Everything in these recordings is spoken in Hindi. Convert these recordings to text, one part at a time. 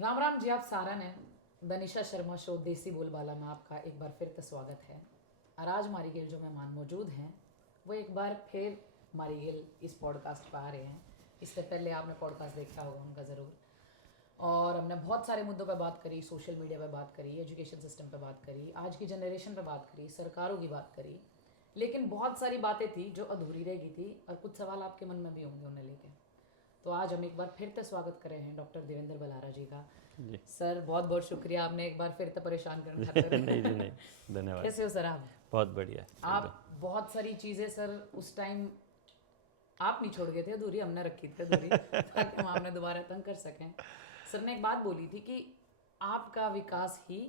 राम राम जी, आप सारा ने दनिशा शर्मा शो देसी बोलबाला में आपका एक बार फिर से स्वागत है। और आज हमारी गिल जो मेहमान मौजूद हैं वो एक बार फिर हमारी गिल इस पॉडकास्ट पर आ रहे हैं। इससे पहले आपने पॉडकास्ट देखा होगा उनका ज़रूर। और हमने बहुत सारे मुद्दों पर बात करी, सोशल मीडिया पर बात करी, एजुकेशन सिस्टम पर बात करी, आज की जनरेशन पर बात करी, सरकारों की बात करी। लेकिन बहुत सारी बातें थी जो अधूरी रह गई थी और कुछ सवाल आपके मन में भी होंगे उन्हें लेके। तो आज हम एक बार फिर से स्वागत कर रहे हैं डॉक्टर देवेंद्र बलारा जी का। जी। सर बहुत बहुत शुक्रिया, आपने एक बार फिर से परेशान करने खातिर। नहीं जी नहीं, धन्यवाद। कैसे हो सर आप? बहुत बढ़िया। आप बहुत सारी चीज़ें सर उस टाइम आप नहीं छोड़ गए थे अधूरी, हमने रखी थी अधूरी ताकि हम आपने दोबारा तंग कर सकें। सर ने एक बात बोली थी कि आपका विकास ही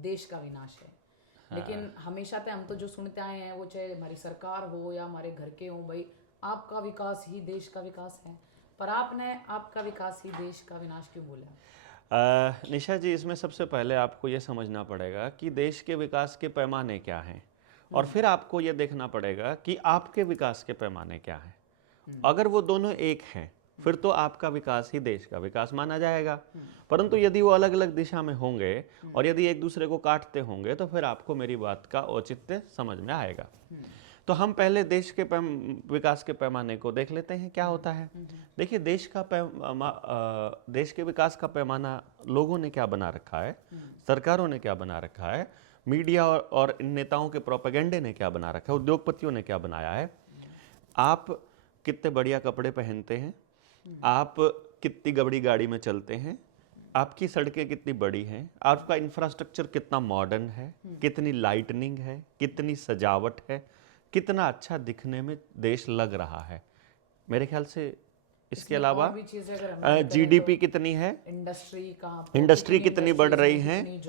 देश का विनाश है। लेकिन हमेशा से हम तो जो सुनते आए हैं वो चाहे हमारी सरकार हो या हमारे घर के हो, भाई आपका विकास ही देश का विकास है। पर आपने आपका विकास ही देश का विनाश क्यों बोला? निशा जी, इसमें सबसे पहले आपको ये समझना पड़ेगा कि देश के विकास के पैमाने क्या हैं, और फिर आपको ये देखना पड़ेगा कि आपके विकास के पैमाने क्या हैं। अगर वो दोनों एक हैं फिर तो आपका विकास ही देश का विकास माना जाएगा। परंतु यदि वो अलग अलग दिशा में होंगे और यदि एक दूसरे को काटते होंगे तो फिर आपको मेरी बात का औचित्य समझ में आएगा। तो हम पहले देश के विकास के पैमाने को देख लेते हैं क्या होता है। देखिए, देश के विकास का पैमाना लोगों ने क्या बना रखा है, सरकारों ने क्या बना रखा है, मीडिया और इन नेताओं के प्रोपेगेंडे ने क्या बना रखा है, उद्योगपतियों ने क्या बनाया है। आप कितने बढ़िया कपड़े पहनते हैं, आप कितनी बड़ी गाड़ी में चलते हैं, आपकी सड़कें कितनी बड़ी हैं, आपका इंफ्रास्ट्रक्चर कितना मॉडर्न है, कितनी लाइटनिंग है, कितनी सजावट है, कितना अच्छा दिखने में देश लग रहा है। मेरे ख्याल से इसके अलावा जीडीपी कितनी है, इंडस्ट्री कितनी बढ़ रही है,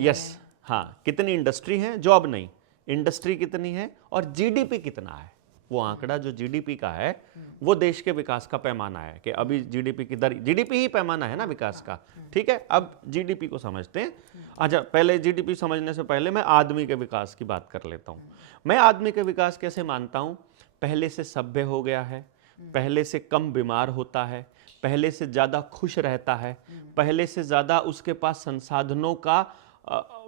यस हाँ, कितनी इंडस्ट्री है, जॉब नहीं, इंडस्ट्री कितनी है और जीडीपी कितना है। वो आंकड़ा जो जीडीपी का है वो देश के विकास का पैमाना है कि अभी जीडीपी की दर, जीडीपी ही पैमाना है ना विकास का। ठीक है, अब जीडीपी को समझते हैं। अच्छा, पहले जीडीपी समझने से पहले मैं आदमी के विकास की बात कर लेता हूँ। मैं आदमी के विकास कैसे मानता हूँ? पहले से सभ्य हो गया है, पहले से कम बीमार होता है, पहले से ज़्यादा खुश रहता है, पहले से ज़्यादा उसके पास संसाधनों का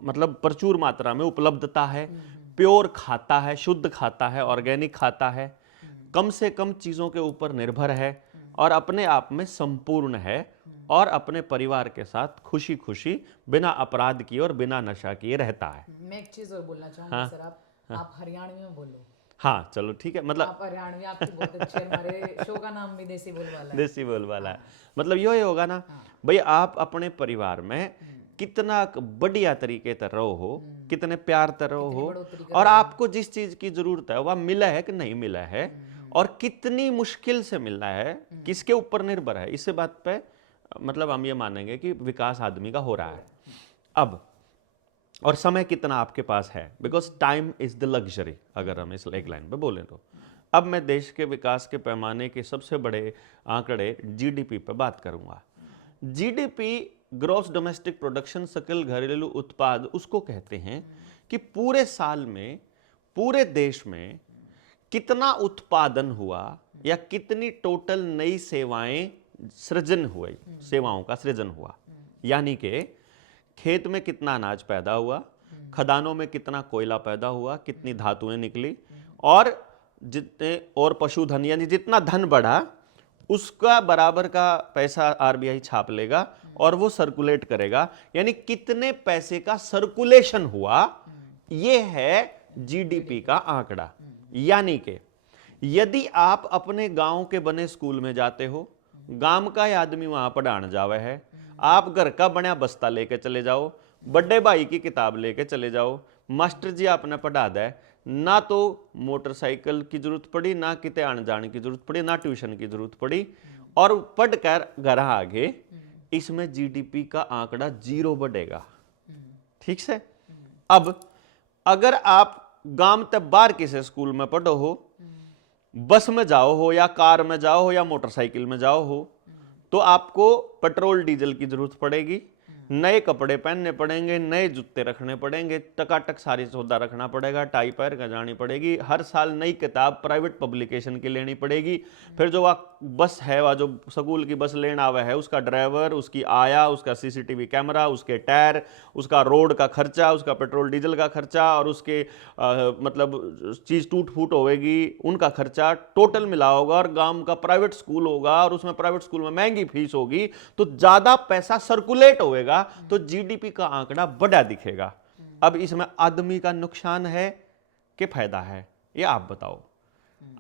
मतलब प्रचुर मात्रा में उपलब्धता है, प्योर खाता है, शुद्ध खाता है, ऑर्गेनिक खाता है, कम से कम चीज़ों के ऊपर निर्भर है और अपने आप में संपूर्ण है और अपने परिवार के साथ खुशी खुशी बिना अपराध किए और बिना नशा किए रहता है। मैं एक चीज़ और बोलना चाहूँगी सर, आप हरियाणवी में बोलो। हाँ चलो ठीक है, मतलब आप हरियाणवी, आपकी बहुत अच्छी, हमारे शो का नाम भी देसी बोलबाला है। देसी बोलबाला है, मतलब ये होगा ना भाई, आप अपने परिवार में कितना बढ़िया तरीके से रहो हो, कितने प्यार से रहो हो, और आपको जिस चीज की जरूरत है वह मिला है कि नहीं मिला है, और कितनी मुश्किल से मिलना है, किसके ऊपर निर्भर है, इससे बात पे मतलब हम ये मानेंगे कि विकास आदमी का हो रहा है। अब और समय कितना आपके पास है, because time is the luxury, अगर हम इस एक लाइन पे बोलें तो। अब मैं देश के विकास के पैमाने के सबसे बड़े आंकड़े जीडीपी पे बात करूंगा। जीडीपी, ग्रॉस डोमेस्टिक प्रोडक्शन, सकल घरेलू उत्पाद, उसको कहते हैं कि पूरे साल में पूरे देश में कितना उत्पादन हुआ या कितनी टोटल नई सेवाएं सृजन हुई, सेवाओं का सृजन हुआ। यानी कि खेत में कितना अनाज पैदा हुआ, खदानों में कितना कोयला पैदा हुआ, कितनी धातुएं निकली, और जितने और पशुधन, यानी जितना धन बढ़ा उसका बराबर का पैसा आरबीआई छाप लेगा और वो सर्कुलेट करेगा, यानी कितने पैसे का सर्कुलेशन हुआ, ये है जीडीपी का आंकड़ा। यानी कि यदि आप अपने गांव के बने स्कूल में जाते हो, गांव का आदमी वहां पढ़ाने जावे है, आप घर का बना बस्ता लेके चले जाओ, बड़े भाई की किताब लेके चले जाओ, मास्टर जी आपने पढ़ा दे, ना तो मोटरसाइकिल की जरूरत पड़ी, ना किते आने जाने की जरूरत पड़ी, ना ट्यूशन की जरूरत पड़ी, और पढ़कर घर आगे, इसमें जीडीपी का आंकड़ा 0 बढ़ेगा। ठीक से? अब अगर आप गांव तक बाहर किसी स्कूल में पढ़ो हो, बस में जाओ हो या कार में जाओ हो या मोटरसाइकिल में जाओ हो, तो आपको पेट्रोल डीजल की जरूरत पड़ेगी, नए कपड़े पहनने पड़ेंगे, नए जूते रखने पड़ेंगे, टकाटक सारी सौदा रखना पड़ेगा, टाई पहन कर जानी पड़ेगी, हर साल नई किताब प्राइवेट पब्लिकेशन की लेनी पड़ेगी। फिर जो वह बस है, वह जो स्कूल की बस लेना आवा है, उसका ड्राइवर, उसकी आया, उसका सीसीटीवी कैमरा, उसके टायर, उसका रोड का खर्चा, उसका पेट्रोल डीजल का खर्चा, और उसके मतलब चीज़ टूट फूट होएगी उनका खर्चा टोटल मिला होगा, और गांव का प्राइवेट स्कूल होगा और उसमें प्राइवेट स्कूल में महंगी फीस होगी, तो ज़्यादा पैसा सर्कुलेट होएगा, तो जीडीपी का आंकड़ा बड़ा दिखेगा। अब इसमें आदमी का नुकसान है कि फायदा है, ये आप बताओ।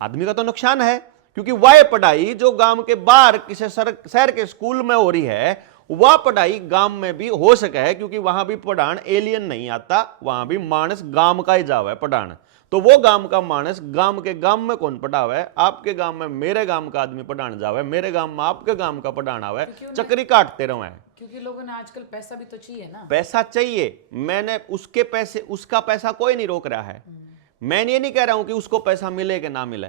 आदमी का तो नुकसान है, क्योंकि वह पढ़ाई जो गांव के बाहर किसी शहर के स्कूल में हो रही है, वह पढ़ाई गांव में भी हो सके है, क्योंकि वहां भी पढ़ान एलियन नहीं आता, वहां भी मानस गांव का ही जावा है पढ़ान। तो वो गांव का मानस गांव के गांव में कौन पढ़ावा है? आपके गांव में मेरे गांव का आदमी पढ़ाने जावे, मेरे गांव में आपके गांव का पढ़ाना है, चक्री काटते रहो है। क्योंकि लोगों ने आजकल पैसा भी तो चाहिए ना। पैसा चाहिए, मैंने उसके पैसे, उसका पैसा कोई नहीं रोक रहा है। मैं ये नहीं कह रहा हूं कि उसको पैसा मिले कि ना मिले,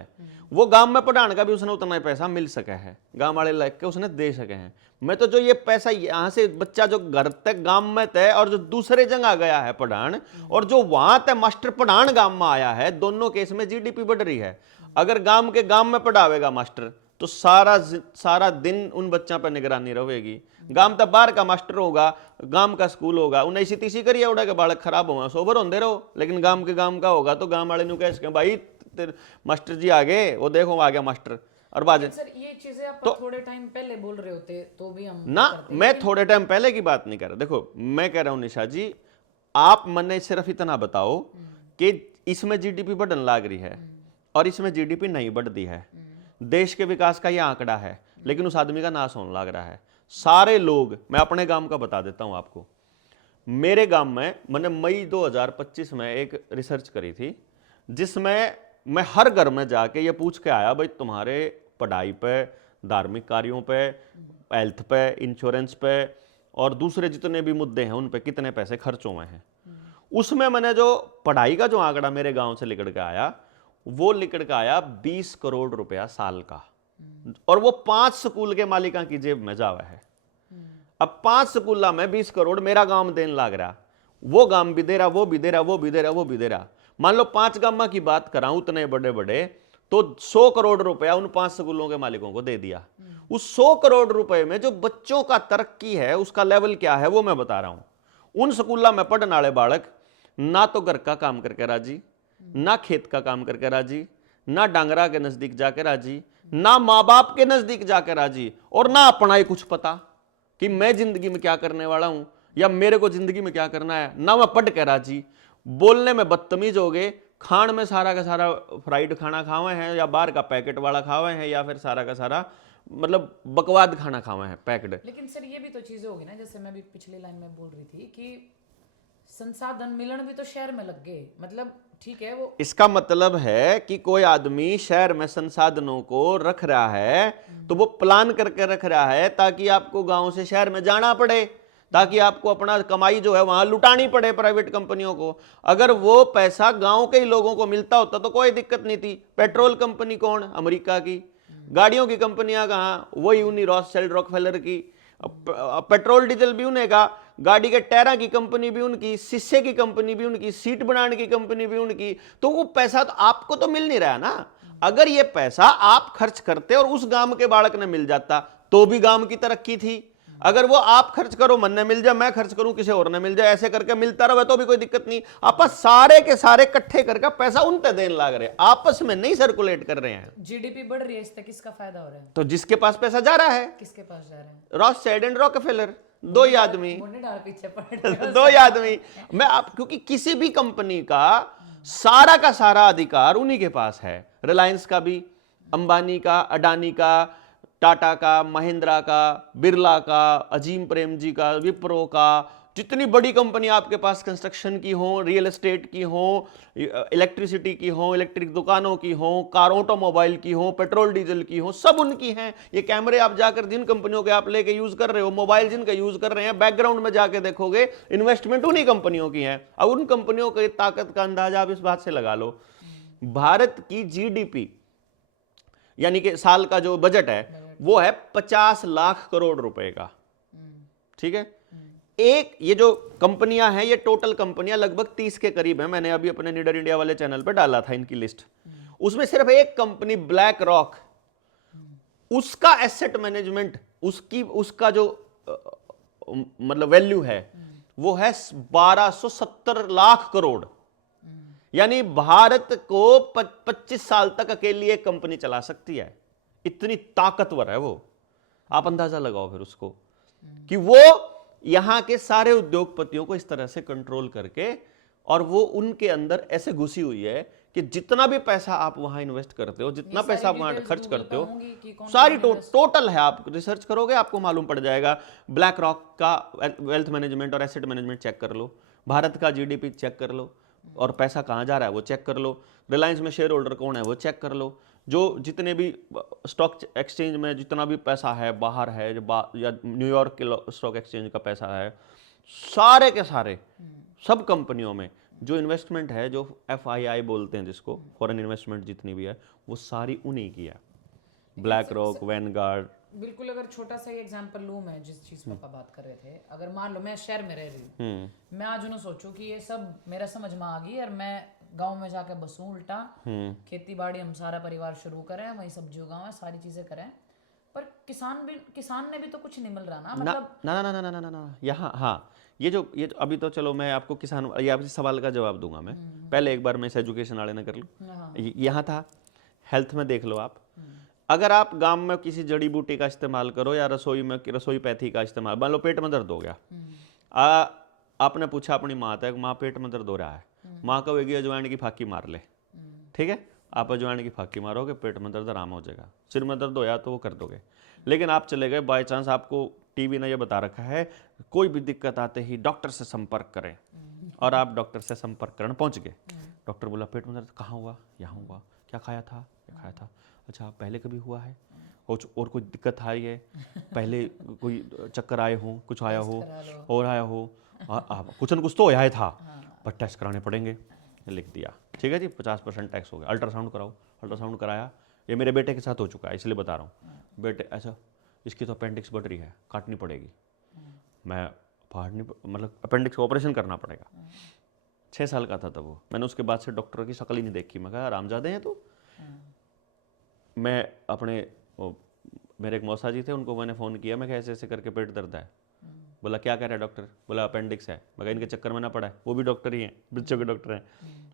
वो गांव में पढ़ाने का भी उसने उतना ही पैसा मिल सका है, गांव वाले लग के उसने दे सके हैं। मैं तो जो ये पैसा यहां से बच्चा जो घर तक गांव में तय और जो दूसरे जगह गया है पढ़ान, और जो वहां तक मास्टर पढ़ान गांव में आया है, दोनों केस में जीडीपी बढ़ रही है। अगर गांव के गांव में पढ़ावेगा मास्टर, तो सारा दिन उन बच्चों पर निगरानी रहेगी। गांव तक बाहर का मास्टर होगा, गांव का स्कूल होगा, उन्हें इसी तीसी करिए उड़ा के बालक खराब होगा, सोबर होते रहो। लेकिन गांव के गांव का होगा तो गांव वाले नु कह सके भाई मास्टर जी आ गए, वो देखो आ गया मास्टर। और बात सर ये चीजें आप तो थोड़े टाइम पहले बोल रहे होते तो भी हम ना, मैं थोड़े टाइम पहले की बात नहीं कर रहा। देखो मैं कह रहा हूं निशा जी, आप मने सिर्फ इतना बताओ कि इसमें जीडीपी बढ़ने लग रही है और इसमें जीडीपी नहीं बढ़ती है, देश के विकास का यह आंकड़ा है, लेकिन उस आदमी का नाश होने लग रहा है। सारे लोग, मैं अपने गांव का बता देता हूं आपको। मेरे गांव में मैंने मई 2025 में एक रिसर्च करी थी, जिसमें मैं हर घर में जाके ये पूछ के आया, भाई तुम्हारे पढ़ाई पे, धार्मिक कार्यों पे, हेल्थ पे, इंश्योरेंस पे और दूसरे जितने भी मुद्दे हैं उन पे कितने पैसे खर्च हुए हैं। उसमें मैंने जो पढ़ाई का जो आंकड़ा मेरे गांव से लिखड़ के आया, वो लिखड़ के आया 20 करोड़ रुपया साल का, और वो 5 स्कूल के मालिका की जेब में जावा है। अब 5 स्कूल में 20 करोड़ मेरा गांव देने लग रहा, वो गांव भी दे रहा, वो भी दे रहा, वो भी दे रहा, वो भी दे रहा। मान लो 5 गांव की बात कराऊं उतने बड़े बड़े, तो 100 करोड़ रुपया उन 5 स्कूलों के मालिकों को दे दिया। उस 100 करोड़ रुपए में जो बच्चों का तरक्की है, उसका लेवल क्या है वो मैं बता रहा हूं। उन स्कूलों में पढ़ने वाले बालक ना तो घर का काम करके राजी, ना खेत का काम करके राजी, ना डांगरा के नजदीक जाके राजी, ना माँ बाप के नजदीक जाके राजी, और ना अपना ही कुछ पता कि मैं जिंदगी में क्या करने वाला हूं या मेरे को जिंदगी में क्या करना है। ना मैं पढ़ के राजी, बोलने में बदतमीज हो गए, खान में सारा का सारा फ्राइड खाना खावे हैं या बाहर का पैकेट वाला खावे हैं, या फिर सारा का सारा मतलब बकवाद खाना खावे हैं पैकेट। लेकिन सर ये भी तो चीजें होगी ना, जैसे मैं भी पिछली लाइन में बोल रही थी कि संसाधन मिलन भी तो शहर में लग गए, मतलब ठीक है वो, इसका मतलब है कि कोई आदमी शहर में संसाधनों को रख रहा है तो वो प्लान करके रख रहा है ताकि आपको गांव से शहर में जाना पड़े, ताकि आपको अपना कमाई जो है वहां लुटानी पड़े प्राइवेट कंपनियों को। अगर वो पैसा गांव के ही लोगों को मिलता होता तो कोई दिक्कत नहीं थी। पेट्रोल कंपनी कौन? अमेरिका की। गाड़ियों की कंपनियां कहाँ? वही उन्हीं रॉथस्चाइल्ड रॉकफेलर की। पेट्रोल डीजल भी उन्हें का, गाड़ी के टायरा की कंपनी भी उनकी, शीशे की कंपनी भी उनकी, सीट बनाने की कंपनी भी उनकी। तो वो पैसा तो आपको तो मिल नहीं रहा ना। अगर ये पैसा आप खर्च करते और उस गांव के बालक ने मिल जाता तो भी गांव की तरक्की थी। अगर वो आप खर्च करो मन ने मिल जाए, मैं खर्च करूं किसी और ने मिल जाए, ऐसे करके मिलता रहे तो भी कोई दिक्कत नहीं। आप सारे के सारे इकट्ठे करके पैसा उन पे देने लग रहे, आपस में नहीं सर्कुलेट कर रहे हैं। जीडीपी बढ़ रही है, इससे किसका फायदा हो रहा है? तो जिसके पास पैसा जा रहा है, किसके पास जा रहा है? रॉथस्चाइल्ड एंड रॉकफेलर, दो ही आदमी, डाल पीछे पड़ दो ही आदमी। मैं आप, क्योंकि किसी भी कंपनी का सारा अधिकार उन्हीं के पास है। रिलायंस का भी, अंबानी का, अडानी का, टाटा का, महिंद्रा का, बिरला का, अजीम प्रेमजी का, विप्रो का, जितनी बड़ी कंपनी आपके पास कंस्ट्रक्शन की हो, रियल एस्टेट की हो, इलेक्ट्रिसिटी की हो, इलेक्ट्रिक दुकानों की हो, कार ऑटोमोबाइल की हो, पेट्रोल डीजल की हो, सब उनकी हैं। ये कैमरे आप जाकर जिन कंपनियों के आप लेके यूज कर रहे हो, मोबाइल जिनका यूज कर रहे हैं, बैकग्राउंड में जाके देखोगे इन्वेस्टमेंट उन्हीं कंपनियों की है। अब उन कंपनियों की ताकत का अंदाजा आप इस बात से लगा लो, भारत की जीडीपी यानी कि साल का जो बजट है वो है 50 लाख करोड़ रुपए का, ठीक है। एक ये जो कंपनियां हैं, ये टोटल कंपनियां लगभग 30 के करीब हैं। मैंने अभी अपने नीडर इंडिया वाले चैनल पर डाला था इनकी लिस्ट। उसमें सिर्फ एक कंपनी ब्लैक रॉक, उसका एसेट मैनेजमेंट, उसका जो मतलब वैल्यू है वो है 1270 लाख करोड़। यानी भारत को 25 साल तक अकेली एक कंपनी चला सकती है, इतनी ताकतवर है वो। आप अंदाजा लगाओ फिर उसको कि वो यहां के सारे उद्योगपतियों को इस तरह से कंट्रोल करके, और वो उनके अंदर ऐसे घुसी हुई है कि जितना भी पैसा आप वहां इन्वेस्ट करते हो, जितना पैसा आप वहां खर्च करते हो, सारी टोटल है। आप रिसर्च करोगे आपको मालूम पड़ जाएगा। ब्लैक रॉक का वेल्थ मैनेजमेंट और एसेट मैनेजमेंट चेक कर लो, भारत का जीडीपी चेक कर लो, और पैसा कहां जा रहा है वो चेक कर लो, रिलायंस में शेयर होल्डर कौन है वो चेक कर लो, जो जितने भी स्टॉक एक्सचेंज में जितना भी पैसा है बाहर है, या न्यूयॉर्क के स्टॉक एक्सचेंज का पैसा है, सारे के सारे सब कंपनियों में जो इन्वेस्टमेंट है, जो FII बोलते हैं जिसको, फॉरेन इन्वेस्टमेंट जितनी भी है, वो सारी उन्हीं की है। Black rock, Vanguard. बिल्कुल। अगर छोटा सा एग्जांपल लूं मैं, जिस चीज पापा बात कर रहे थे, अगर मान लो मैं शहर में रह रही हूँ, मैं आज उन्हें सोचूं कि ये सब मेरा समझ में आ गई और मैं गांव में जाके बसूं, उल्टा खेती बाड़ी हम सारा परिवार शुरू करें, वही सब्जी उगाएं, सारी चीजें करें, पर किसान ने भी तो कुछ नहीं मिल रहा ना। मतलब ना ना ना ना ना ना ना यहाँ, हाँ, ये जो अभी तो चलो मैं आपको किसान, ये आपके सवाल का जवाब दूंगा मैं। पहले एक बार मैं इस एजुकेशन वाले ने कर लूँ। यहाँ था हेल्थ में, देख लो आप, अगर आप गांव में किसी जड़ी बूटी का इस्तेमाल करो या रसोई में रसोई पैथी का इस्तेमाल, मान लो पेट में दर्द हो गया, आपने पूछा अपनी माँ तक, माँ पेट में दर्द हो रहा है, माँ कहेगी अजवाइन की फाकी मार ले, ठीक है, आप अजवाइन की फाकी मारोगे, पेट में दर्द आराम हो जाएगा। सिर में दर्द होया तो वो कर दोगे। लेकिन आप चले गए, बाई चांस आपको टीवी ने ये बता रखा है कोई भी दिक्कत आते ही डॉक्टर से संपर्क करें, और आप डॉक्टर से संपर्क करने पहुंच गए। डॉक्टर बोला पेट में दर्द कहाँ हुआ, यहाँ हुआ, क्या खाया था, क्या खाया था, अच्छा पहले कभी हुआ है, और कोई दिक्कत आई है, पहले कोई चक्कर आए हो, कुछ आया हो, और आया हो, कुछ न कुछ तो आया था, पर टेस्ट कराने पड़ेंगे, लिख दिया, ठीक है जी, 50% टैक्स हो गया, अल्ट्रासाउंड कराओ, अल्ट्रासाउंड कराया। ये मेरे बेटे के साथ हो चुका है, इसलिए बता रहा हूँ। बेटे ऐसा, इसकी तो अपेंडिक्स बढ़ रही है, काटनी पड़ेगी, मैं फाड़नी, मतलब अपेंडिक्स ऑपरेशन करना पड़ेगा। 6 साल का था तब वो। मैंने उसके बाद से डॉक्टर की शक्ल ही नहीं देखी। मैं कहा आरामजादे हैं तो। मैं अपने मेरे एक मौसा जी थे, उनको मैंने फ़ोन किया, मैं कहा ऐसे ऐसे करके पेट दर्द है। बोला क्या कह रहा है डॉक्टर, बोला अपेंडिक्स है। मैं कहा इनके चक्कर में ना पड़ा है, वो भी डॉक्टर ही हैं, बच्चों के डॉक्टर हैं।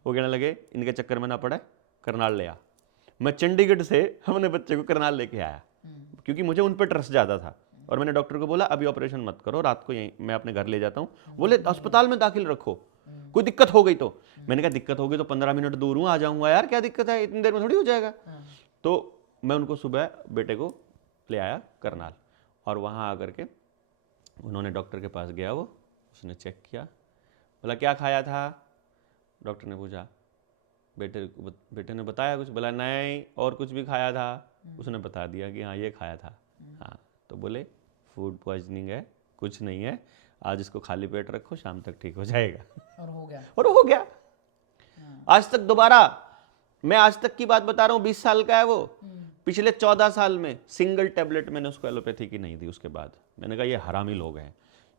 वो कहने लगे इनके चक्कर में ना पड़ा है, करनाल ले आ। मैं चंडीगढ़ से अपने बच्चे को करनाल लेके आया, क्योंकि मुझे उन पर ट्रस्ट ज़्यादा था। और मैंने डॉक्टर को बोला अभी ऑपरेशन मत करो, रात को यहीं मैं अपने घर ले जाता हूँ। बोले अस्पताल में दाखिल रखो, कोई दिक्कत हो गई तो। मैंने कहा दिक्कत हो गई तो 15 मिनट दूर हूँ, आ जाऊँगा यार, क्या दिक्कत है, इतनी देर में थोड़ी हो जाएगा। तो मैं उनको सुबह बेटे को ले आया करनाल, और वहाँ आकर के उन्होंने डॉक्टर के पास गया, वो उसने चेक किया, बोला क्या खाया था। डॉक्टर ने पूछा, बेटे ने बताया कुछ, बोला नहीं और कुछ भी खाया था। उसने बता दिया कि हाँ ये खाया था। हाँ तो बोले फूड पॉइजनिंग है, कुछ नहीं है, आज इसको खाली पेट रखो, शाम तक ठीक हो जाएगा। और हो गया। आज तक दोबारा, मैं आज तक की बात बता रहा हूँ, 20 साल का है वो, पिछले 14 साल में सिंगल टैबलेट मैंने उसको एलोपैथी की नहीं दी। उसके बाद मैंने कहा ये हरामी लोग हैं।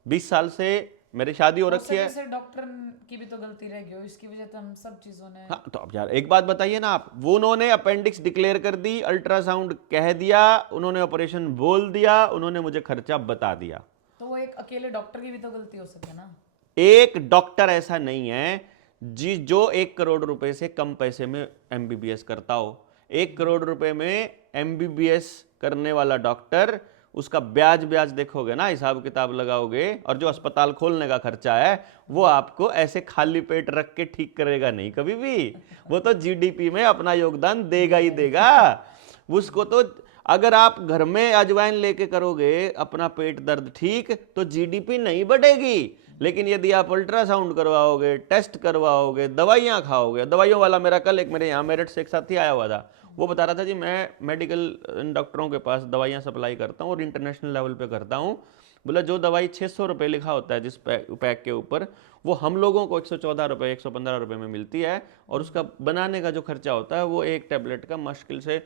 20 साल से मेरी शादी हो रखी है। डॉक्टर की भी तो गलती रह गई, इसकी वजह से हम सब चीजों ने। हाँ तो अब यार एक बात बताइए ना आप, वो उन्होंने अपेंडिक्स डिक्लेयर कर दी, अल्ट्रासाउंड कह दिया, उन्होंने ऑपरेशन बोल दिया, उन्होंने मुझे खर्चा बता दिया। तो वो एक अकेले डॉक्टर की भी तो गलती हो सकती है ना। एक डॉक्टर ऐसा नहीं है जो 1 करोड़ रुपए से कम पैसे में MBBS करता हो। 1 करोड़ रुपए में MBBS करने वाला डॉक्टर, उसका ब्याज देखोगे ना, हिसाब किताब लगाओगे, और जो अस्पताल खोलने का खर्चा है वो आपको ऐसे खाली पेट रख के ठीक करेगा नहीं कभी भी। वो तो GDP में अपना योगदान देगा ही देगा। उसको तो अगर आप घर में अजवाइन लेके करोगे अपना पेट दर्द ठीक, तो GDP नहीं बढ़ेगी। लेकिन यदि आप अल्ट्रासाउंड करवाओगे, टेस्ट करवाओगे, दवाइयाँ खाओगे, दवाइयों वाला मेरा कल एक मेरे यहाँ मेरठ से एक साथी आया हुआ था, वो बता रहा था जी मैं मेडिकल डॉक्टरों के पास दवाइयाँ सप्लाई करता हूँ और इंटरनेशनल लेवल पे करता हूँ। बोला जो दवाई 600 रुपये लिखा होता है जिस पैक के ऊपर, वो हम लोगों को 114 रुपये 115 रुपये में मिलती है, और उसका बनाने का जो खर्चा होता है वो एक टैबलेट का मुश्किल से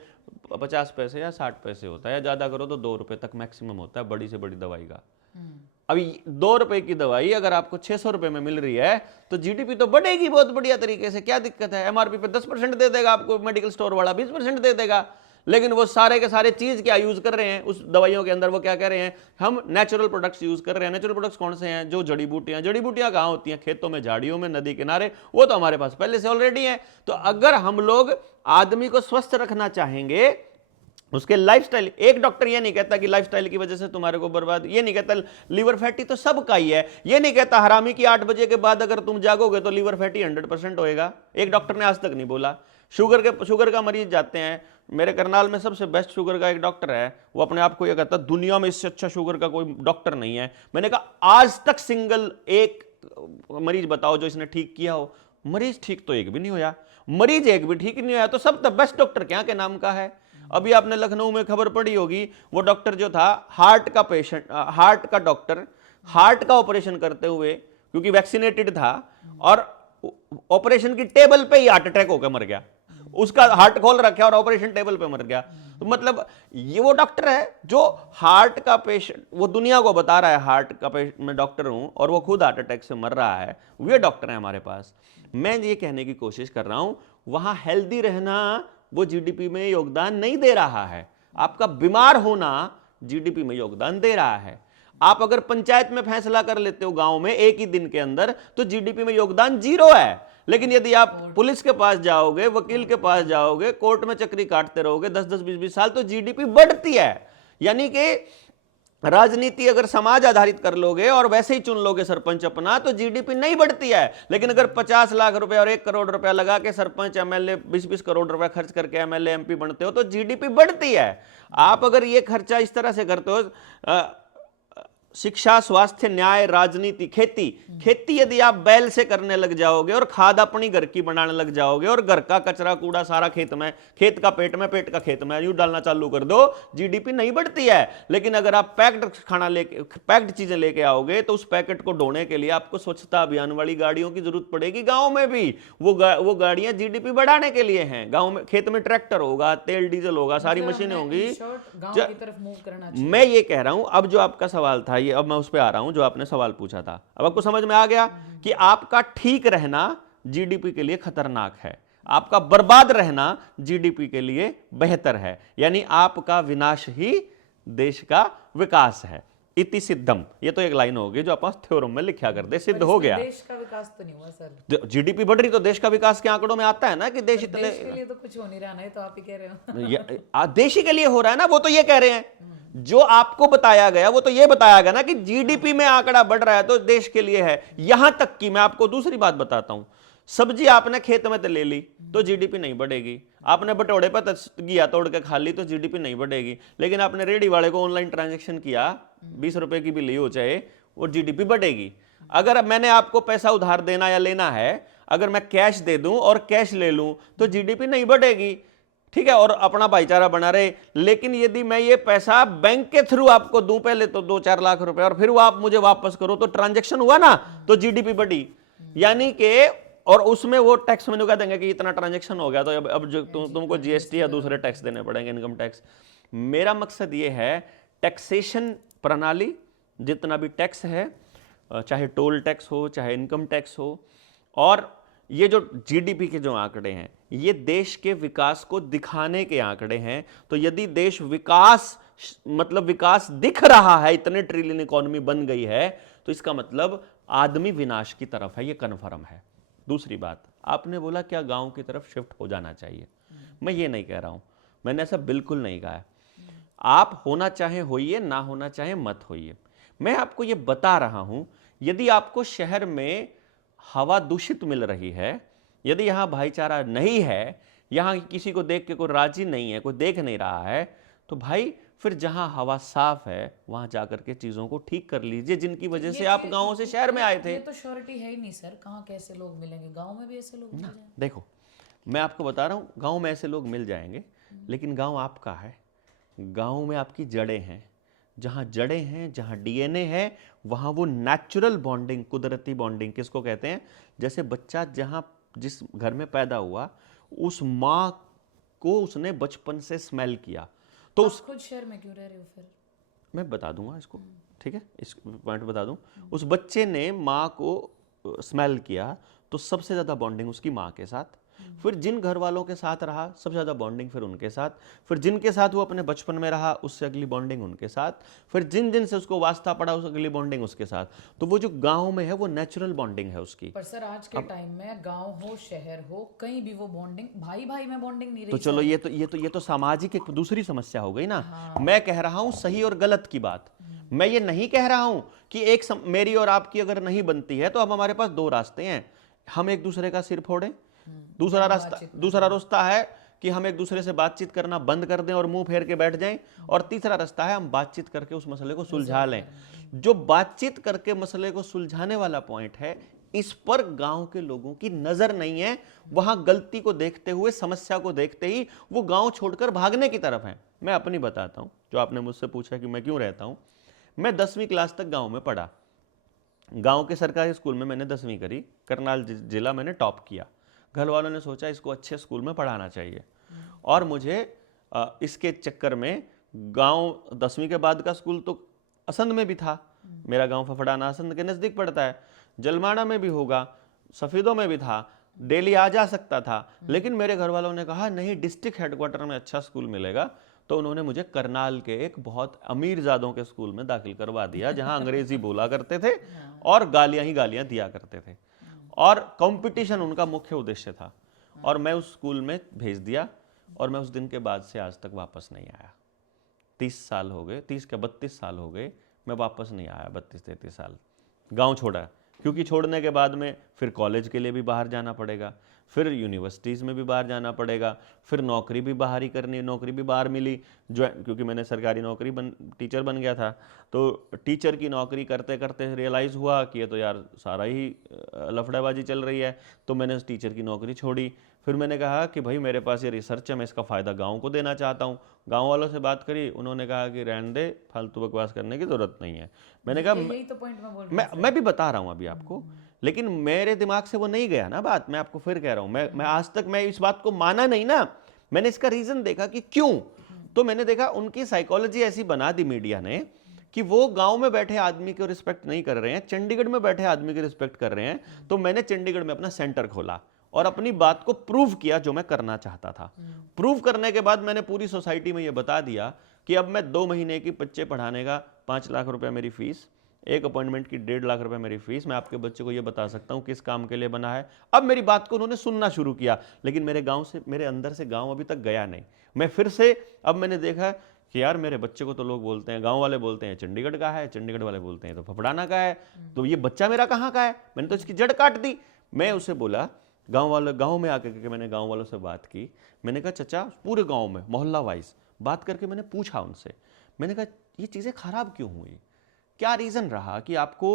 50 पैसे या 60 पैसे होता है, या ज़्यादा करो तो 2 रुपये तक मैक्सिमम होता है बड़ी से बड़ी दवाई का। अभी 2 रुपए की दवाई अगर आपको 600 रुपए में मिल रही है तो जीडीपी तो बढ़ेगी बहुत बढ़िया तरीके से, क्या दिक्कत है? एमआरपी पे 10% दे देगा आपको मेडिकल स्टोर वाला, 20% दे देगा। लेकिन वो सारे के सारे चीज क्या यूज कर रहे हैं उस दवाइयों के अंदर? वो क्या कह रहे हैं, हम नेचुरल प्रोडक्ट्स यूज कर रहे हैं। नेचुरल प्रोडक्ट्स कौन से हैं? जो जड़ी बूटियां, जड़ी बूटियां कहां होती हैं? खेतों में, झाड़ियों में, नदी किनारे, वो तो हमारे पास पहले से ऑलरेडी है। तो अगर हम लोग आदमी को स्वस्थ रखना चाहेंगे, उसके लाइफस्टाइल, एक डॉक्टर ये नहीं कहता कि लाइफस्टाइल की वजह से तुम्हारे को बर्बाद, ये नहीं कहता लीवर फैटी तो सबका ही है, ये नहीं कहता हरामी की 8 बजे के बाद अगर तुम जागोगे तो लीवर फैटी 100% होएगा। एक डॉक्टर ने आज तक नहीं बोला। शुगर का मरीज जाते हैं, मेरे करनाल में सबसे बेस्ट शुगर का एक डॉक्टर है, वो अपने आप को ये कहता दुनिया में इससे अच्छा शुगर का कोई डॉक्टर नहीं है। मैंने कहा आज तक सिंगल एक मरीज बताओ जो इसने ठीक किया हो। मरीज ठीक तो एक भी नहीं होया, मरीज एक भी ठीक नहीं होया, तो सब तो बेस्ट डॉक्टर क्या के नाम का है? अभी आपने लखनऊ में खबर पड़ी होगी, वो डॉक्टर जो था हार्ट का पेशेंट, हार्ट का डॉक्टर, हार्ट का ऑपरेशन करते हुए क्योंकि वैक्सीनेटेड था और ऑपरेशन की टेबल पे ही हार्ट अटैक होकर मर गया। उसका हार्ट खोल रखा और ऑपरेशन टेबल पे मर गया। तो मतलब ये वो डॉक्टर है जो हार्ट का पेशेंट, वो दुनिया को बता रहा है हार्ट का पेशेंट मैं डॉक्टर हूं, और वो खुद हार्ट अटैक से मर रहा है। वे डॉक्टर है हमारे पास। मैं ये कहने की कोशिश कर रहा हूं, वहां हेल्दी रहना वो जीडीपी में योगदान नहीं दे रहा है, आपका बीमार होना जीडीपी में योगदान दे रहा है। आप अगर पंचायत में फैसला कर लेते हो गांव में एक ही दिन के अंदर, तो जीडीपी में योगदान 0 है। लेकिन यदि आप पुलिस के पास जाओगे, वकील के पास जाओगे, कोर्ट में चक्री काटते रहोगे 10-10, 20-20 साल, तो जीडीपी बढ़ती है। यानी कि राजनीति अगर समाज आधारित कर लोगे और वैसे ही चुन लोगे सरपंच अपना, तो जीडीपी नहीं बढ़ती है। लेकिन अगर 50 लाख रुपए और 1 करोड़ रुपया लगा के सरपंच, एमएलए 20-20 करोड़ रुपया खर्च करके एमएलए एमपी बनते हो, तो जीडीपी बढ़ती है। आप अगर ये खर्चा इस तरह से करते हो, शिक्षा, स्वास्थ्य, न्याय, राजनीति, खेती यदि आप बैल से करने लग जाओगे और खाद अपनी घर की बनाने लग जाओगे और घर का कचरा कूड़ा सारा खेत में, खेत का पेट में, पेट का खेत में यूं डालना चालू कर दो, जीडीपी नहीं बढ़ती है। लेकिन अगर आप पैक्ड खाना लेके, पैक्ड चीजें लेके आओगे, तो उस पैकेट को ढोने के लिए आपको स्वच्छता अभियान वाली गाड़ियों की जरूरत पड़ेगी। गांव में भी वो गाड़ियां जीडीपी बढ़ाने के लिए हैं। गांव में खेत में ट्रैक्टर होगा, तेल डीजल होगा, सारी मशीनें होंगी। मैं ये कह रहा हूं, अब जो आपका सवाल था, अब मैं उस पे आ रहा हूं जो आपने सवाल पूछा था। अब आपको समझ में आ गया कि आपका ठीक रहना जीडीपी के लिए खतरनाक है, आपका बर्बाद रहना जीडीपी के लिए बेहतर है। यानी आपका विनाश ही देश का विकास है। इति सिद्धम, ये तो एक लाइन होगी जो आप थ्योरम में लिखा कर दे, सिद्ध हो गया। देश का विकास तो नहीं हुआ सर। जीडीपी बढ़ रही तो देश का विकास के आंकड़ों में आता है ना कि देश इतने, देश के लिए तो कुछ हो नहीं रहा ना, तो आप ही कह रहे हो। देश ही के लिए हो रहा है ना, वो तो ये कह रहे हैं। जो आपको बताया गया वो तो ये बताया गया ना कि जीडीपी में आंकड़ा बढ़ रहा है तो देश के लिए है। यहां तक कि मैं आपको दूसरी बात बताता हूं, सब्जी आपने खेत में तो ले ली तो जीडीपी नहीं बढ़ेगी, आपने बटोड़े पर घिया तोड़ के खा ली तो जीडीपी नहीं बढ़ेगी। लेकिन आपने रेडी वाले को ऑनलाइन ट्रांजेक्शन किया, 20 रुपए की भी ली हो चाहे, वो जीडीपी बढ़ेगी। अगर मैंने आपको पैसा उधार देना या लेना है, अगर मैं कैश दे दूं और कैश ले लूं तो जीडीपी नहीं बढ़ेगी, ठीक है, और अपना भाईचारा बना रहे। लेकिन यदि मैं ये पैसा बैंक के थ्रू आपको दूं, पहले तो 2-4 लाख रुपए, और फिर वो आप मुझे वापस करो, तो ट्रांजैक्शन हुआ ना, तो जीडीपी बढ़ी। यानी कि, और उसमें वो टैक्स मेन्यू कह देंगे कि इतना ट्रांजैक्शन हो गया तो अब जो तुमको जीएसटी या दूसरे टैक्स देने पड़ेंगे, इनकम टैक्स। मेरा मकसद ये है, टैक्सेशन प्रणाली, जितना भी टैक्स है, चाहे टोल टैक्स हो, चाहे इनकम टैक्स हो, और ये जो जीडीपी के जो आंकड़े हैं, ये देश के विकास को दिखाने के आंकड़े हैं। तो यदि देश विकास, मतलब विकास दिख रहा है, इतने ट्रिलियन इकोनॉमी बन गई है, तो इसका मतलब आदमी विनाश की तरफ है, ये कन्फर्म है। दूसरी बात, आपने बोला क्या गांव की तरफ शिफ्ट हो जाना चाहिए? मैं ये नहीं कह रहा हूं, मैंने ऐसा बिल्कुल नहीं कहा है। आप होना चाहे होइए, ना होना चाहे मत होइए। मैं आपको ये बता रहा हूं, यदि आपको शहर में हवा दूषित मिल रही है, यदि यहां भाईचारा नहीं है, यहां किसी को देख के कोई राजी नहीं है, कोई देख नहीं रहा है, तो भाई फिर जहां हवा साफ है वहां जाकर के चीजों को ठीक कर लीजिए, जिनकी वजह से आप गांवों से शहर में आए थे। ये तो श्योरिटी है ही नहीं सर, कहां कैसे लोग मिलेंगे? गांव में भी ऐसे लोग मिल जाएंगे? देखो, मैं आपको बता रहा हूं, गांव में ऐसे लोग मिल जाएंगे, लेकिन गांव आपका है, गांव में आपकी जड़ें हैं। जहां जड़ें हैं, जहां डीएनए है, वहां वो नेचुरल बॉन्डिंग, कुदरती बॉन्डिंग किसको कहते हैं? जैसे बच्चा जहां जिस घर में पैदा हुआ, उस माँ को उसने बचपन से स्मेल किया, तो आप खुद शहर में क्यों रह रहे हो फिर? मैं बता दूंगा इसको, ठीक है, इस पॉइंट बता दूं। उस बच्चे ने माँ को स्मेल किया तो सबसे ज़्यादा बॉन्डिंग उसकी माँ के साथ, फिर जिन घर वालों के साथ रहा सबसे ज़्यादा बॉन्डिंग फिर उनके साथ, फिर जिनके साथ वो अपने बचपन में रहा उससे अगली बॉन्डिंग उनके साथ, फिर जिन जिन से उसको वास्ता पड़ा उस अगली बॉन्डिंग उसके साथ। तो वो जो गाँव में है वो नेचुरल बॉन्डिंग है उसकी। पर सर आज के टाइम में गांव हो शहर हो कहीं भी वो बॉन्डिंग भाई भाई में बॉन्डिंग नहीं रही। तो चलो ये तो सामाजिक एक दूसरी समस्या हो गई ना। मैं कह रहा हूं सही और गलत की बात। मैं ये नहीं कह रहा हूं कि मेरी और आपकी अगर नहीं बनती है तो अब हमारे पास दो रास्ते हैं, हम एक दूसरे का सिर फोड़ें, दूसरा रास्ता है कि हम एक दूसरे से बातचीत करना बंद कर दें और मुंह फेर के बैठ जाएं, और तीसरा रास्ता है हम बातचीत करके उस मसले को सुलझा लें। जो बातचीत करके मसले को सुलझाने वाला पॉइंट है, इस पर गांव के लोगों की नजर नहीं है। वहां गलती को देखते हुए, समस्या को देखते ही वो गांव छोड़कर भागने की तरफ है। मैं अपनी बताता हूं, जो आपने मुझसे पूछा कि मैं क्यों रहता हूं। मैं 10वीं क्लास तक गांव में पढ़ा, गांव के सरकारी स्कूल में मैंने 10वीं करी, करनाल जिला मैंने टॉप किया। घर वालों ने सोचा इसको अच्छे स्कूल में पढ़ाना चाहिए, और मुझे इसके चक्कर में गांव 10वीं के बाद का स्कूल तो असंध में भी था, मेरा गांव फफड़ाना असंध के नज़दीक पड़ता है, जलमाना में भी होगा, सफ़ेदों में भी था, डेली आ जा सकता था। लेकिन मेरे घर वालों ने कहा नहीं, डिस्ट्रिक्ट हेडक्वार्टर में अच्छा स्कूल मिलेगा, तो उन्होंने मुझे करनाल के एक बहुत अमीर ज़ादों के स्कूल में दाखिल करवा दिया, जहां अंग्रेजी बोला करते थे और गालियां ही गालियां दिया करते थे, और कंपटीशन उनका मुख्य उद्देश्य था। और मैं उस स्कूल में भेज दिया, और मैं उस दिन के बाद से आज तक वापस नहीं आया। 30 साल हो गए, 30 के 32 साल हो गए, मैं वापस नहीं आया। 32-33 साल गांव छोड़ा, क्योंकि छोड़ने के बाद में फिर कॉलेज के लिए भी बाहर जाना पड़ेगा, फिर यूनिवर्सिटीज़ में भी बाहर जाना पड़ेगा, फिर नौकरी भी बाहर ही करनी, नौकरी भी बाहर मिली क्योंकि मैंने सरकारी नौकरी टीचर बन गया था। तो टीचर की नौकरी करते करते रियलाइज़ हुआ कि ये तो यार सारा ही लफड़ेबाजी चल रही है, तो मैंने उस टीचर की नौकरी छोड़ी। फिर मैंने कहा कि भाई मेरे पास ये रिसर्च है, मैं इसका फ़ायदा गाँव को देना चाहता हूँ। गाँव वालों से बात करी, उन्होंने कहा कि रहने दे, फालतू बकवास करने की ज़रूरत नहीं है। मैंने कहा यही तो पॉइंट मैं बोल रहा हूं। मैं भी बता रहा हूँ अभी आपको, लेकिन मेरे दिमाग से वो नहीं गया ना बात। मैं आपको फिर कह रहा हूँ, मैं आज तक मैं इस बात को माना नहीं ना। मैंने इसका रीजन देखा कि क्यों, तो मैंने देखा उनकी साइकोलॉजी ऐसी बना दी मीडिया ने कि वो गांव में बैठे आदमी को रिस्पेक्ट नहीं कर रहे हैं, चंडीगढ़ में बैठे आदमी की रिस्पेक्ट कर रहे हैं। तो मैंने चंडीगढ़ में अपना सेंटर खोला और अपनी बात को प्रूव किया, जो मैं करना चाहता था। प्रूव करने के बाद मैंने पूरी सोसाइटी में ये बता दिया कि अब मैं 2 महीने की बच्चे पढ़ाने का 5 लाख रुपया मेरी फीस, एक अपॉइंटमेंट की 1.5 लाख रुपए मेरी फीस, मैं आपके बच्चे को ये बता सकता हूँ किस काम के लिए बना है। अब मेरी बात को उन्होंने सुनना शुरू किया, लेकिन मेरे अंदर से गांव अभी तक गया नहीं। मैं फिर से अब मैंने देखा कि यार मेरे बच्चे को तो लोग बोलते हैं, गांव वाले बोलते हैं चंडीगढ़ का है, चंडीगढ़ वाले बोलते हैं तो फफड़ाना का है, तो ये बच्चा मेरा कहाँ का है? मैंने तो इसकी जड़ काट दी। मैं उसे बोला, गांव में आकर के मैंने गांव वालों से बात की। मैंने कहा चाचा, पूरे गांव में मोहल्ला वाइज बात करके मैंने पूछा उनसे, मैंने कहा ये चीज़ें खराब क्यों हुई, क्या रीज़न रहा कि आपको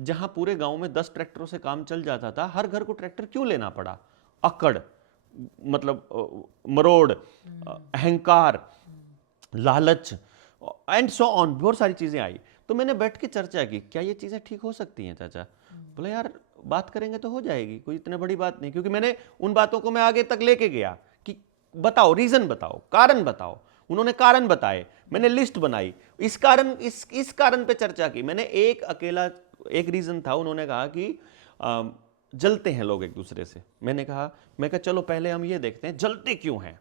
जहां पूरे गांव में 10 ट्रैक्टरों से काम चल जाता था, हर घर को ट्रैक्टर क्यों लेना पड़ा? अकड़, मतलब मरोड़, अहंकार, लालच एंड सो ऑन, बहुत सारी चीज़ें आई। तो मैंने बैठ के चर्चा की, क्या ये चीज़ें ठीक हो सकती हैं चाचा? बोले यार बात करेंगे तो हो जाएगी, कोई इतनी बड़ी बात नहीं। क्योंकि मैंने उन बातों को मैं आगे तक लेके गया कि बताओ, रीज़न बताओ, कारण बताओ। उन्होंने कारण बताए, मैंने लिस्ट बनाई, इस कारण पे चर्चा की। मैंने एक रीज़न था, उन्होंने कहा कि जलते हैं लोग एक दूसरे से। मैं कहा चलो पहले हम ये देखते हैं जलते क्यों हैं।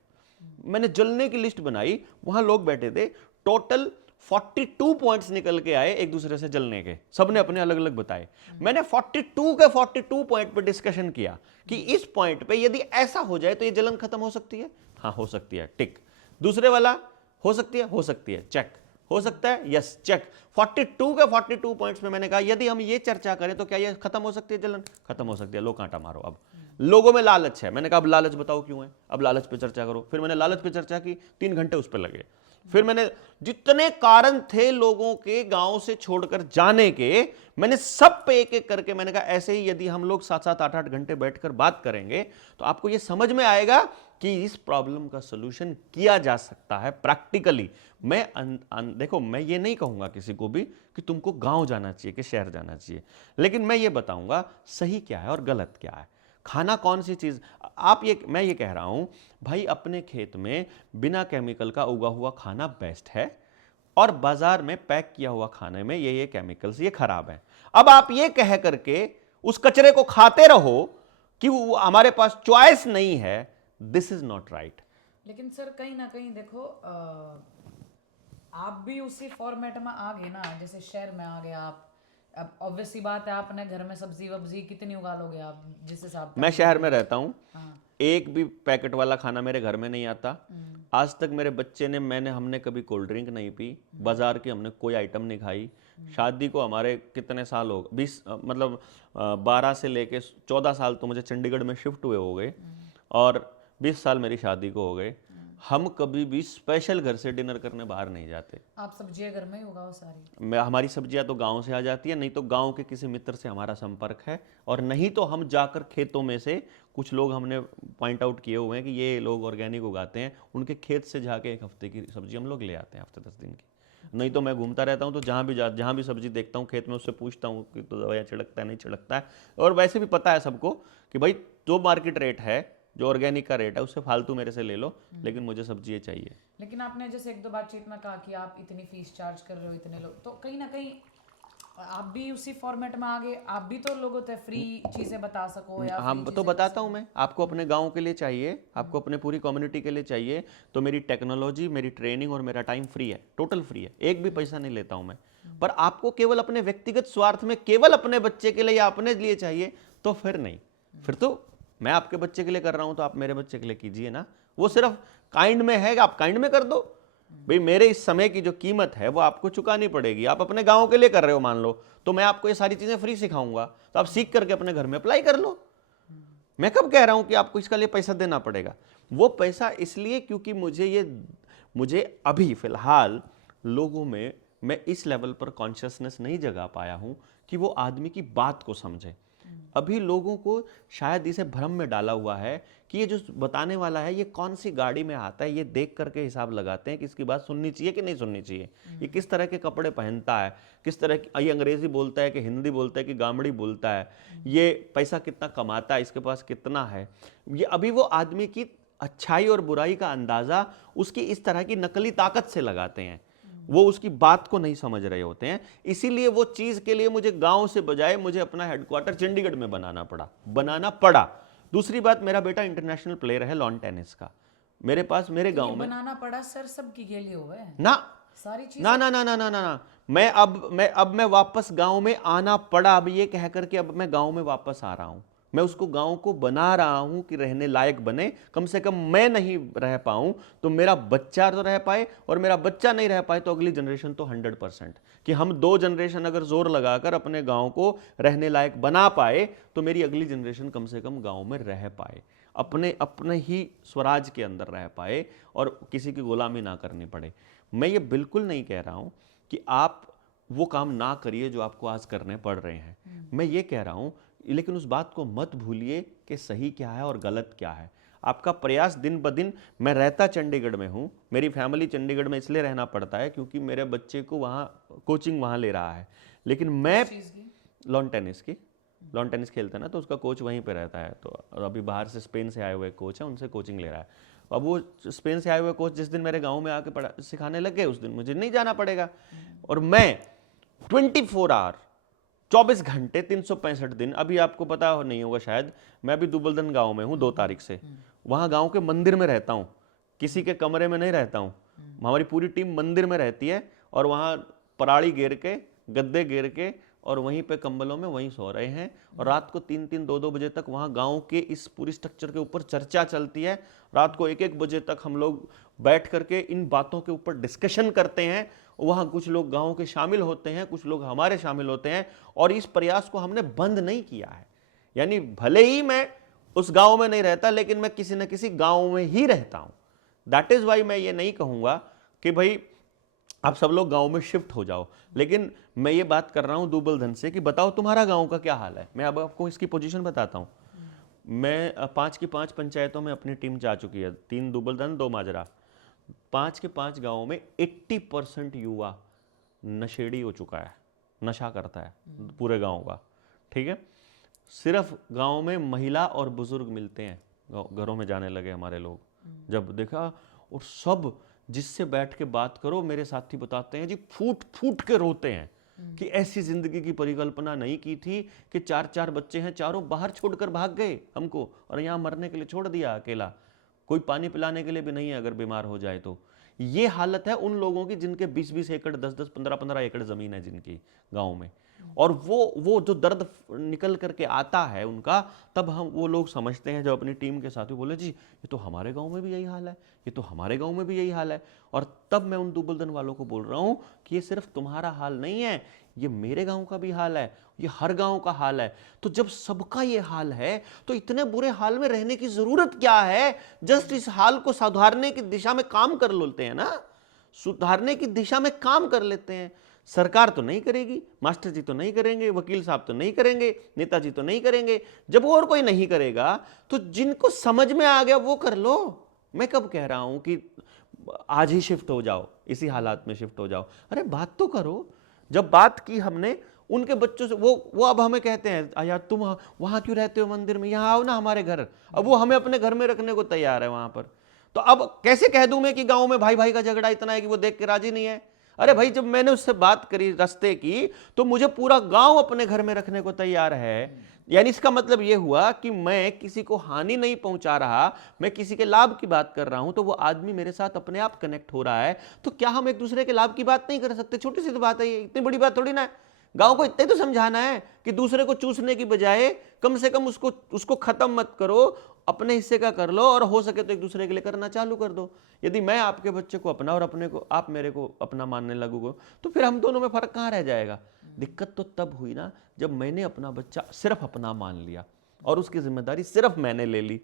मैंने जलने की लिस्ट बनाई, वहां लोग बैठे थे, टोटल 42 पॉइंट्स निकल के आए एक दूसरे से जलने के, सबने अपने अलग अलग बताए। मैंने 42 के 42 पॉइंट पे डिस्कशन किया कि इस पॉइंट पे यदि ऐसा हो जाए तो ये जलन खत्म हो सकती है। हाँ हो सकती है, टिक। दूसरे वाला हो सकती है, चेक। हो सकता है, यस, चेक। 42 के 42 पॉइंट्स में मैंने कहा यदि हम ये चर्चा करें तो क्या ये खत्म हो सकती है, जलन खत्म हो सकती है, लो कांटा मारो। अब लोगों में लालच है, मैंने कहा अब लालच बताओ क्यों है, अब लालच पे चर्चा करो। फिर मैंने लालच पे चर्चा की, 3 घंटे उस पर लगे। फिर मैंने जितने कारण थे लोगों के गांव से छोड़कर जाने के, मैंने सब पे एक एक करके मैंने कहा ऐसे ही यदि हम लोग 7-7, 8-8 घंटे बैठकर बात करेंगे तो आपको ये समझ में आएगा कि इस प्रॉब्लम का सलूशन किया जा सकता है प्रैक्टिकली। देखो, मैं ये नहीं कहूंगा किसी को भी कि तुमको गांव जाना चाहिए कि शहर जाना चाहिए, लेकिन मैं ये बताऊंगा सही क्या है और गलत क्या है, खाना कौन सी चीज़। मैं ये कह रहा हूं भाई, अपने खेत में बिना केमिकल का उगा हुआ खाना बेस्ट है। और बाजार में पैक किया हुआ खाने में ये केमिकल्स, ये खराब है। अब आप ये कह करके उस कचरे को खाते रहो कि हमारे पास चॉइस नहीं है, दिस इज नॉट राइट। लेकिन सर कहीं ना कहीं देखो, आप भी उसी फॉर्मेट में आ गए ना, जैसे शहर में आ गए आप। अब ऑब्वियसली बात है, आपने घर में सब्जी वब्जी कितनी उगा लोगे आप, जिस हिसाब मैं शहर में रहता हूँ, हाँ। एक भी पैकेट वाला खाना मेरे घर में नहीं आता। आज तक मेरे बच्चे ने, हमने कभी कोल्ड ड्रिंक नहीं पी, बाजार की हमने कोई आइटम नहीं खाई। शादी को हमारे कितने साल हो, 20 मतलब 12 से लेके 14 साल तो मुझे चंडीगढ़ में शिफ्ट हुए हो गए, और 20 साल मेरी शादी को हो गए। हम कभी भी स्पेशल घर से डिनर करने बाहर नहीं जाते। आप सब्जियां घर में ही होगा वो सारी? हमारी सब्जियां तो गांव से आ जाती है, नहीं तो गांव के किसी मित्र से हमारा संपर्क है, और नहीं तो हम जाकर खेतों में से, कुछ लोग हमने पॉइंट आउट किए हुए हैं कि ये लोग ऑर्गेनिक उगाते हैं, उनके खेत से जाके एक हफ्ते की सब्जी हम लोग ले आते हैं, हफ्ते 10 दिन की। नहीं तो मैं घूमता रहता हूँ, तो जहाँ भी सब्जी देखता हूँ खेत में, उससे पूछता हूँ कि तो दवाइयाँ छिड़कता है नहीं छिड़कता है। और वैसे भी पता है सबको कि भाई जो मार्केट रेट है, जो ऑर्गेनिक का रेट है, उससे फालतू मेरे से ले लो, लेकिन मुझे सब्जी चाहिए। लेकिन आपने जैसे एक दो बातचीत में कहा कि आप इतनी फीस चार्ज कर रहे हो, इतने लोग, तो कहीं ना कहीं आप भी उसी फॉर्मेट में आगे, आप भी तो लोगों को फ्री चीजें बता सको, या हाँ तो बताता हूँ मैं आपको। अपने गांव के लिए चाहिए, आपको अपने पूरी कम्युनिटी के लिए चाहिए, तो मेरी टेक्नोलॉजी, मेरी ट्रेनिंग और मेरा टाइम फ्री है, टोटल फ्री है, एक भी पैसा नहीं लेता हूँ मैं। पर आपको केवल अपने व्यक्तिगत स्वार्थ में, केवल अपने बच्चे के लिए या अपने लिए चाहिए, तो फिर नहीं। फिर तो मैं आपके बच्चे के लिए कर रहा हूं, तो आप मेरे बच्चे के लिए कीजिए ना। वो सिर्फ काइंड में है, आप काइंड में कर दो भाई। मेरे इस समय की जो कीमत है वो आपको चुकानी पड़ेगी। आप अपने गांव के लिए कर रहे हो मान लो, तो मैं आपको ये सारी चीजें फ्री सिखाऊंगा, तो आप सीख करके अपने घर में अप्लाई कर लो। मैं कब कह रहा हूं कि आपको इसका लिए पैसा देना पड़ेगा? वो पैसा इसलिए क्योंकि मुझे अभी फिलहाल लोगों में मैं इस लेवल पर कॉन्शियसनेस नहीं जगा पाया हूं कि वो आदमी की बात को समझे। अभी लोगों को शायद इसे भ्रम में डाला हुआ है कि ये जो बताने वाला है ये कौन सी गाड़ी में आता है, ये देख करके हिसाब लगाते हैं कि इसकी बात सुननी चाहिए कि नहीं सुननी चाहिए, ये किस तरह के कपड़े पहनता है, किस तरह की, ये अंग्रेजी बोलता है कि हिंदी बोलता है कि गामड़ी बोलता है, ये पैसा कितना कमाता है, इसके पास कितना है। ये अभी वो आदमी की अच्छाई और बुराई का अंदाजा उसकी इस तरह की नकली ताकत से लगाते हैं, वो उसकी बात को नहीं समझ रहे होते हैं। इसीलिए वो चीज के लिए मुझे गांव से बजाय मुझे अपना हेडक्वार्टर चंडीगढ़ में बनाना पड़ा। दूसरी बात, मेरा बेटा इंटरनेशनल प्लेयर है लॉन टेनिस का, मेरे पास मेरे गांव में बनाना पड़ा सर, सबकी के लिए हुआ है ना, सारी चीज ना ना ना ना ना ना ना। मैं वापस गांव में आना पड़ा। अब ये कह करके अब मैं गांव में वापस आ रहा हूं, मैं उसको गांव को बना रहा हूं कि रहने लायक बने। कम से कम मैं नहीं रह पाऊं तो मेरा बच्चा तो रह पाए, और मेरा बच्चा नहीं रह पाए तो अगली जनरेशन तो 100%, कि हम 2 जनरेशन अगर जोर लगाकर अपने गांव को रहने लायक बना पाए तो मेरी अगली जनरेशन कम से कम गांव में रह पाए, अपने ही स्वराज के अंदर रह पाए, और किसी की गुलामी ना करनी पड़े। मैं ये बिल्कुल नहीं कह रहा हूं कि आप वो काम ना करिए जो आपको आज करने पड़ रहे हैं, मैं ये कह रहा हूं, लेकिन उस बात को मत भूलिए कि सही क्या है और गलत क्या है। आपका प्रयास दिन ब दिन, मैं रहता चंडीगढ़ में हूँ, मेरी फैमिली चंडीगढ़ में इसलिए रहना पड़ता है क्योंकि मेरे बच्चे को वहाँ कोचिंग वहाँ ले रहा है, लेकिन मैं लॉन टेनिस खेलता है ना, तो उसका कोच वहीं पे रहता है। तो अभी बाहर से स्पेन से आए हुए कोच है, उनसे कोचिंग ले रहा है। अब वो स्पेन से आए हुए कोच जिस दिन मेरे गाँव में आके सिखाने लग गए, उस दिन मुझे नहीं जाना पड़ेगा, और मैं 24 आवर 24 घंटे 365 दिन, अभी आपको पता नहीं होगा शायद, मैं अभी दुबलदन गांव में हूँ 2 तारीख से, वहाँ गांव के मंदिर में रहता हूँ, किसी के कमरे में नहीं रहता हूँ। हमारी पूरी टीम मंदिर में रहती है, और वहाँ पराड़ी घेर के, गद्दे घेर के, और वहीं पे कंबलों में वहीं सो रहे हैं, और रात को 3-3 2-2 बजे तक वहाँ गांव के इस पूरी स्ट्रक्चर के ऊपर चर्चा चलती है। रात को 1-1 बजे तक हम लोग बैठ करके इन बातों के ऊपर डिस्कशन करते हैं। वहाँ कुछ लोग गांव के शामिल होते हैं, कुछ लोग हमारे शामिल होते हैं, और इस प्रयास को हमने बंद नहीं किया है। यानी भले ही मैं उस गांव में नहीं रहता, लेकिन मैं किसी न किसी गांव में ही रहता हूं। दैट इज वाई मैं ये नहीं कहूंगा कि भाई आप सब लोग गांव में शिफ्ट हो जाओ, लेकिन मैं ये बात कर रहा हूं दुबलधन से कि बताओ तुम्हारा गांव का क्या हाल है। मैं अब आपको इसकी पोजीशन बताता हूं। मैं 5 की 5 पंचायतों में अपनी टीम जा चुकी है, 3 दुबलधन 2 माजरा। 5 के 5 गांवों में 80% युवा नशेड़ी हो चुका है, नशा करता है पूरे गांव का, ठीक है। सिर्फ गांव में महिला और बुजुर्ग मिलते हैं, घरों में जाने लगे हमारे लोग, जब देखा, और सब जिससे बैठ के बात करो, मेरे साथी बताते हैं जी फूट फूट के रोते हैं कि ऐसी जिंदगी की परिकल्पना नहीं की थी कि 4-4 बच्चे हैं, चारों बाहर छोड़कर भाग गए हमको और यहाँ मरने के लिए छोड़ दिया अकेला, कोई पानी पिलाने के लिए भी नहीं है अगर बीमार हो जाए तो। ये हालत है उन लोगों की जिनके 20-20 एकड़, 10-10, 15-15 एकड़ जमीन है जिनकी गांव में, और वो जो दर्द निकल करके आता है उनका, तब हम वो लोग समझते हैं, जब अपनी टीम के साथ भी बोले जी ये तो हमारे गांव में भी यही हाल है, ये तो हमारे गांव में भी यही हाल है। और तब मैं उन दुबलदन वालों को बोल रहा हूं कि ये सिर्फ तुम्हारा हाल नहीं है, ये मेरे गांव का भी हाल है, ये हर गांव का हाल है। तो जब सबका ये हाल है तो इतने बुरे हाल में रहने की जरूरत क्या है? जस्ट इस हाल को सुधारने की दिशा में काम कर लेते हैं ना, सुधारने की दिशा में काम कर लेते हैं। सरकार तो नहीं करेगी, मास्टर जी तो नहीं करेंगे, वकील साहब तो नहीं करेंगे, नेताजी तो नहीं करेंगे। जब और कोई नहीं करेगा तो जिनको समझ में आ गया वो कर लो। मैं कब कह रहा हूं कि आज ही शिफ्ट हो जाओ, इसी हालात में शिफ्ट हो जाओ? अरे बात तो करो। जब बात की हमने उनके बच्चों से, वो अब हमें कहते हैं यार तुम वहां क्यों रहते हो मंदिर में, यहां आओ ना हमारे घर। अब वो हमें अपने घर में रखने को तैयार है वहां पर। तो अब कैसे कह दूं मैं कि गांव में भाई भाई का झगड़ा इतना है कि वो देख के राजी नहीं है? अरे भाई, जब मैंने उससे बात करी रास्ते की तो मुझे पूरा गांव अपने घर में रखने को तैयार है। यानी इसका मतलब यह हुआ कि मैं किसी को हानि नहीं पहुंचा रहा, मैं किसी के लाभ की बात कर रहा हूं, तो वो आदमी मेरे साथ अपने आप कनेक्ट हो रहा है। तो क्या हम एक दूसरे के लाभ की बात नहीं कर सकते? छोटी सी तो बात है ये, इतनी बड़ी बात थोड़ी ना है। गांव को इतना तो समझाना है कि दूसरे को चूसने की बजाय कम से कम उसको खत्म मत करो, अपने हिस्से का कर लो, और हो सके तो एक दूसरे के लिए करना चालू कर दो। यदि मैं आपके बच्चे को अपना और अपने को आप मेरे को अपना मानने लगोगे तो फिर हम दोनों में फर्क कहाँ रह जाएगा? दिक्कत तो तब हुई ना जब मैंने अपना बच्चा सिर्फ अपना मान लिया और उसकी जिम्मेदारी सिर्फ मैंने ले ली।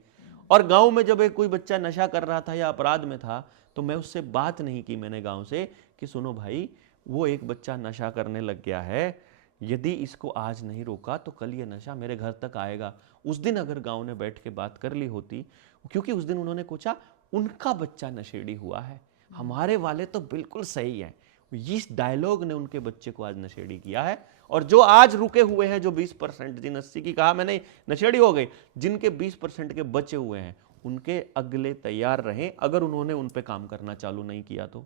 और गांव में जब एक कोई बच्चा नशा कर रहा था या अपराध में था तो मैं उससे बात नहीं की मैंने गांव से कि सुनो भाई, वो एक बच्चा नशा करने लग गया है, यदि इसको आज नहीं रोका तो कल ये नशा मेरे घर तक आएगा। उस दिन अगर गांव ने बैठ के बात कर ली होती, क्योंकि उस दिन उन्होंने सोचा उनका बच्चा नशेड़ी हुआ है, हमारे वाले तो बिल्कुल सही है। इस डायलॉग ने उनके बच्चे को आज नशेड़ी किया है। और जो आज रुके हुए हैं, जो 20%, जिन 80 की कहा मैंने नशेड़ी हो गए, जिनके 20% के बचे हुए हैं, उनके अगले तैयार रहें अगर उन्होंने उन पे काम करना चालू नहीं किया तो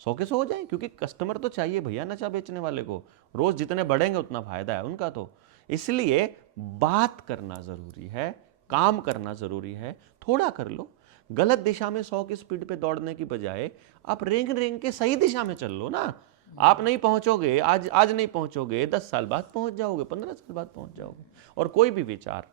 100 के 100 हो जाए। क्योंकि कस्टमर तो चाहिए भैया नशा बेचने वाले को, रोज जितने बढ़ेंगे उतना फायदा है उनका। तो इसलिए बात करना जरूरी है, काम करना जरूरी है। थोड़ा कर लो, गलत दिशा में 100 की स्पीड पे दौड़ने की बजाय आप रेंग रेंग के सही दिशा में चल लो ना। आप नहीं पहुंचोगे आज नहीं पहुंचोगे, 10 साल बाद पहुंच जाओगे, 15 साल बाद पहुंच जाओगे। और कोई भी विचार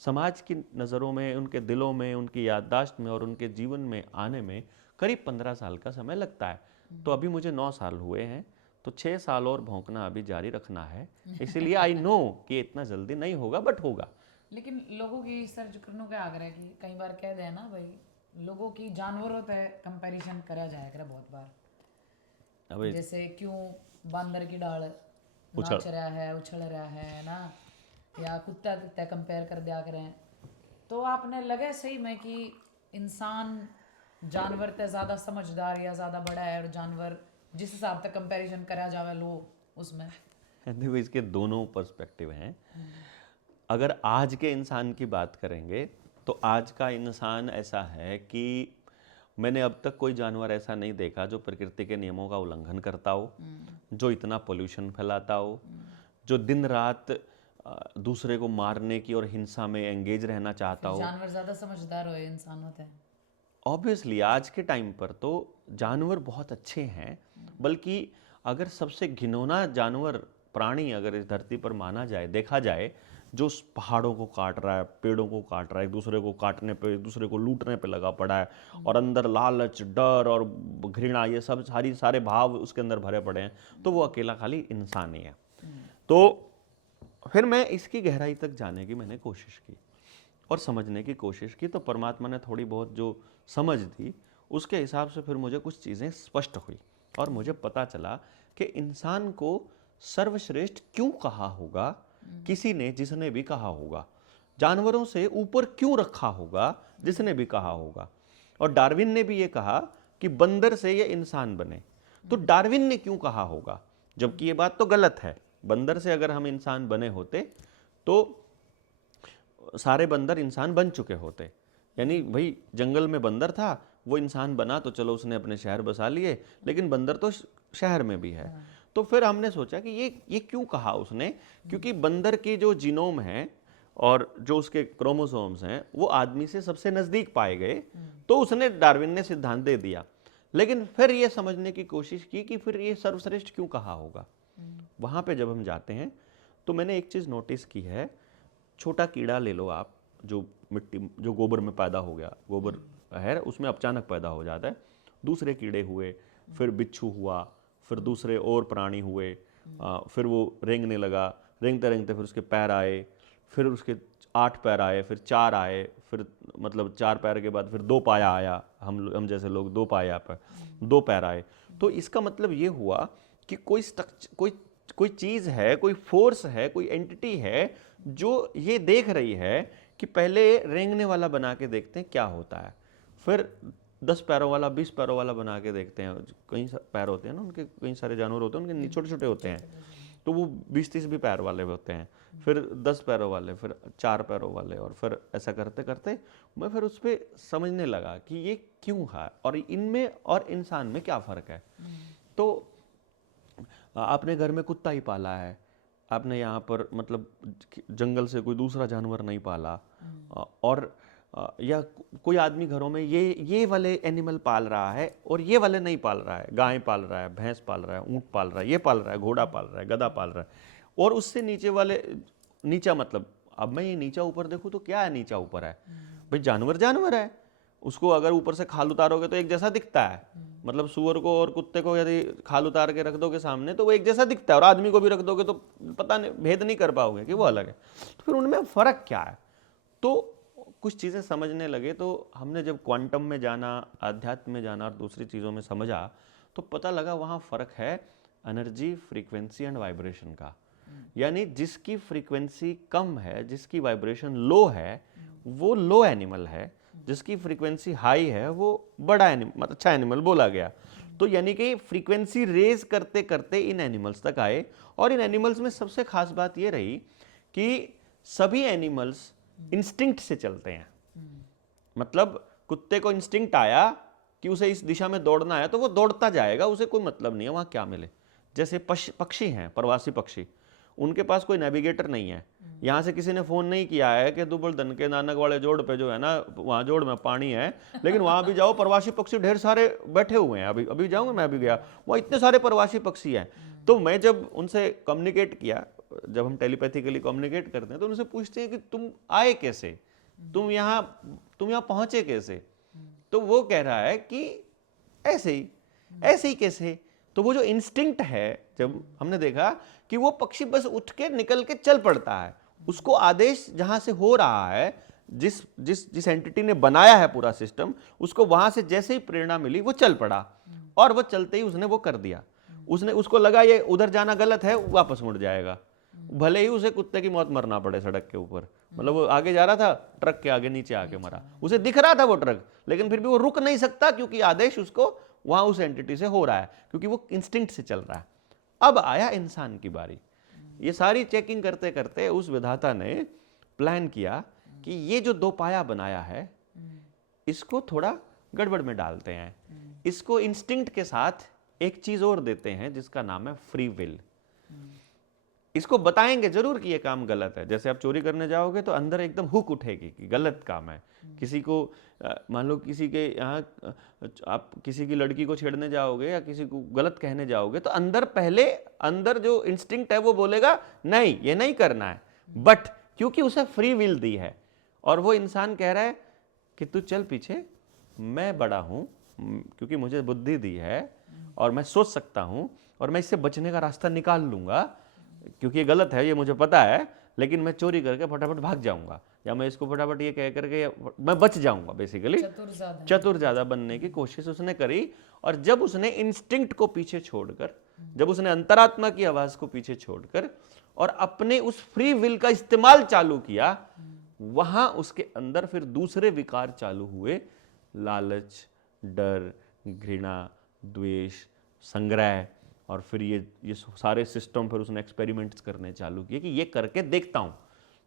समाज की नज़रों में, उनके दिलों में, उनकी याददाश्त में और उनके जीवन में आने में करीब 15 साल का समय लगता है। तो अभी मुझे 9 साल हुए हैं, तो 6 साल और भौंकना अभी जारी रखना है। इसीलिए आई नो कि इतना जल्दी नहीं होगा, बट होगा। लेकिन लोगों की सर जुकरनों का आग्रह की कई बार कह दे ना भाई, लोगों की जानवरों पे कंपैरिजन करा जाया करे बहुत बार। अबे जैसे क्यों बंदर की डाल नाच रहा है, उछल रहा है ना, या कुत्ता कुत्ता कंपेयर कर दिया करें। तो आपने लगे सही में कि इंसान जानवर ते ज़्यादा समझदार या ज़्यादा बड़ा है, और जानवर जिस हिसाब से कंपैरिजन करा जावे लो उसमें? देखो, इसके दोनों पर्सपेक्टिव हैं। अगर आज के इंसान की बात करेंगे तो आज का इंसान ऐसा है कि मैंने अब तक कोई जानवर ऐसा नहीं देखा जो प्रकृति के नियमों का उल्लंघन करता हो, जो इतना पोल्यूशन फैलाता हो, जो दिन रात दूसरे को मारने की और हिंसा में एंगेज रहना चाहता हो। जानवर ज़्यादा समझदार हो इंसान होते हैं। ऑब्वियसली आज के टाइम पर तो जानवर बहुत अच्छे हैं, बल्कि अगर सबसे घिनौना जानवर प्राणी अगर इस धरती पर माना जाए, देखा जाए, जो पहाड़ों को काट रहा है, पेड़ों को काट रहा है, एक दूसरे को काटने पे, एक दूसरे को लूटने पे लगा पड़ा है, और अंदर लालच, डर और घृणा, ये सब सारे भाव उसके अंदर भरे पड़े हैं, तो वो अकेला खाली इंसान ही है। तो फिर मैं इसकी गहराई तक जाने की मैंने कोशिश की और समझने की कोशिश की, तो परमात्मा ने थोड़ी बहुत जो समझ दी उसके हिसाब से फिर मुझे कुछ चीज़ें स्पष्ट हुई और मुझे पता चला कि इंसान को सर्वश्रेष्ठ क्यों कहा होगा किसी ने, जिसने भी कहा होगा। जानवरों से ऊपर क्यों रखा होगा जिसने भी कहा होगा। और डार्विन ने भी ये कहा कि बंदर से ये इंसान बने, तो डार्विन ने क्यों कहा होगा, जबकि ये बात तो गलत है। बंदर से अगर हम इंसान बने होते तो सारे बंदर इंसान बन चुके होते। यानी भाई जंगल में बंदर था, वो इंसान बना तो चलो उसने अपने शहर बसा लिए, लेकिन बंदर तो शहर में भी है। तो फिर हमने सोचा कि ये क्यों कहा उसने, क्योंकि बंदर की जो जीनोम है और जो उसके क्रोमोसोम्स हैं वो आदमी से सबसे नज़दीक पाए गए, तो उसने, डार्विन ने सिद्धांत दे दिया। लेकिन फिर ये समझने की कोशिश की कि फिर ये सर्वश्रेष्ठ क्यों कहा होगा। वहाँ पे जब हम जाते हैं तो मैंने एक चीज़ नोटिस की है, छोटा कीड़ा ले लो आप, जो मिट्टी, जो गोबर में पैदा हो गया, गोबर है उसमें अचानक पैदा हो जाता है, दूसरे कीड़े हुए, फिर बिच्छू हुआ, फिर दूसरे और प्राणी हुए, फिर वो रेंगने लगा, रेंगते रेंगते फिर उसके पैर आए, फिर उसके 8 पैर आए, फिर 4 आए, फिर मतलब 4 पैर के बाद फिर 2 पाया आया, हम जैसे लोग 2 पाया पर 2 पैर आए। तो इसका मतलब ये हुआ कि कोई चीज़ है, कोई फोर्स है, कोई एंटिटी है जो ये देख रही है कि पहले रेंगने वाला बना के देखते हैं क्या होता है, फिर 10 पैरों वाला, 20 पैरों वाला बना के देखते हैं। कई पैर होते हैं ना उनके, कई सारे जानवर होते हैं उनके छोटे छोटे होते हैं, तो वो 20-30 भी पैर वाले होते हैं, फिर 10 पैरों वाले, फिर 4 पैरों वाले, और फिर ऐसा करते करते मैं फिर उस पर समझने लगा कि ये क्यों है और इनमें और इंसान में क्या फ़र्क है। तो आपने घर में कुत्ता ही पाला है, आपने यहाँ पर मतलब जंगल से कोई दूसरा जानवर नहीं पाला, और या कोई आदमी घरों में ये वाले एनिमल पाल रहा है और ये वाले नहीं पाल रहा है, गाय पाल रहा है, भैंस पाल रहा है, ऊँट पाल रहा है, ये पाल रहा है, घोड़ा पाल रहा है, गधा पाल रहा है, और उससे नीचे वाले, नीचा मतलब अब मैं ये नीचा ऊपर देखूँ तो क्या है, नीचा ऊपर है भाई, जानवर जानवर है, उसको अगर ऊपर से खाल उतारोगे तो एक जैसा दिखता है, मतलब सुअर को और कुत्ते को यदि खाल उतार के रख दोगे सामने तो वो एक जैसा दिखता है, और आदमी को भी रख दोगे तो पता नहीं, भेद नहीं कर पाओगे कि वो अलग है। तो फिर उनमें फ़र्क क्या है, तो कुछ चीज़ें समझने लगे। तो हमने जब क्वांटम में जाना, आध्यात्म में जाना और दूसरी चीज़ों में समझा, तो पता लगा वहाँ फ़र्क है एनर्जी, फ्रीक्वेंसी एंड वाइब्रेशन का। यानी जिसकी फ्रीक्वेंसी कम है, जिसकी वाइब्रेशन लो है, वो लो एनिमल है, जिसकी फ्रीक्वेंसी हाई है वो बड़ा एनिमल, मतलब अच्छा एनिमल बोला गया। तो यानी कि फ्रीक्वेंसी रेज करते करते इन एनिमल्स तक आए, और इन एनिमल्स में सबसे खास बात ये रही कि सभी एनिमल्स इंस्टिंक्ट से चलते हैं। मतलब कुत्ते को इंस्टिंक्ट आया कि उसे इस दिशा में दौड़ना है तो वो दौड़ता जाएगा, उसे कोई मतलब नहीं है वहाँ क्या मिले। जैसे पक्षी हैं, प्रवासी पक्षी, उनके पास कोई नेविगेटर नहीं है, यहाँ से किसी ने फ़ोन नहीं किया है कि दुबल दन के नानक वाले जोड़ पे जो है ना, वहाँ जोड़ में पानी है, लेकिन वहाँ भी जाओ प्रवासी पक्षी ढेर सारे बैठे हुए हैं। अभी जाऊँगा, मैं अभी गया, वहाँ इतने सारे प्रवासी पक्षी हैं। तो मैं जब उनसे कम्युनिकेट किया, जब हम टेलीपैथिकली कम्युनिकेट करते हैं तो उनसे पूछते हैं कि तुम आए कैसे, तुम यहाँ पहुँचे कैसे, तो वो कह रहा है कि ऐसे ही कैसे। तो वो जो इंस्टिंक्ट है, जब हमने देखा कि वो पक्षी बस उठ के निकल के चल पड़ता है, उसको आदेश जहां से हो रहा है, जिस एंटिटी ने बनाया है पूरा सिस्टम, उसको वहां से जैसे ही प्रेरणा मिली वो चल पड़ा, और वो चलते ही उसने वो कर दिया। उसको लगा ये उधर जाना गलत है, वापस मुड़ जाएगा, भले ही उसे कुत्ते की मौत मरना पड़े सड़क के ऊपर। मतलब वो आगे जा रहा था, ट्रक के आगे नीचे आके मरा, उसे दिख रहा था वो ट्रक, लेकिन फिर भी वो रुक नहीं सकता क्योंकि आदेश उसको वहां उस एंटिटी से हो रहा है, क्योंकि वो इंस्टिंक्ट से चल रहा है। अब आया इंसान की बारी। ये सारी चेकिंग करते करते उस विधाता ने प्लान किया कि ये जो 2 पाया बनाया है, इसको थोड़ा गड़बड़ में डालते हैं, इसको इंस्टिंक्ट के साथ एक चीज और देते हैं जिसका नाम है फ्री विल। इसको बताएंगे जरूर कि ये काम गलत है। जैसे आप चोरी करने जाओगे तो अंदर एकदम हुक उठेगी कि गलत काम है। किसी को मान लो किसी के यहाँ आप किसी की लड़की को छेड़ने जाओगे या किसी को गलत कहने जाओगे तो अंदर जो इंस्टिंक्ट है वो बोलेगा नहीं, ये नहीं करना है, बट क्योंकि उसे फ्री विल दी है और वो इंसान कह रहा है कि तू चल पीछे, मैं बड़ा हूं क्योंकि मुझे बुद्धि दी है और मैं सोच सकता हूं और मैं इससे बचने का रास्ता निकाल लूंगा, क्योंकि ये गलत है, ये मुझे पता है, लेकिन मैं चोरी करके फटाफट भाग जाऊंगा, या मैं इसको फटाफट ये कह करके मैं बच जाऊंगा। बेसिकली चतुर ज्यादा बनने की कोशिश उसने करी। और जब उसने इंस्टिंक्ट को पीछे छोड़कर, जब उसने अंतरात्मा की आवाज को पीछे छोड़कर और अपने उस फ्री विल का इस्तेमाल चालू किया, वहां उसके अंदर फिर दूसरे विकार चालू हुए, लालच, डर, घृणा, द्वेष, संग्रह, और फिर ये सारे सिस्टम फिर उसने एक्सपेरिमेंट्स करने चालू किए कि ये करके देखता हूँ।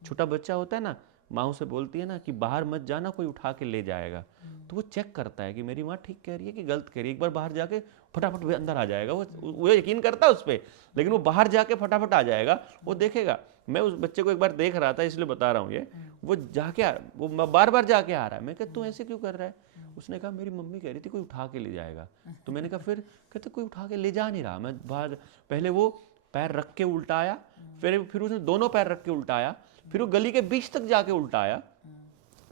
छोटा बच्चा होता है ना, माँ उसे बोलती है ना कि बाहर मत जाना, कोई उठा के ले जाएगा, तो वो चेक करता है कि मेरी माँ ठीक कह रही है कि गलत कह रही है। एक बार बाहर जाके फटाफट वो अंदर आ जाएगा, वो यकीन करता है उस पर, लेकिन वो बाहर जाके फटाफट आ जाएगा, वो देखेगा। मैं उस बच्चे को एक बार देख रहा था, इसलिए बता रहा हूँ ये, वो वो बार बार जाके आ रहा है। मैं कहता तू ऐसे क्यों कर रहा है? उसने कहा मेरी मम्मी कह रही थी कोई उठा के ले जाएगा। तो मैंने कहा फिर? कहते कोई उठा के ले जा नहीं रहा। मैं बाहर, पहले वो पैर रख के उल्टा आया, फिर उसने दोनों पैर रख के उल्टा आया, फिर वो गली के बीच तक जाके उल्टा आया,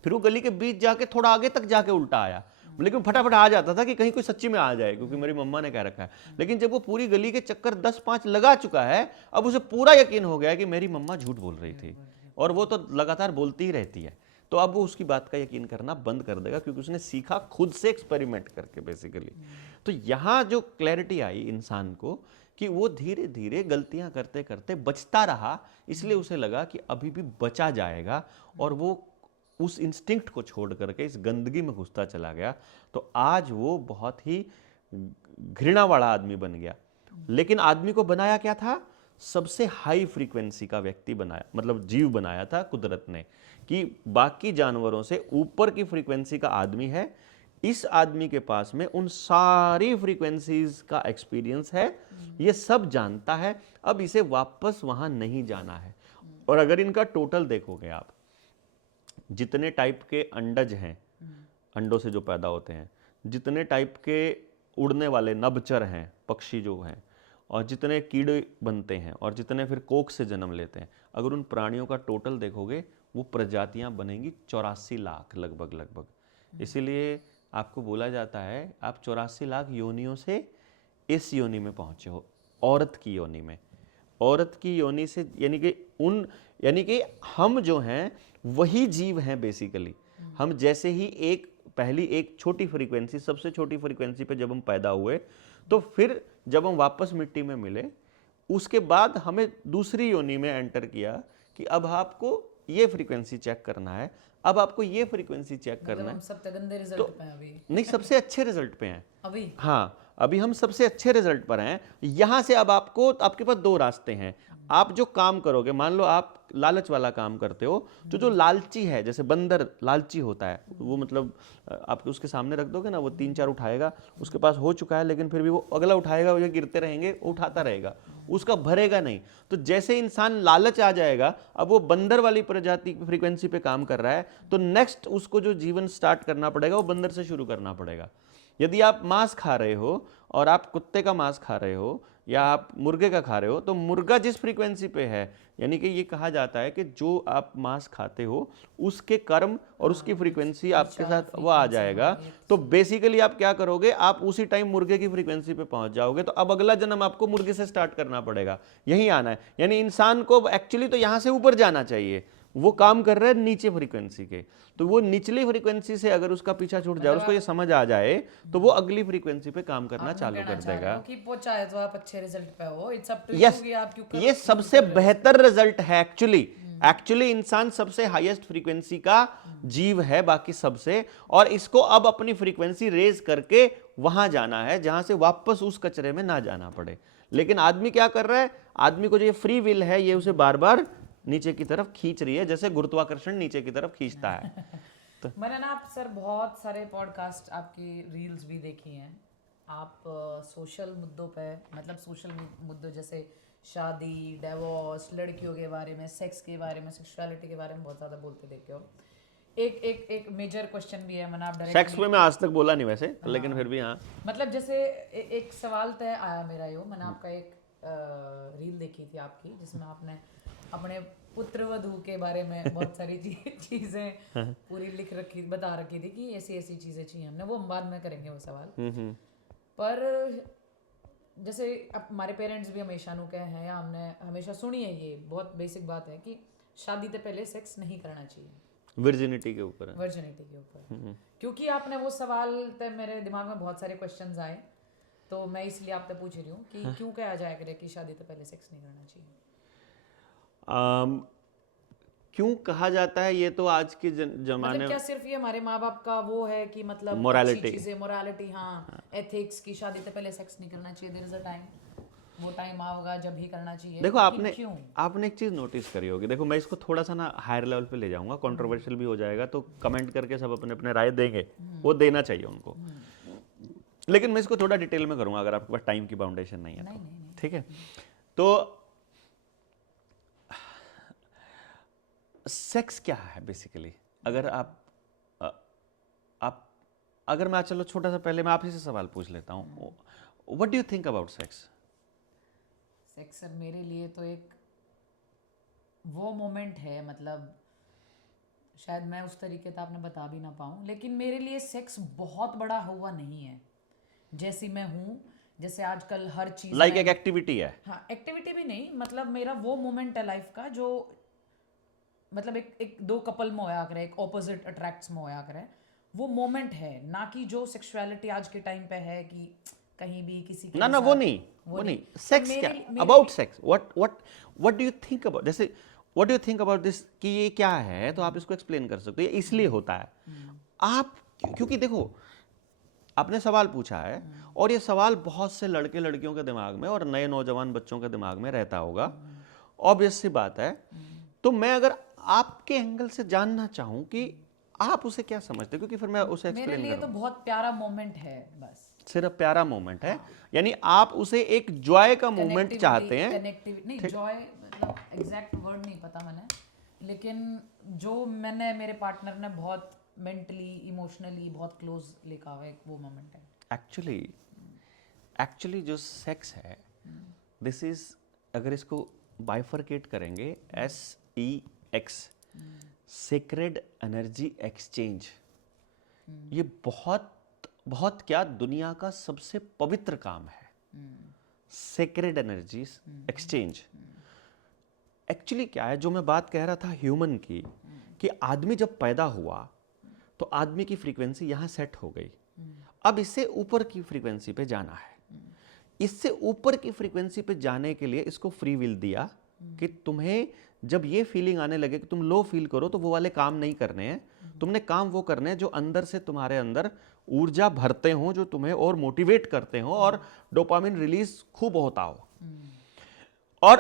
फिर वो गली के बीच जाके थोड़ा आगे तक जाके उल्टा आया, लेकिन फटाफट आ जाता था कि कहीं कोई सच्ची में आ जाए, क्योंकि मेरी मम्मा ने कह रखा है। लेकिन जब वो पूरी गली के चक्कर 10-5 लगा चुका है, अब उसे पूरा यकीन हो गया है कि मेरी मम्मा झूठ बोल रही थी, और वो तो लगातार बोलती ही रहती है। तो अब वो उसकी बात का यकीन करना बंद कर देगा, क्योंकि उसने सीखा खुद से एक्सपेरिमेंट करके बेसिकली। तो यहाँ जो क्लैरिटी आई इंसान को कि वो धीरे धीरे गलतियां करते करते बचता रहा, इसलिए उसे लगा कि अभी भी बचा जाएगा, और वो उस इंस्टिंक्ट को छोड़ करके इस गंदगी में घुसता चला गया। तो आज वो बहुत ही घृणा वाला आदमी बन गया। लेकिन आदमी को बनाया क्या था? सबसे हाई फ्रीक्वेंसी का व्यक्ति बनाया, मतलब जीव बनाया था कुदरत ने, कि बाकी जानवरों से ऊपर की फ्रीक्वेंसी का आदमी है। इस आदमी के पास में उन सारी फ्रीक्वेंसीज का एक्सपीरियंस है, ये सब जानता है। अब इसे वापस वहां नहीं जाना है। और अगर इनका टोटल देखोगे आप, जितने टाइप के अंडज हैं, अंडों से जो पैदा होते हैं, जितने टाइप के उड़ने वाले नभचर हैं, पक्षी जो हैं, और जितने कीड़े बनते हैं, और जितने फिर कोख से जन्म लेते हैं, अगर उन प्राणियों का टोटल देखोगे, वो प्रजातियां बनेंगी 84 लाख लगभग। इसीलिए आपको बोला जाता है आप 84 लाख योनियों से इस योनि में पहुंचे हो, औरत की योनि में। औरत की योनि से यानी कि हम जो हैं वही जीव हैं बेसिकली। हम जैसे ही पहली एक छोटी फ्रीक्वेंसी, सबसे छोटी फ्रीक्वेंसी पे जब हम पैदा हुए, तो फिर जब हम वापस मिट्टी में मिले, उसके बाद हमें दूसरी योनि में एंटर किया कि अब आपको ये फ्रीक्वेंसी चेक करना है, अब आपको ये फ्रीक्वेंसी चेक करना है। सबसे गंदे रिजल्ट पे हैं अभी। नहीं, सबसे अच्छे रिजल्ट पे हैं अभी। हाँ, अभी हम सबसे अच्छे रिजल्ट पर हैं। यहां से अब आपके पास 2 रास्ते हैं। आप जो काम करोगे, मान लो आप लालच वाला काम करते हो, तो जो लालची है, जैसे बंदर लालची होता है, वो मतलब आप उसके सामने रख दोगे ना, वो 3-4 उठाएगा, उसके पास हो चुका है, लेकिन फिर भी वो अगला उठाएगा, वो गिरते रहेंगे, उठाता रहेगा, उसका भरेगा नहीं। तो जैसे इंसान लालच आ जाएगा, अब वो बंदर वाली प्रजाति की फ्रीक्वेंसी पे काम कर रहा है, तो नेक्स्ट उसको जो जीवन स्टार्ट करना पड़ेगा वो बंदर से शुरू करना पड़ेगा। यदि आप मांस खा रहे हो और आप कुत्ते का मांस खा रहे हो या आप मुर्गे का खा रहे हो, तो मुर्गा जिस फ्रीक्वेंसी पे है, यानी कि ये कहा जाता है कि जो आप मांस खाते हो उसके कर्म और उसकी फ्रीक्वेंसी आपके साथ वो आ जाएगा। तो बेसिकली आप क्या करोगे, आप उसी टाइम मुर्गे की फ्रीक्वेंसी पे पहुंच जाओगे। तो अब अगला जन्म आपको मुर्गे से स्टार्ट करना पड़ेगा, यही आना है। यानी इंसान को एक्चुअली तो यहां से ऊपर जाना चाहिए, वो काम कर रहा है नीचे फ्रीक्वेंसी के। तो वो निचली फ्रीक्वेंसी से अगर उसका पीछा छूट जाए, उसको ये समझ आ जाए, तो वो अगली फ्रीक्वेंसी पे काम करना चालू कर देगा। कि पहुंचाए तो आप अच्छे रिजल्ट पे हो, it's up to you yes, कि आप क्यों ये सबसे बेहतर रिजल्ट है एक्चुअली इंसान सबसे हाईएस्ट फ्रीक्वेंसी का जीव है बाकी सबसे, और इसको अब अपनी फ्रीक्वेंसी रेज करके वहां जाना है जहां से वापस उस कचरे में ना जाना पड़े। लेकिन आदमी क्या कर रहा है, आदमी को जो ये फ्री विल है, ये उसे बार बार नीचे की तरफ खींच रही है, जैसे गुरुत्वाकर्षण नीचे की तरफ खींचता है। तो मैंने ना आप सर बहुत सारे पॉडकास्ट, आपकी रील्स भी देखी हैं। आप सोशल मुद्दों पे, मतलब सोशल मुद्दों जैसे शादी, डिवोर्स, लड़कियों के बारे में, सेक्स के बारे में, सेक्सुअलिटी के बारे में बहुत ज़्यादा बोलते देखे हो। एक मेजर क्वेश्चन भी है, मैंने आप डायरेक्ट सेक्स में मैं आज तक बोला नहीं वैसे, लेकिन फिर भी हाँ, मतलब जैसे एक सवाल तय आया मेरा, यो मैंने आपका एक रील देखी थी आपकी, जिसमें आपने अपने पुत्र वधू के बारे में बहुत सारी चीजें पूरी लिख रखी, बता रखी थी कि ऐसी ऐसी चीजें चाहिए हमने, वो हम बाद में करेंगे वो सवाल। पर जैसे अब हमारे पेरेंट्स भी हमेशा नु कहे हैं, या हमने हमेशा सुनी है, ये बहुत बेसिक बात है कि शादी से पहले सेक्स नहीं करना चाहिए, वर्जिनिटी के ऊपर, वर्जिनिटी के ऊपर। क्योंकि आपने वो सवाल तय, मेरे दिमाग में बहुत सारे क्वेश्चंस आए, तो मैं इसलिए आपसे पूछ रही हूँ कि क्यों कहा जाया करे कि शादी से पहले सेक्स नहीं करना चाहिए। क्यों कहा जाता है, ये तो आज के जमाने मतलब क्या सिर्फ ये हमारे माँ बाप का वो है कि मतलब मोरालिटी, मोरालिटी, हाँ, एथिक्स की शादी से पहले सेक्स नहीं करना चाहिए, देयर इज अ टाइम। वो टाइम आएगा जब ही करना चाहिए। देखो लेकिन क्यों? आपने एक चीज नोटिस करी होगी, देखो मैं इसको थोड़ा सा ना हायर लेवल पे ले जाऊंगा, कंट्रोवर्शियल भी हो जाएगा, तो कमेंट करके सब अपने अपने राय देंगे, वो देना चाहिए उनको, लेकिन मैं इसको थोड़ा डिटेल में करूंगा अगर आपके पास टाइम की बाउंडेशन नहीं है तो, ठीक है। तो सेक्स क्या है बेसिकली, अगर आप अगर मैं चलो छोटा सा पहले मैं आप ही से सवाल पूछ लेता हूँ, what do you think about sex? Sex sir मेरे लिए तो एक वो मोमेंट है, मतलब शायद मैं उस तरीके से आपने बता भी ना पाऊँ, लेकिन मेरे लिए सेक्स बहुत बड़ा हुआ नहीं है। जैसी मैं हूँ, जैसे आजकल हर चीज़ लाइक एक एक्टिविटी है। हाँ, एक्टिविटी भी नहीं, मतलब मेरा वो मोमेंट है लाइफ का जो मतलब एक दो कपल में होया करे, एक ऑपोजिट अट्रैक्ट्स में होया करे, वो मोमेंट है, ना कि जो सेक्सुअलिटी आज के टाइम पे है कि कहीं भी किसी के ना साथ, वो नहीं सेक्स क्या about sex, what do you think about, जैसे what do you think about this कि ये क्या है, तो आप इसको एक्सप्लेन कर सकते हो, ये इसलिए होता है आप, क्योंकि देखो आपने सवाल पूछा है और ये सवाल बहुत से लड़के लड़कियों के दिमाग में और नए नौजवान बच्चों के दिमाग में रहता होगा, ऑब्वियस सी बात है। तो मैं अगर आपके एंगल से जानना चाहूं कि आप उसे क्या समझते हैं, क्योंकि फिर मैं उसे एक्सप्लेन मेरे लिए तो बहुत प्यारा मोमेंट है, बस सिर्फ प्यारा मोमेंट है, यानी आप उसे एक जॉय का मोमेंट चाहते हैं। कनेक्टिविटी नहीं, जॉय मतलब एग्जैक्ट वर्ड नहीं पता मैंने, लेकिन जो मैंने मेरे पार्टनर ने बहुत मेंटली इमोशनली बहुत क्लोज लिखा हुआ है, वो मोमेंट है। एक्चुअली जो सेक्स है, दिस इज, अगर इसको बाइफरकेट करेंगे, SEX, सेक्रेड एनर्जी एक्सचेंज, ये बहुत बहुत क्या दुनिया का सबसे पवित्र काम है, सेक्रेड एनर्जी एक्सचेंज। एक्चुअली क्या है, जो मैं बात कह रहा था ह्यूमन की, कि आदमी जब पैदा हुआ तो आदमी की फ्रीक्वेंसी यहां सेट हो गई, अब इससे ऊपर की फ्रीक्वेंसी पे जाना है। इससे ऊपर की फ्रीक्वेंसी पे जाने के लिए इसको फ्री विल दिया कि तुम्हें जब ये फीलिंग आने लगे कि तुम लो फील करो, तो वो वाले काम नहीं करने हैं, तुमने काम वो करने हैं जो अंदर से तुम्हारे अंदर ऊर्जा भरते हो, जो तुम्हें और मोटिवेट करते हो और डोपामिन रिलीज खूब होता हो। और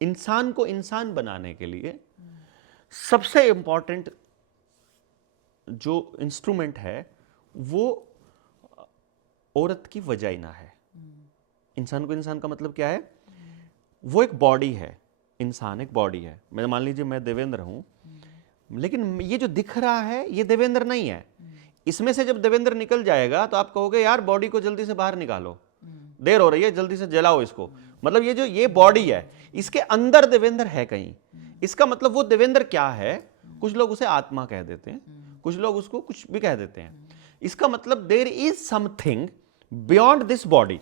इंसान को इंसान बनाने के लिए सबसे इंपॉर्टेंट जो इंस्ट्रूमेंट है वो औरत की वजाइना है। इंसान को इंसान का मतलब क्या है, वो एक बॉडी है, इंसान एक बॉडी है। मैं मान लीजिए मैं देवेंद्र हूं, लेकिन ये जो दिख रहा है ये देवेंद्र नहीं है। इसमें से जब देवेंद्र निकल जाएगा तो आप कहोगे यार बॉडी को जल्दी से बाहर निकालो, देर हो रही है, जल्दी से जलाओ इसको। मतलब ये जो ये बॉडी है, इसके अंदर देवेंद्र है कहीं। इसका मतलब वो देवेंद्र क्या है, कुछ लोग उसे आत्मा कह देते हैं, कुछ लोग उसको कुछ भी कह देते हैं। इसका मतलब there is something beyond this body.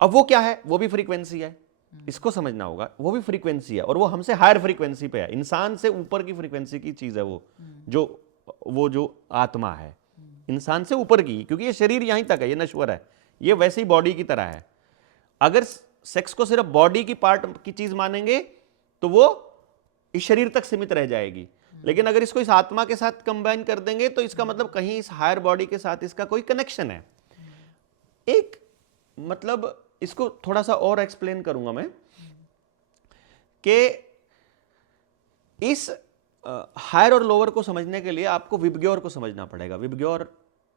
अब वो क्या है, वो भी फ्रीक्वेंसी है, इसको समझना होगा। वो भी फ्रीक्वेंसी है और वो हमसे हायर फ्रीक्वेंसी पे है, इंसान से ऊपर की फ्रीक्वेंसी की चीज है वो जो आत्मा है, इंसान से ऊपर की, क्योंकि ये शरीर यहीं तक है, ये नश्वर है, ये वैसे ही बॉडी की तरह है। अगर सेक्स को सिर्फ बॉडी की पार्ट की चीज मानेंगे तो वो इस शरीर तक सीमित रह जाएगी, लेकिन अगर इसको इस आत्मा के साथ कंबाइन कर देंगे तो इसका मतलब कहीं इस हायर बॉडी के साथ इसका कोई कनेक्शन है। एक मतलब इसको थोड़ा सा और एक्सप्लेन करूंगा मैं कि इस हायर और लोअर को समझने के लिए आपको विबग्योर को समझना पड़ेगा। विबग्योर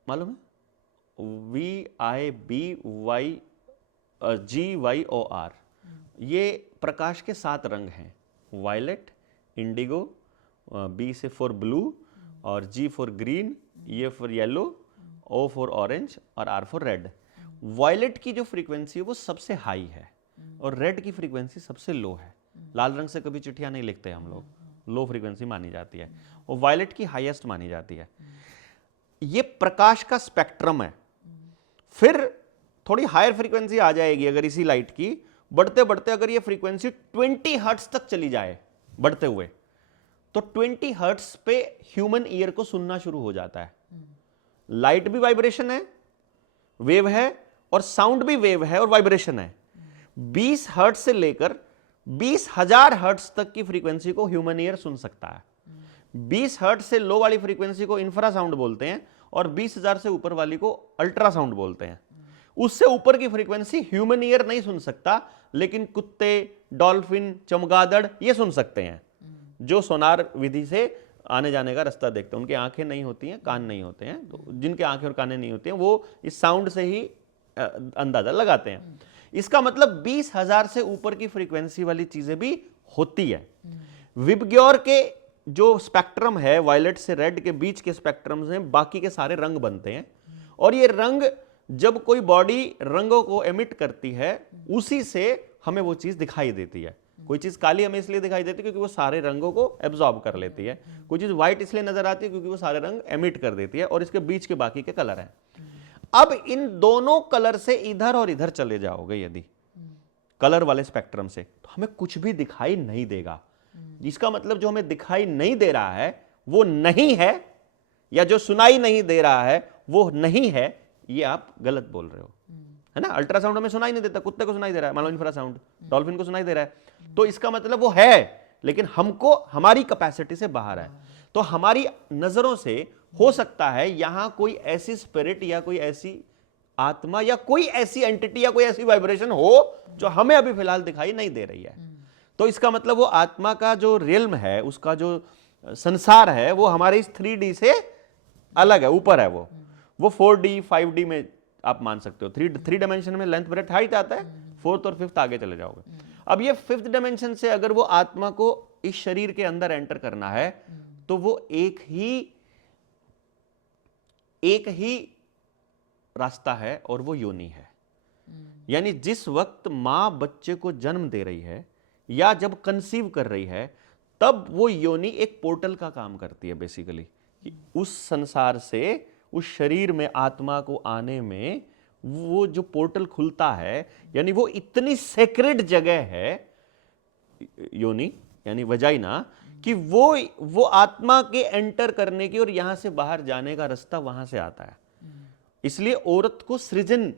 मालूम है, VIBGYOR। ये प्रकाश के 7 रंग हैं, वायलेट, इंडिगो, B से फॉर ब्लू और G for green, E for yellow, O for orange और R फॉर रेड। वायलेट की जो फ्रीक्वेंसी है वो सबसे हाई है और रेड की फ्रीक्वेंसी सबसे लो है। लाल रंग से कभी चिट्ठियां नहीं लिखते हम लोग, लो फ्रीक्वेंसी मानी जाती है और वायलेट की हाईएस्ट मानी जाती है। ये प्रकाश का स्पेक्ट्रम है। फिर थोड़ी हायर फ्रीक्वेंसी आ जाएगी अगर इसी लाइट की, बढ़ते बढ़ते अगर ये फ्रीक्वेंसी 20 हर्ट्ज तक चली जाए बढ़ते हुए, तो 20 हर्ट्ज पे ह्यूमन ईयर को सुनना शुरू हो जाता है। लाइट भी वाइब्रेशन है, वेव है, और साउंड भी वेव है और वाइब्रेशन है। 20 हर्ट्ज से लेकर 20,000 हर्ट्ज तक की फ्रीक्वेंसी को ह्यूमन ईयर सुन सकता है। 20 हर्ट्ज से लो वाली फ्रीक्वेंसी को इंफ्रासाउंड बोलते हैं और 20,000 से ऊपर वाली को अल्ट्रासाउंड बोलते हैं। उससे ऊपर की फ्रीक्वेंसी ह्यूमन ईयर नहीं सुन सकता, लेकिन कुत्ते, डॉल्फिन, चमगादड़ ये सुन सकते हैं, जो सोनार विधि से आने जाने का रास्ता देखते हैं। उनकी आंखें नहीं होती हैं, कान नहीं होते हैं, तो जिनके आंखें और कानें नहीं होती हैं वो इस साउंड से ही अंदाजा लगाते हैं। इसका मतलब 20,000 से ऊपर की फ्रीक्वेंसी वाली चीजें भी होती है। विबग्योर के जो स्पेक्ट्रम है, वायलेट से रेड के बीच के स्पेक्ट्रम से बाकी के सारे रंग बनते हैं, और ये रंग जब कोई बॉडी रंगों को एमिट करती है, उसी से हमें वो चीज दिखाई देती है। कोई चीज काली हमें इसलिए दिखाई देती है क्योंकि वो सारे रंगों को एब्जॉर्ब कर लेती है। कोई चीज व्हाइट इसलिए नजर आती है क्योंकि वो सारे रंग एमिट कर देती है, और इसके बीच के बाकी के कलर हैं। अब इन दोनों कलर से इधर और इधर चले जाओगे यदि कलर वाले स्पेक्ट्रम से, तो हमें कुछ भी दिखाई नहीं देगा। इसका मतलब जो हमें दिखाई नहीं दे रहा है वो नहीं है, या जो सुनाई नहीं दे रहा है वो नहीं है, ये आप गलत बोल रहे हो, है ना। अल्ट्रासाउंड हमें सुनाई नहीं देता, कुत्ते को सुनाई दे रहा है, मान लो इंफ्रासाउंड डॉल्फिन को सुनाई दे रहा है, तो इसका मतलब वो है, लेकिन हमको हमारी कैपेसिटी से बाहर है। तो हमारी नजरों से हो सकता है यहां कोई ऐसी स्पिरिट या कोई ऐसी आत्मा या कोई ऐसी एंटिटी या कोई ऐसी वाइब्रेशन हो जो हमें अभी फिलहाल दिखाई नहीं दे रही है। तो इसका मतलब वो आत्मा का जो रियल्म है, उसका जो संसार है, वो हमारे इस 3D से अलग है, ऊपर है। वो 4D 5D में आप मान सकते हो। थ्री डायमेंशन में लेंथ ब्रेथ हाइट आता है, 4th और 5th आगे चले जाओगे। अब ये 5th डायमेंशन से अगर वो आत्मा को इस शरीर के अंदर एंटर करना है, तो वो एक ही रास्ता है, और वो योनि है। यानी जिस वक्त मां बच्चे को जन्म दे रही है या जब कंसीव कर रही है, तब वो योनि एक पोर्टल का काम करती है बेसिकली। उस संसार से उस शरीर में आत्मा को आने में वो जो पोर्टल खुलता है, यानी वो इतनी सेक्रेड जगह है योनि यानी वजाइना, कि वो आत्मा के एंटर करने की और यहां से बाहर जाने का रास्ता वहां से आता है। इसलिए औरत को सृजन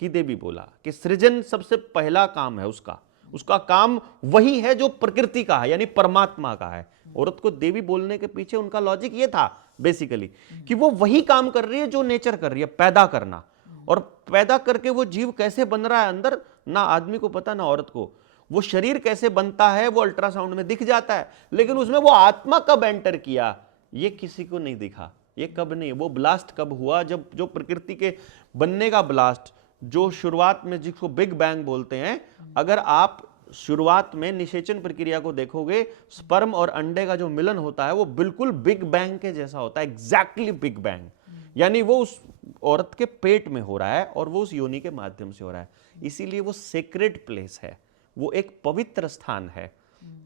की देवी बोला कि सृजन सबसे पहला काम है उसका काम वही है जो प्रकृति का है, यानी परमात्मा का है। औरत को देवी बोलने के पीछे उनका लॉजिक ये था बेसिकली कि वो वही काम कर रही है जो नेचर कर रही है, पैदा करना। और पैदा करके वो जीव कैसे बन रहा है अंदर, ना आदमी को पता ना औरत को। वो शरीर कैसे बनता है वो अल्ट्रासाउंड में दिख जाता है, लेकिन उसमें वो आत्मा कब एंटर किया ये किसी को नहीं दिखा। ये कब नहीं, वो ब्लास्ट कब हुआ, जब जो प्रकृति के बनने का ब्लास्ट, जो शुरुआत में जिसको बिग बैंग बोलते हैं, अगर आप शुरुआत में निषेचन प्रक्रिया को देखोगे, स्पर्म और अंडे का जो मिलन होता है वो बिल्कुल बिग बैंग के जैसा होता है, एग्जैक्टली बिग बैंग। यानी वो उस औरत के पेट में हो रहा है और वो उस योनि के माध्यम से हो रहा है। इसीलिए वो सेक्रेड प्लेस है, वो एक पवित्र स्थान है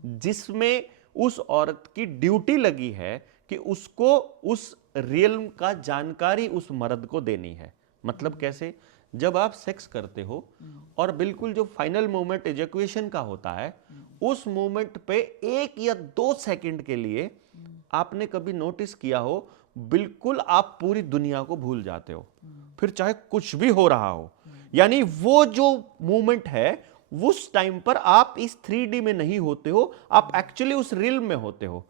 जिसमें उस औरत की ड्यूटी लगी है कि उसको उस रियल्म का जानकारी उस मर्द को देनी है। मतलब कैसे, जब आप सेक्स करते हो और बिल्कुल जो फाइनल मोमेंट इजैक्यूएशन का होता है, उस मोमेंट पे 1 या 2 सेकंड के लिए आपने कभी नोटिस किया हो, बिल्कुल आप पूरी दुनिया को भूल जाते हो, फिर चाहे कुछ भी हो रहा हो। यानी वो जो मोमेंट है, उस टाइम पर आप इस 3D में नहीं होते हो, आप एक्चुअली उस रियल्म में होते हो।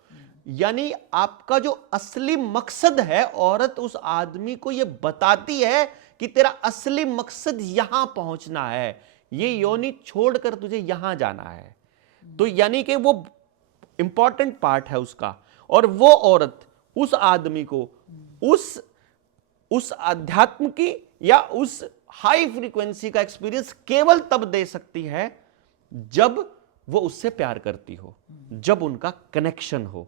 यानी आपका जो असली मकसद है, औरत उस आदमी को यह बताती है कि तेरा असली मकसद यहां पहुंचना है, ये योनि छोड़कर तुझे यहां जाना है। तो यानी कि वो इंपॉर्टेंट पार्ट है उसका। और वो औरत उस आदमी को उस अध्यात्म की या उस हाई फ्रीक्वेंसी का एक्सपीरियंस केवल तब दे सकती है जब वो उससे प्यार करती हो, जब उनका कनेक्शन हो।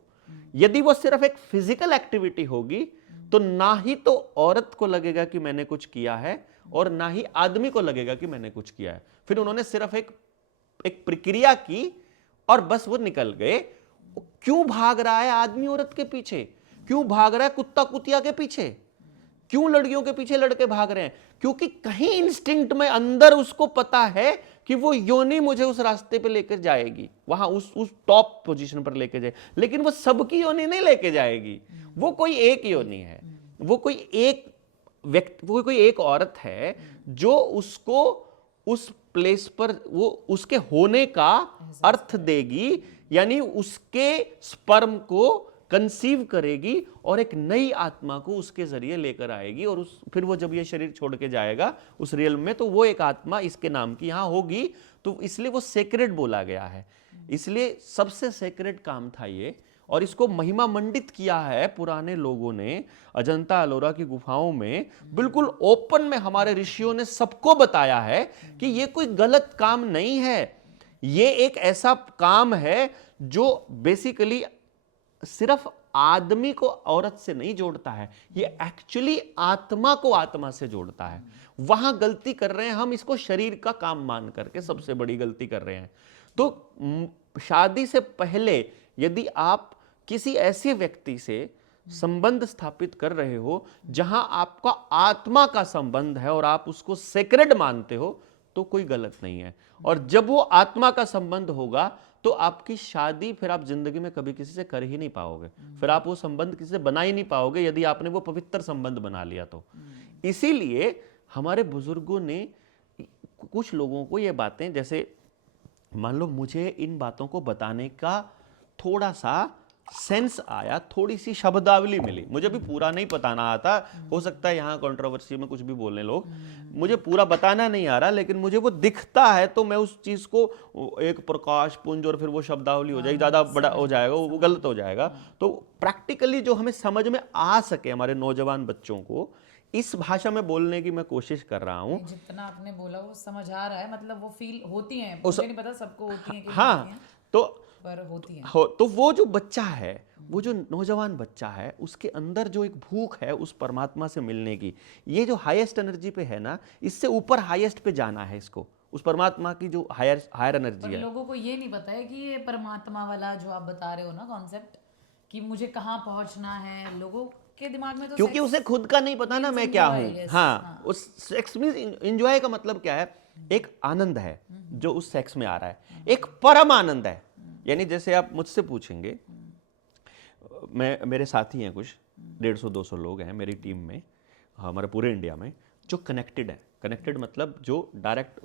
यदि वो सिर्फ एक फिजिकल एक्टिविटी होगी तो ना ही तो औरत को लगेगा कि मैंने कुछ किया है और ना ही आदमी को लगेगा कि मैंने कुछ किया है। फिर उन्होंने सिर्फ एक प्रक्रिया की और बस वो निकल गए। क्यों भाग रहा है आदमी औरत के पीछे, क्यों भाग रहा है कुत्ता कुतिया के पीछे, क्यों लड़कियों के पीछे लड़के भाग रहे हैं? क्योंकि कहीं इंस्टिंक्ट में अंदर उसको पता है कि वो योनि मुझे उस रास्ते पे लेकर जाएगी, वहां उस टॉप पोजीशन पर लेकर जाए। लेकिन वो सबकी योनि नहीं लेके जाएगी, वो कोई एक योनि है, वो कोई एक व्यक्ति, वो कोई एक औरत है जो उसको उस प्लेस पर वो उसके होने का अर्थ देगी। यानी उसके स्पर्म को कंसीव करेगी और एक नई आत्मा को उसके जरिए लेकर आएगी, और फिर वो जब ये शरीर छोड़ के जाएगा उस रियल में, तो वो एक आत्मा इसके नाम की यहां होगी। तो इसलिए वो सेक्रेड बोला गया है, इसलिए सबसे सेक्रेड काम था ये। और इसको महिमा मंडित किया है पुराने लोगों ने, अजंता अलोरा की गुफाओं में बिल्कुल ओपन में हमारे ऋषियों ने सबको बताया है कि ये कोई गलत काम नहीं है, ये एक ऐसा काम है जो बेसिकली सिर्फ आदमी को औरत से नहीं जोड़ता है, ये एक्चुअली आत्मा को आत्मा से जोड़ता है। वहां गलती कर रहे हैं हम, इसको शरीर का काम मान करके सबसे बड़ी गलती कर रहे हैं। तो शादी से पहले यदि आप किसी ऐसे व्यक्ति से संबंध स्थापित कर रहे हो जहां आपका आत्मा का संबंध है और आप उसको सेक्रेड मानते हो, तो कोई गलत नहीं है। और जब वो आत्मा का संबंध होगा तो आपकी शादी फिर आप जिंदगी में कभी किसी से कर ही नहीं पाओगे, फिर आप वो संबंध किसी से बना ही नहीं पाओगे यदि आपने वो पवित्र संबंध बना लिया तो। इसीलिए हमारे बुजुर्गों ने कुछ लोगों को ये बातें, जैसे मान लो मुझे इन बातों को बताने का थोड़ा सा सेंस आया, थोड़ी सी शब्दावली मिली, मुझे भी पूरा नहीं बताना आता, हो सकता है यहाँ कंट्रोवर्सी में कुछ भी बोलने लोग, मुझे पूरा बताना नहीं आ रहा, लेकिन मुझे वो दिखता है तो मैं उस चीज को एक प्रकाश पुंज और फिर वो शब्दावली हो जाएगी, ज्यादा बड़ा हो जाएगा, वो गलत हो जाएगा। तो प्रैक्टिकली जो हमें समझ में आ सके हमारे नौजवान बच्चों को, इस भाषा में बोलने की मैं कोशिश कर रहा हूँ। जितना आपने बोला वो समझ आ रहा है, मतलब वो फील होती है, मुझे नहीं पता सबको होती है कि हाँ, नहीं होती हैं, तो पर होती है। तो वो जो बच्चा है, वो जो नौजवान बच्चा है, उसके अंदर जो एक भूख है उस परमात्मा से मिलने की, ये जो हाईएस्ट एनर्जी पे है ना, इससे ऊपर हाईएस्ट पे जाना है इसको, उस परमात्मा की जो हायर एनर्जी है। लोगों को ये नहीं पता है कि ये परमात्मा वाला जो आप बता रहे हो ना कॉन्सेप्ट, कि मुझे कहाँ पहुंचना है, लोगों के दिमाग में तो क्योंकि उसे खुद का नहीं पता ना मैं क्या हूँ। हाँ, उस सेक्स में एंजॉय का मतलब क्या है, एक आनंद है जो उस सेक्स में आ रहा है, एक परम आनंद है। यानी जैसे आप मुझसे पूछेंगे, मेरे साथी हैं कुछ 150-200 लोग हैं मेरी टीम में, हमारे पूरे इंडिया में, जो कनेक्टेड है। कनेक्टेड मतलब जो डायरेक्ट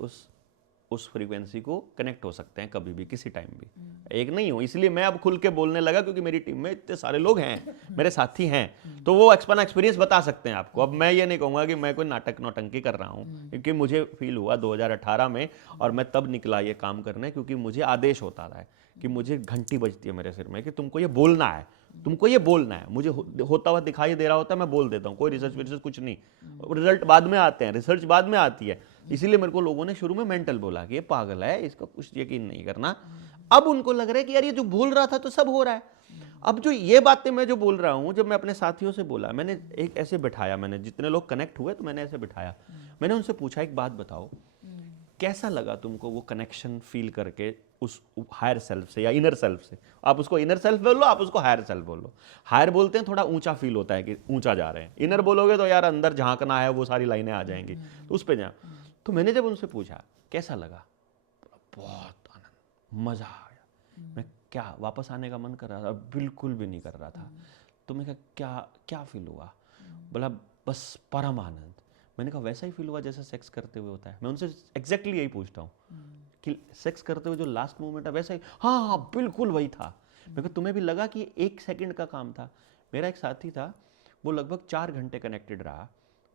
उस फ्रीक्वेंसी को कनेक्ट हो सकते हैं कभी भी, किसी टाइम भी। एक नहीं हो, इसलिए मैं अब खुल के बोलने लगा क्योंकि मेरी टीम में इतने सारे लोग हैं, मेरे साथी हैं, तो वो अपना एक्सपीरियंस बता सकते हैं आपको। अब मैं ये नहीं कहूँगा कि मैं कोई नाटक नौटंकी कर रहा हूँ, क्योंकि मुझे फील हुआ 2018 में, और मैं तब निकला ये काम करने, क्योंकि मुझे आदेश होता था कि मुझे घंटी बजती है मेरे सिर में कि तुमको ये बोलना है, तुमको ये बोलना है। मुझे होता हुआ दिखाई दे रहा होता है, मैं बोल देता हूँ, कोई रिसर्च कुछ नहीं, रिजल्ट बाद में आते हैं, रिसर्च बाद में आती है। इसीलिए मेरे को लोगों ने शुरू में मेंटल बोला कि ये पागल है, इसका कुछ यकीन नहीं करना। अब उनको लग रहा है कि यार ये जो बोल रहा था तो सब हो रहा है। अब जो ये बातें मैं जो बोल रहा हूँ, जब मैं अपने साथियों से बोला, मैंने एक ऐसे बिठाया, मैंने जितने लोग कनेक्ट हुए तो मैंने ऐसे बिठाया, मैंने उनसे पूछा एक बात बताओ, कैसा लगा तुमको वो कनेक्शन फील करके उस हायर सेल्फ से या इनर सेल्फ से? आप उसको इनर सेल्फ बोल लो, आप उसको हायर सेल्फ बोल लो। हायर बोलते हैं थोड़ा ऊंचा फील होता है कि ऊंचा जा रहे हैं, इनर बोलोगे तो यार अंदर झांकना है, वो सारी लाइनें आ जाएंगी, तो उस पे जा। तो मैंने जब उनसे पूछा कैसा लगा, बहुत आनंद, मजा आ गया, मैं क्या वापस आने का मन कर रहा था? बिल्कुल भी नहीं कर रहा था। तो मैं क्या क्या फील हुआ? बोला बस परम आनंद। मैंने कहा वैसा ही फील हुआ जैसा सेक्स करते हुए होता है? मैं उनसे एग्जैक्टली यही पूछता हूँ कि सेक्स करते हुए जो लास्ट मोमेंट है वैसा ही? हाँ हाँ बिल्कुल वही था। मैं कहा तुम्हें भी लगा कि 1 सेकंड का काम था? मेरा एक साथी था, वो लगभग 4 घंटे कनेक्टेड रहा,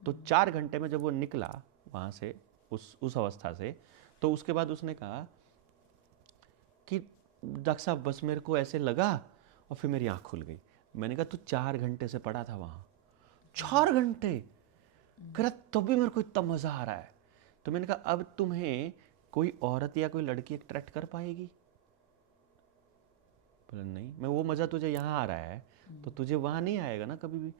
तो 4 घंटे में जब वो निकला वहाँ से उस अवस्था से, तो उसके बाद उसने कहा कि डॉक्टर साहब बस मेरे को ऐसे लगा और फिर मेरी आँख खुल गई। मैंने कहा तू 4 घंटे से पड़ा था वहाँ? 4 घंटे? कह तो भी मेरे को इतना मजा आ रहा है। तो मैंने कहा अब तुम्हें कोई औरत या कोई लड़की अट्रैक्ट कर पाएगी? बोला नहीं। मैं वो मजा तुझे यहाँ आ रहा है तो तुझे वहाँ नहीं आएगा ना कभी भी?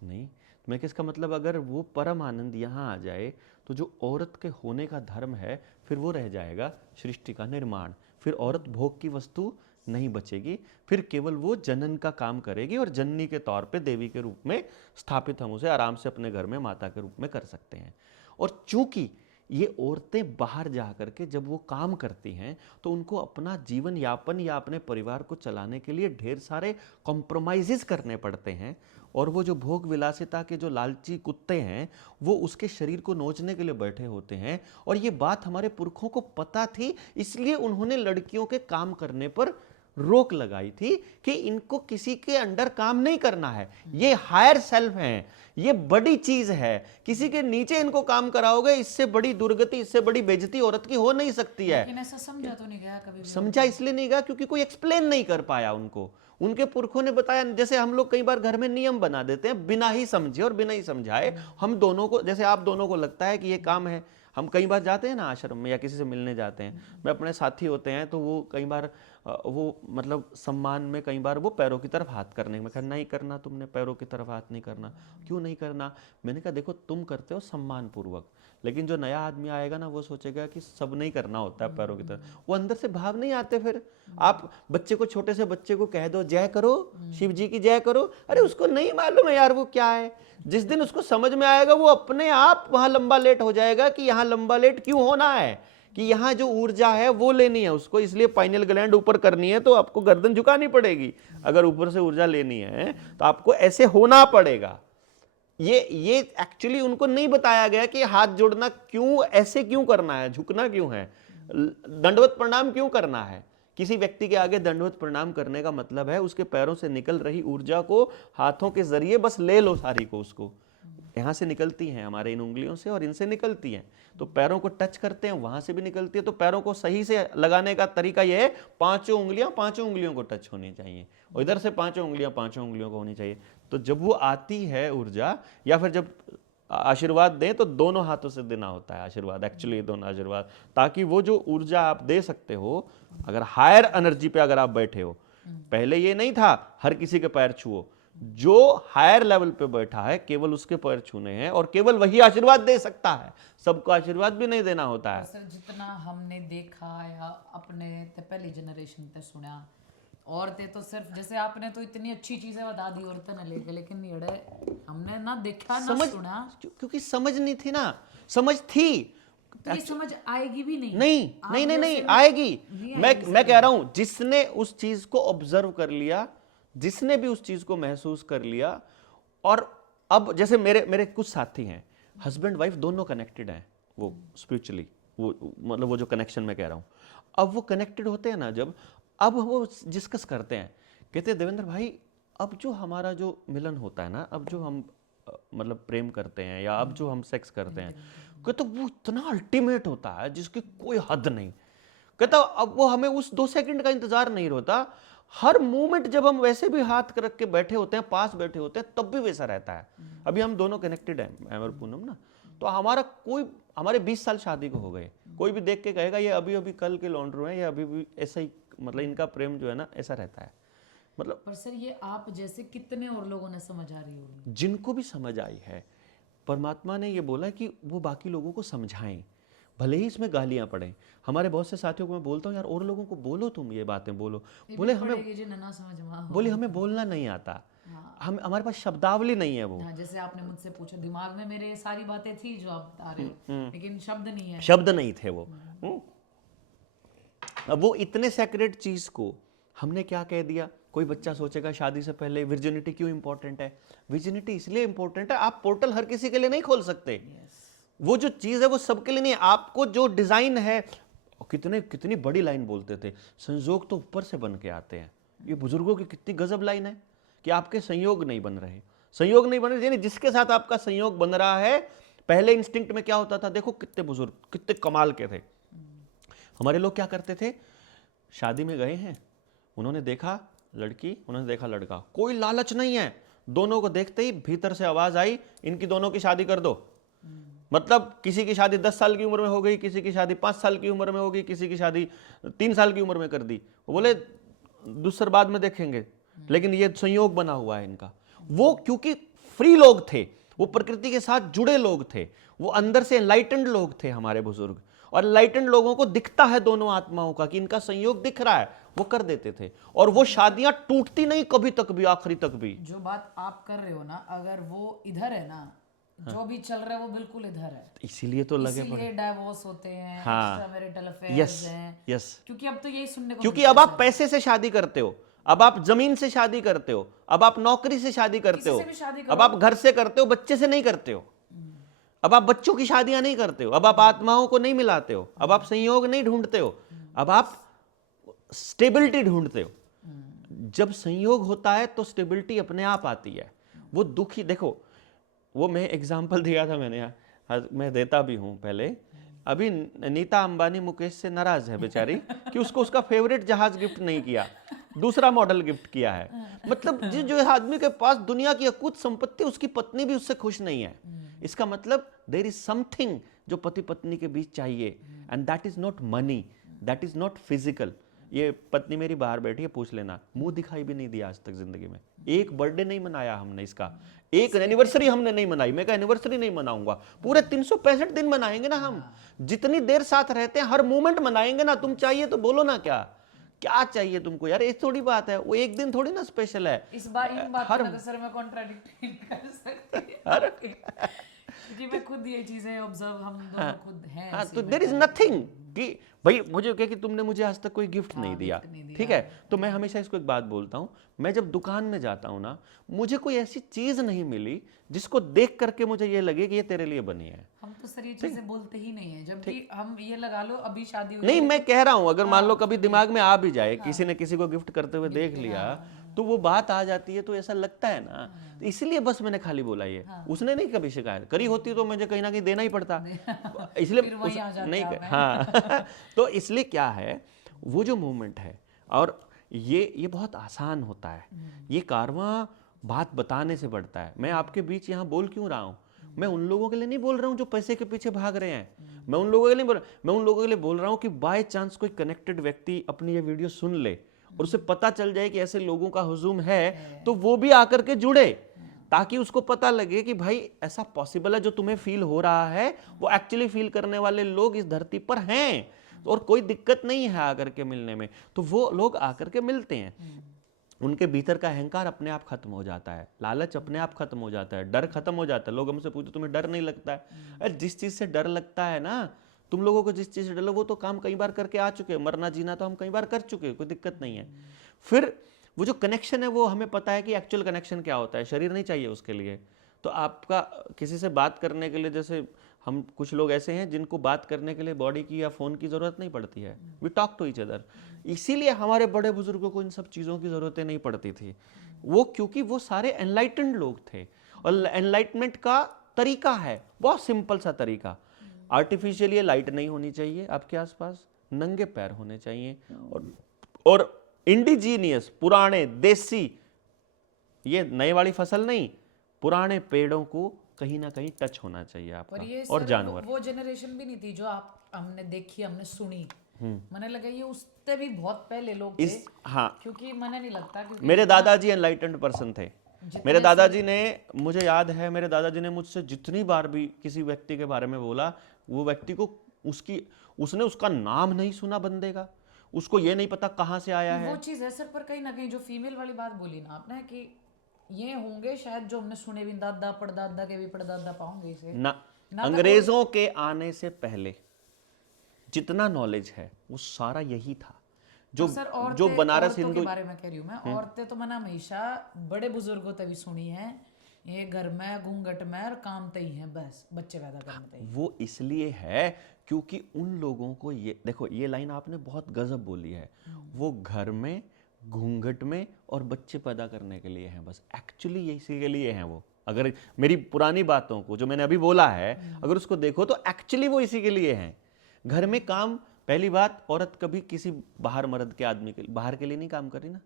नहीं। तो मैं किसका मतलब अगर वो परम आनंद यहाँ आ जाए तो जो औरत के होने का धर्म है फिर वो रह जाएगा, सृष्टि का निर्माण। फिर औरत भोग की वस्तु नहीं बचेगी, फिर केवल वो जनन का काम करेगी और जननी के तौर पे देवी के रूप में स्थापित हम उसे आराम से अपने घर में माता के रूप में कर सकते हैं। और चूंकि ये औरतें बाहर जा करके जब वो काम करती हैं तो उनको अपना जीवन यापन या अपने परिवार को चलाने के लिए ढेर सारे कॉम्प्रोमाइज़ेस करने पड़ते हैं, और वो जो भोग विलासिता के जो लालची कुत्ते हैं वो उसके शरीर को नोचने के लिए बैठे होते हैं। और ये बात हमारे पुरखों को पता थी, इसलिए उन्होंने लड़कियों के काम करने पर रोक लगाई थी कि इनको किसी के अंडर काम नहीं करना है, ये हायर सेल्फ हैं, ये बड़ी चीज है, किसी के नीचे इनको काम कराओगे, इससे बड़ी दुर्गति, इससे बड़ी बेइज्जती औरत की हो नहीं सकती है। लेकिन ऐसा समझा तो नहीं गया कभी भी। समझा इसलिए नहीं गया क्योंकि कोई एक्सप्लेन नहीं कर पाया उनको, उनके पुरखों ने बताया। जैसे हम लोग कई बार घर में नियम बना देते हैं बिना ही समझे और बिना ही समझाए। हम दोनों को, जैसे आप दोनों को लगता है कि ये काम है, हम कई बार जाते हैं ना आश्रम में या किसी से मिलने जाते हैं, मैं अपने साथी होते हैं तो वो कई बार वो मतलब सम्मान में कई बार वो पैरों की तरफ हाथ करने में, कहा नहीं करना, तुमने पैरों की तरफ हाथ नहीं करना। क्यों नहीं करना? मैंने कहा देखो तुम करते हो सम्मान पूर्वक, लेकिन जो नया आदमी आएगा ना वो सोचेगा कि सब नहीं करना होता है पैरों की तरफ, वो अंदर से भाव नहीं आते। फिर आप बच्चे को, छोटे से बच्चे को कह दो जय करो, शिव जी की जय करो, अरे उसको नहीं मालूम है यार वो क्या है। जिस दिन उसको समझ में आएगा वो अपने आप वहां लंबा लेट हो जाएगा कि यहाँ लंबा लेट क्यों होना है, कि यहाँ जो ऊर्जा है वो लेनी है उसको, इसलिए पाइनियल ग्लैंड ऊपर करनी है तो आपको गर्दन झुकानी पड़ेगी। अगर ऊपर से ऊर्जा लेनी है तो आपको ऐसे होना पड़ेगा। ये एक्चुअली उनको नहीं बताया गया कि हाथ जोड़ना क्यों, ऐसे क्यों करना है, झुकना क्यों है, दंडवत प्रणाम क्यों करना है। किसी व्यक्ति के आगे दंडवत प्रणाम करने का मतलब है उसके पैरों से निकल रही ऊर्जा को हाथों के जरिए बस ले लो सारी को, उसको यहां से निकलती हैं हमारे इन उंगलियों से और इनसे निकलती हैं, तो पैरों को टच करते हैं वहां से भी निकलती है। तो पैरों को सही से लगाने का तरीका यह है, पांचों उंगलियों को टच होनी चाहिए और इधर से पांचों उंगलियों को होनी चाहिए। तो जब वो आती है ऊर्जा, या फिर जब आशीर्वाद दें तो दोनों हाथों से देना होता है आशीर्वाद, एक्चुअली दोनों आशीर्वाद, ताकि वो जो ऊर्जा आप दे सकते हो, अगर हायर एनर्जी पे अगर आप बैठे हो, पहले ये नहीं था हर किसी के पैर छुओ, जो हायर लेवल पे बैठा है केवल उसके पैर छूने हैं और केवल वही आशीर्वाद दे सकता है, सबको आशीर्वाद भी नहीं देना होता है। सर जितना हमने देखा या अपने पहली जनरेशन तक सुना, औरतें तो सिर्फ, जैसे आपने तो इतनी अच्छी चीजें बता दी औरतें न लेके, लेकिन ये हमने ना देखा ना सुना, क्योंकि समझ नहीं थी ना, समझ थी तो ये समझ आएगी भी नहीं। नहीं आएगी। मैं कह रहा हूं जिसने उस चीज को ऑब्जर्व कर लिया, जिसने भी उस चीज को महसूस कर लिया, और अब जैसे मेरे कुछ साथी हैं, हस्बैंड वाइफ दोनों कनेक्टेड हैं, वो स्पिरिचुअली, वो मतलब वो जो कनेक्शन मैं कह रहा हूं, अब वो कनेक्टेड होते हैं ना, जब अब वो डिस्कस करते हैं, कहते हैं देवेंद्र भाई अब जो हमारा जो मिलन होता है ना, अब जो हम मतलब प्रेम करते हैं या अब जो हम सेक्स करते हैं, कहते वो इतना अल्टीमेट होता है जिसकी कोई हद नहीं। कहता अब वो हमें उस 2 सेकंड का इंतजार नहीं होता, हर मोमेंट जब हम वैसे भी हाथ रख के बैठे होते हैं, पास बैठे होते हैं, तब भी वैसा रहता है। अभी हम दोनों कनेक्टेड हैं, मैं और पूनम ना, तो हमारे 20 साल शादी को हो गए, कोई भी देख के कहेगा ये अभी अभी कल के लॉन्ड्रो हैं, ये अभी भी ऐसा ही, मतलब इनका प्रेम जो है ना ऐसा रहता है। मतलब पर सर ये आप जैसे कितने और लोगों ने समझ आ रही होगी, जिनको भी समझ आई है, परमात्मा ने ये बोला कि वो बाकी लोगों को समझाएं, भले ही इसमें गालियां पड़े। हमारे बहुत से साथियों को मैं बोलता हूँ यार और लोगों को बोलो, तुम ये बातें बोलो, बोले हमें बोलना नहीं आता, हम हमारे पास शब्दावली नहीं है वो। जैसे आपने मुझसे पूछा, दिमाग में मेरे सारी बातें थी जो आप बता रहे हो, लेकिन शब्द नहीं थे वो। अब वो इतने सेक्रेट चीज को हमने क्या कह दिया। कोई बच्चा सोचेगा शादी से पहले विर्जिनिटी क्यों इंपॉर्टेंट है। विर्जिनिटी इसलिए इंपॉर्टेंट है, आप पोर्टल हर किसी के लिए नहीं खोल सकते। वो जो चीज है वो सबके लिए नहीं, आपको जो डिजाइन है। कितनी बड़ी लाइन बोलते थे, संयोग तो ऊपर से बन के आते हैं। ये बुजुर्गों की कितनी गजब लाइन है कि आपके संयोग नहीं बन रहे, संयोग नहीं बन रहे, यानी जिसके साथ आपका संयोग बन रहा है। पहले इंस्टिंक्ट में क्या होता था, देखो कितने बुजुर्ग कितने कमाल के थे। हमारे लोग क्या करते थे, शादी में गए हैं, उन्होंने देखा लड़की, उन्होंने देखा लड़का, कोई लालच नहीं है, दोनों को देखते ही भीतर से आवाज आई, इनकी दोनों की शादी कर दो। मतलब किसी की शादी 10 साल की उम्र में हो गई, किसी की शादी 5 साल की उम्र में होगी, किसी की शादी 3 साल की उम्र में कर दी। वो बोले दूसर बाद में देखेंगे, लेकिन ये संयोग बना हुआ है इनका। वो क्योंकि फ्री लोग थे, वो प्रकृति के साथ जुड़े लोग थे, वो अंदर से एनलाइटेंड लोग थे हमारे बुजुर्ग। और एनलाइटेंड लोगों को दिखता है दोनों आत्माओं का कि इनका संयोग दिख रहा है, वो कर देते थे। और वो शादियां टूटती नहीं कभी तक भी, आखिरी तक भी। जो बात आप कर रहे हो ना, अगर वो इधर है ना, जो भी चल रहा है वो बिल्कुल इधर है, इसीलिए तो लगे पड़े डाइवोर्स होते हैं, एक्स्ट्रामैरिटल अफेयर्स हैं। यस, क्योंकि अब तो यही सुनने को, क्योंकि अब आप पैसे से शादी करते हो, अब आप जमीन से शादी करते हो, अब आप नौकरी से शादी करते हो, अब आप घर से करते हो, बच्चे से नहीं करते हो, अब आप बच्चों की शादियां नहीं करते हो, अब आप आत्माओं को नहीं मिलाते हो, अब आप संयोग नहीं ढूंढते हो, अब आप स्टेबिलिटी ढूंढते हो। जब संयोग होता है तो स्टेबिलिटी अपने आप आती है। वो दुखी, देखो वो मैं एग्जाम्पल दिया था मैंने, मैं देता भी हूँ पहले। अभी नीता अंबानी मुकेश से नाराज है बेचारी कि उसको उसका फेवरेट जहाज गिफ्ट नहीं किया, दूसरा मॉडल गिफ्ट किया है। मतलब जो आदमी के पास दुनिया की अकूत संपत्ति, उसकी पत्नी भी उससे खुश नहीं है। इसका मतलब देयर इज समथिंग जो पति पत्नी के बीच चाहिए, and that is not money, that is not physical. ये पत्नी मेरी बाहर बैठी है, पूछ लेना, मुंह दिखाई भी नहीं दिया आज तक जिंदगी में। एक बर्थडे नहीं मनाया हमने इसका, एक एनिवर्सरी हमने नहीं मनाई। मैं कहा एनिवर्सरी नहीं मनाऊंगा, पूरे 365 दिन मनाएंगे ना हम। जितनी देर साथ रहते हैं हर मोमेंट मनाएंगे ना। तुम चाहिए तो बोलो ना, क्या क्या चाहिए तुमको यार, एक थोड़ी बात है, वो एक दिन थोड़ी ना स्पेशल है। इस बार इन बातों में सर मैं कॉन्ट्राडिक्ट नहीं कर सकती क्योंकि मैं खुद ये चीजें ऑब्जर्व, हम दोनों खुद हैं। हाँ, तो देयर इज नथिंग कि भाई मुझे कहे कि तुमने मुझे आज तक कोई गिफ्ट नहीं दिया, ठीक है। तो मैं हमेशा इसको एक बात बोलता हूँ, मैं जब दुकान में जाता हूँ ना, मुझे कोई ऐसी चीज नहीं मिली जिसको देख करके मुझे ये लगे कि ये तेरे लिए बनी है। हम तो सर ये चीजें बोलते ही नहीं है, जबकि हम ये लगा लो अभी शादी हुई नहीं, मैं कह रहा हूं अगर मान लो कभी दिमाग में आ भी जाए, किसी ने किसी को गिफ्ट करते हुए देख लिया, तो वो बात आ जाती है, तो ऐसा लगता है ना। तो इसलिए बस मैंने खाली बोला ये, उसने नहीं कभी शिकायत करी होती तो मुझे कहीं ना कहीं देना ही पड़ता, इसलिए नहीं हाँ तो इसलिए क्या है, वो जो मोमेंट है, और ये बहुत आसान होता है। ये कारवां बात बताने से बढ़ता है। मैं आपके बीच यहाँ बोल क्यों रहा हूँ, मैं उन लोगों के लिए नहीं बोल रहा हूँ जो पैसे के पीछे भाग रहे हैं, मैं उन लोगों के लिए मैं उन लोगों के लिए बोल रहा हूँ कि बाय चांस कोई कनेक्टेड व्यक्ति अपनी ये वीडियो सुन ले और उसे पता चल जाए कि ऐसे लोगों का हुजूम है, तो वो भी आकर के जुड़े, ताकि उसको पता लगे कि भाई ऐसा पॉसिबल है, जो तुम्हें फील हो रहा है वो एक्चुअली फील करने वाले लोग इस धरती पर हैं, और कोई दिक्कत नहीं है आकर के मिलने में। तो वो लोग आकर के मिलते हैं, उनके भीतर का अहंकार अपने आप खत्म हो जाता है, लालच अपने आप खत्म हो जाता है, डर खत्म हो जाता है। लोग हमसे पूछते तुम्हें डर नहीं लगता है? अरे जिस चीज से डर लगता है ना, तुम लोगों को जिस चीज से डर, वो तो काम कई बार करके आ चुके हैं, मरना जीना तो हम कई बार कर चुके हैं, कोई दिक्कत नहीं है। फिर वो जो कनेक्शन है, वो हमें पता है कि एक्चुअल कनेक्शन क्या होता है, शरीर नहीं चाहिए उसके लिए। तो आपका किसी से बात करने के लिए, जैसे हम कुछ लोग ऐसे हैं जिनको बात करने के लिए बॉडी की या फोन की जरूरत नहीं पड़ती है, we talk to each other. इसीलिए हमारे बड़े बुजुर्गों को इन सब चीज़ों की ज़रूरतें नहीं पड़ती थी, वो क्योंकि वो सारे एनलाइटेंड लोग थे। और एनलाइटमेंट का तरीका है बहुत सिंपल सा तरीका, आर्टिफिशियली लाइट नहीं होनी चाहिए आपके आसपास, नंगे पैर होने चाहिए, और इंडिजीनियस पुराने देसी, ये नए वाली फसल नहीं, पुराने पेड़ों को कहीं ना कहीं टच होना चाहिए आपका, और जानवर। वो जनरेशन भी नहीं थी जो आप हमने देखी, हमने सुनी। मैंने लगा ये उससे भी बहुत पहले लोग थे। हाँ, क्योंकि मैंने नहीं लगता, क्योंकि मेरे दादाजी एनलाइटेंड पर्सन थे। मेरे दादाजी ने, मुझे याद है, मेरे दादाजी ने मुझसे जितनी बार भी किसी व्यक्ति के बारे में बोला, वो व्यक्ति को उसने उसका नाम नहीं सुना बंदे का, उसको ये नहीं पता कहाँ से आया है। वो चीज है सर, पर कहीं ना कहीं जो फीमेल वाली बात बोली ना आपने, कि ये होंगे शायद जो हमने सुने भी, दादा परदादा के भी परदादा पाओगे इसे ना अंग्रेजों के आने से पहले जितना नॉलेज है वो सारा यही था। जो सर जो बनारस हिंदू के बारे में कह रही हूँ मैं, औरतें तो मैंने हमेशा बड़े बुजुर्गों तभी सुनी है, ये घर में घूंघट में और काम तई है, बस बच्चे पैदा करने तई। वो इसलिए है क्योंकि उन लोगों को, ये देखो ये लाइन आपने बहुत गजब बोली है, वो घर में घूंघट में और बच्चे पैदा करने के लिए हैं, बस एक्चुअली ये इसी के लिए हैं वो। अगर मेरी पुरानी बातों को जो मैंने अभी बोला है अगर उसको देखो तो एक्चुअली वो इसी के लिए हैं। घर में काम, पहली बात, औरत कभी किसी बाहर मर्द के आदमी के बाहर के लिए नहीं काम करी ना।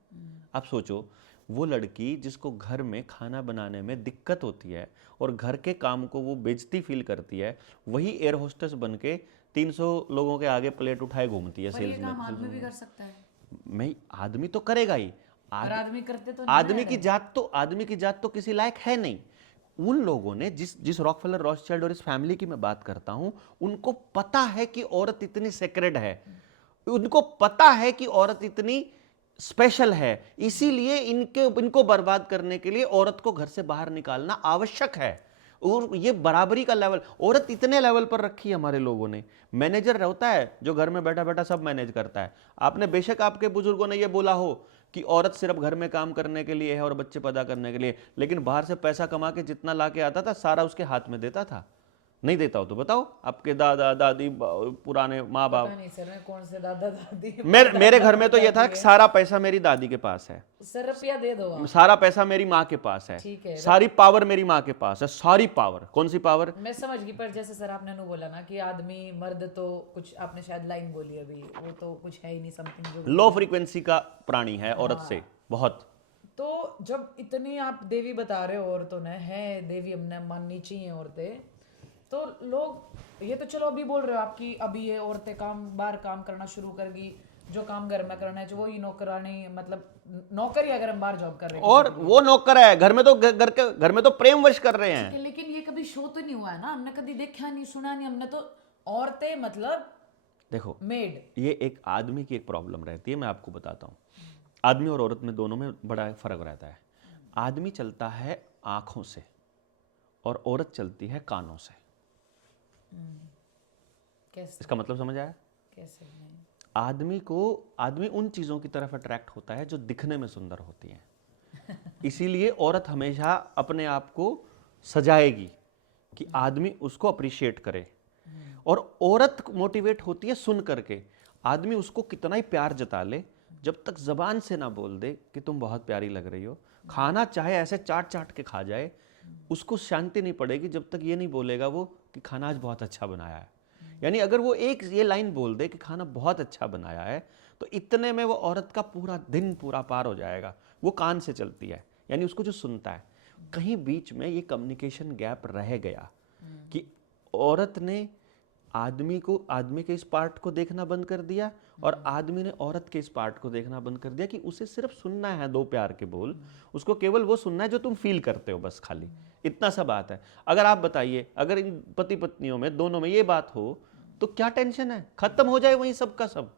आप सोचो, वो लड़की जिसको घर में खाना बनाने में दिक्कत होती है और घर के काम को वो बेइज्जती फील करती है, वही एयर होस्टेस बन के 300 लोगों के आगे प्लेट उठाए घूमती है सेल्स में। आदमी भी कर सकता है, मैं आदमी तो करेगा ही, आदमी करते तो आदमी की जात तो किसी लायक है नहीं। उन लोगों ने जिस रॉकफेलर, रॉथस्चाइल्ड और इस फैमिली की मैं बात करता हूं, उनको पता है कि औरत इतनी सेक्रेड है, उनको पता है कि औरत इतनी स्पेशल है, इसीलिए इनको बर्बाद करने के लिए औरत को घर से बाहर निकालना आवश्यक है। और ये बराबरी का लेवल, औरत इतने लेवल पर रखी है हमारे लोगों ने। मैनेजर होता है जो घर में बैठा बैठा सब मैनेज करता है। आपने बेशक आपके बुजुर्गों ने ये बोला हो कि औरत सिर्फ घर में काम करने के लिए है और बच्चे पैदा करने के लिए, लेकिन बाहर से पैसा कमा के जितना ला के आता था सारा उसके हाथ में देता था। नहीं देता हो तो बताओ, आपके दादा दादी पुराने माँ बाप। पता नहीं सर मैं कौन से दादा दादी मेरे घर में तो ये था कि सारा पैसा मेरी दादी के पास है, सर रुपया दे दो आप। सारा पैसा मेरी माँ के पास है, ठीक है सारी पावर मेरी माँ के पास है, सारी पावर। कौन सी पावर? मैं समझ गई, पर जैसे सर आपने नु बोला ना कि आदमी मर्द तो कुछ, आपने शायद लाइन बोली अभी, वो तो कुछ है ही नहीं, समथिंग जो लो फ्रीक्वेंसी का प्राणी है औरत से बहुत। तो जब इतनी आप देवी बता रहे हो औरतों ने है देवी हमने माननी चाहिए औरतें, तो लोग ये तो चलो अभी बोल रहे हो आपकी अभी ये औरतें बाहर काम करना शुरू करगी, जो काम घर में करना है जो वो ही नौकरानी, मतलब नौकरी अगर हम बाहर जॉब कर रहे हैं और वो नौकर है, घर में तो घर में तो प्रेम वश कर रहे हैं। लेकिन ये कभी शो तो नहीं हुआ है ना, हमने कभी देखा नहीं सुना नहीं, हमने तो औरतें मतलब देखो मेड। ये एक आदमी की एक प्रॉब्लम रहती है, मैं आपको बताता हूँ। आदमी और औरत में दोनों में बड़ा फर्क रहता है। आदमी चलता है आंखों से और औरत चलती है कानों से। कैसे? इसका मतलब समझ आया? कैसे नहीं? आदमी उन चीजों की तरफ अट्रैक्ट होता है जो दिखने में सुंदर होती हैं। इसीलिए औरत हमेशा अपने आप को सजाएगी कि आदमी उसको अप्रिशिएट करे, और औरत मोटिवेट होती है सुन करके। आदमी उसको कितना ही प्यार जता ले, जब तक जबान से ना बोल दे कि तुम बहुत प्यारी लग रही हो, खाना चाहे ऐसे चाट चाट के खा जाए, उसको शांति नहीं पड़ेगी जब तक ये नहीं बोलेगा वो कि खाना आज बहुत अच्छा बनाया है। यानी अगर वो एक ये लाइन बोल दे कि खाना बहुत अच्छा बनाया है, तो इतने में वो औरत का पूरा दिन पूरा पार हो जाएगा। वो कान से चलती है, यानी उसको जो सुनता है। कहीं बीच में ये कम्युनिकेशन गैप रह गया कि औरत ने आदमी के इस पार्ट को देखना बंद कर दिया, और आदमी ने औरत के इस पार्ट को देखना बंद कर दिया कि उसे सिर्फ सुनना है दो प्यार के बोल, उसको केवल वो सुनना है जो तुम फील करते हो, बस खाली इतना सा बात है। अगर आप बताइए, अगर इन पति पत्नियों में दोनों में ये बात हो तो क्या टेंशन है? खत्म हो जाए वहीं सबका सब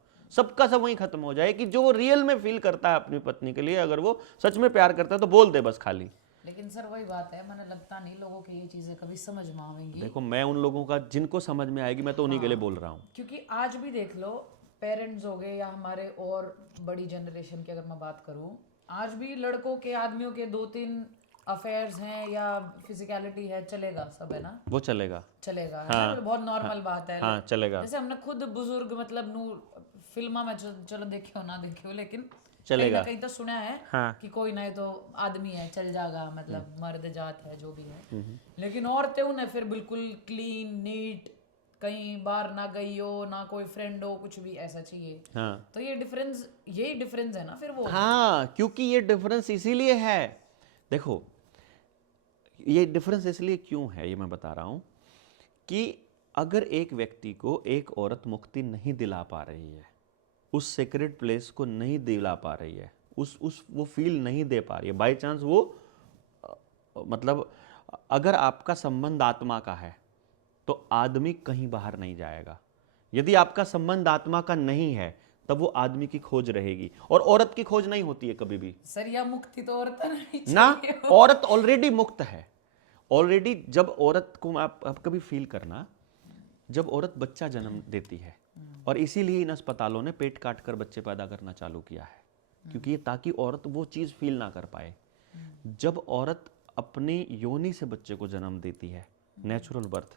वहीं खत्म हो जाए कि जो वो रियल में फील करता है अपनी पत्नी के लिए, अगर वो सच में प्यार करता है तो बोल दे बस खाली। लेकिन सर वही बात है, मैंने लगता नहीं लोगों की ये चीजें कभी समझ में आवेंगी। देखो मैं उन लोगों का जिनको समझ में आएगी मैं तो उन्हीं के लिए बोल रहा हूँ। क्योंकि आज भी देख लो पेरेंट्स हो गए या हमारे और बड़ी जनरेशन की अगर मैं बात करूं, आज भी लड़कों के आदमियों के 2-3 अफेयर्स हैं या फिजिकलिटी है, चलेगा सब है ना, वो चलेगा चलेगा हाँ, है ना, बहुत नॉर्मल बात है। हाँ चलेगा, जैसे हमने खुद बुजुर्ग मतलब फिल्मा में चलो देखे हो ना देखे हो, लेकिन चलेगा। कहीं ना कहीं तो सुना है हाँ। कि कोई ना तो आदमी है चल जाएगा, मतलब मर्द जात है जो भी है। लेकिन औरतें उन्हें फिर बिल्कुल क्लीन नीट, कहीं बाहर ना गई हो ना कोई फ्रेंड हो, कुछ भी ऐसा चाहिए। हाँ तो यही डिफरेंस है ना फिर वो। हाँ, क्योंकि ये डिफरेंस इसीलिए है। देखो ये डिफरेंस इसलिए क्यों है ये मैं बता रहा हूं कि अगर एक व्यक्ति को एक औरत मुक्ति नहीं दिला पा रही है, उस सेक्रेट प्लेस को नहीं दिला पा रही है, उस वो फील नहीं दे पा रही है, बाय चांस वो मतलब अगर आपका संबंध आत्मा का है तो आदमी कहीं बाहर नहीं जाएगा। यदि आपका संबंध आत्मा का नहीं है तब वो आदमी की खोज रहेगी, और औरत की खोज नहीं होती है कभी भी। सर या मुक्ति तो औरत नहीं ना, चाहिए। औरत ऑलरेडी मुक्त है ऑलरेडी। जब औरत को आप कभी फील करना, जब औरत बच्चा जन्म देती है, और इसीलिए इन अस्पतालों ने पेट काट कर बच्चे पैदा करना चालू किया है, क्योंकि ये ताकि औरत वो चीज फील ना कर पाए। जब औरत अपनी योनि से बच्चे को जन्म देती है, नेचुरल बर्थ,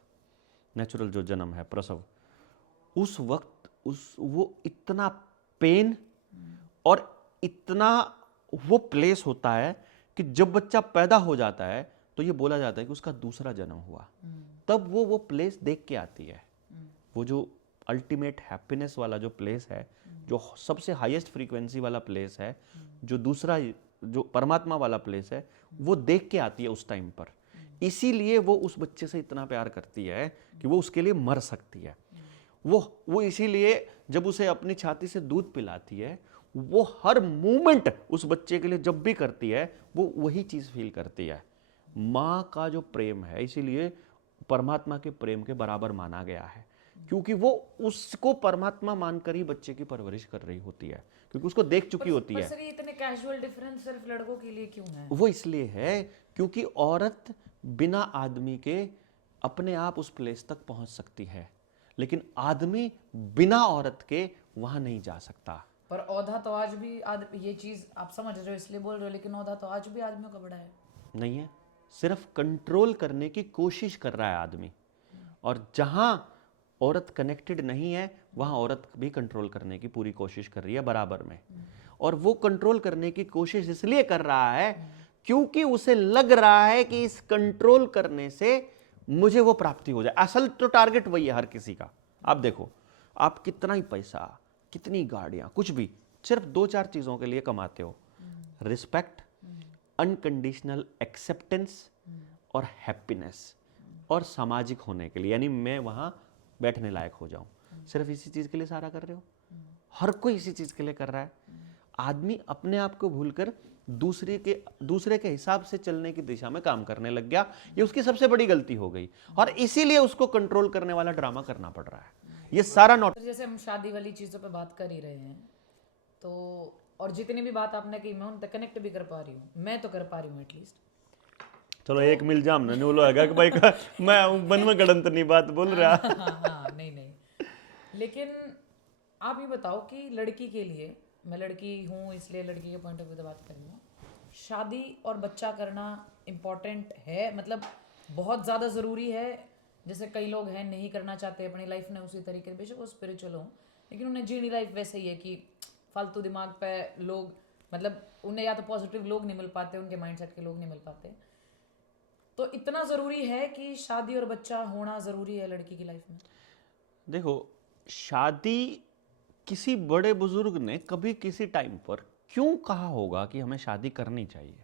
नेचुरल जो जन्म है, प्रसव, उस वक्त वो इतना पेन और इतना वो प्लेस होता है कि जब बच्चा पैदा हो जाता है तो ये बोला जाता है कि उसका दूसरा जन्म हुआ। तब वो प्लेस देख के आती है, वो जो अल्टीमेट हैप्पीनेस वाला जो प्लेस है, जो सबसे हाईएस्ट फ्रीक्वेंसी वाला प्लेस है, जो दूसरा जो परमात्मा वाला प्लेस है, वो देख के आती है उस टाइम पर। इसीलिए वो उस बच्चे से इतना प्यार करती है कि वो उसके लिए मर सकती है। वो इसीलिए जब उसे अपनी छाती से दूध पिलाती है, वो हर मूवमेंट उस बच्चे के लिए जब भी करती है, वो वही चीज फील करती है। माँ का जो प्रेम है इसीलिए परमात्मा के प्रेम के बराबर माना गया है, क्योंकि वो उसको परमात्मा मानकर ही बच्चे की परवरिश कर रही होती है, क्योंकि उसको देख चुकी होती है। सर ये इतने कैजुअल डिफरेंस सिर्फ लड़कों के लिए क्यों है? वो इसलिए है क्योंकि औरत बिना आदमी के अपने आप उस प्लेस तक पहुंच सकती है, लेकिन आदमी बिना औरत के वहां नहीं जा सकता। पर औधा तो आज भी ये चीज आप समझ रहे हो इसलिए बोल रहे हो, लेकिन औधा तो आज भी आदमियों का बड़ा है। नहीं है, सिर्फ कंट्रोल करने की कोशिश कर रहा है आदमी। और जहां औरत कनेक्टेड नहीं है वहां औरत भी कंट्रोल करने की पूरी कोशिश कर रही है बराबर में। और वो कंट्रोल करने की कोशिश इसलिए कर रहा है क्योंकि उसे लग रहा है कि इस कंट्रोल करने से मुझे वो प्राप्ति हो जाए। असल तो टारगेट वही है हर किसी का। आप देखो, आप कितना ही पैसा, कितनी गाड़ियां, कुछ भी सिर्फ 2-4 चीजों के लिए कमाते हो, रिस्पेक्ट, अनकंडीशनल एक्सेप्टेंस और हैप्पीनेस, और सामाजिक होने के लिए, यानी मैं वहां बैठने लायक हो जाऊं। सिर्फ इसी चीज के लिए सारा कर रहे हो। हर कोई इसी चीज के लिए कर रहा है। आदमी अपने आप को भूलकर दूसरे के हिसाब से चलने की दिशा में काम करने लग गया। ये उसकी सबसे बड़ी गलती हो गई और इसीलिए उसको कंट्रोल करने वाला ड्रामा करना पड़ रहा है। ये सारा नोट, जैसे हम शादी वाली चीज़ों पे बात कर ही रहे हैं, तो और जितनी भी बात आपने की मैं उन तक कनेक्ट भी कर पा रही हूँ, मैं तो कर पा रही हूँ एटलीस्ट। चलो एक मिल जाम ना नहीं बोलो है कि भाई का मैं मन में गड़ंत नहीं बात बोल रहा। हाँ, नहीं, लेकिन आप ये बताओ कि लड़की के लिए, मैं लड़की हूँ इसलिए लड़की के पॉइंट ऑफ व्यू से बात कर रही हूँ, शादी और बच्चा करना इम्पोर्टेंट है, मतलब बहुत ज़्यादा ज़रूरी है। जैसे कई लोग हैं नहीं करना चाहते अपनी लाइफ में उसी तरीके से, बेशक वो स्पिरिचुअल हों लेकिन उन्हें जीनी लाइफ वैसे ही है कि फालतू दिमाग पे लोग, मतलब उन्हें या तो पॉजिटिव लोग नहीं मिल पाते, उनके माइंडसेट के लोग नहीं मिल पाते। तो इतना ज़रूरी है कि शादी और बच्चा होना ज़रूरी है लड़की की लाइफ में? देखो, शादी किसी बड़े बुजुर्ग ने कभी किसी टाइम पर क्यों कहा होगा कि हमें शादी करनी चाहिए?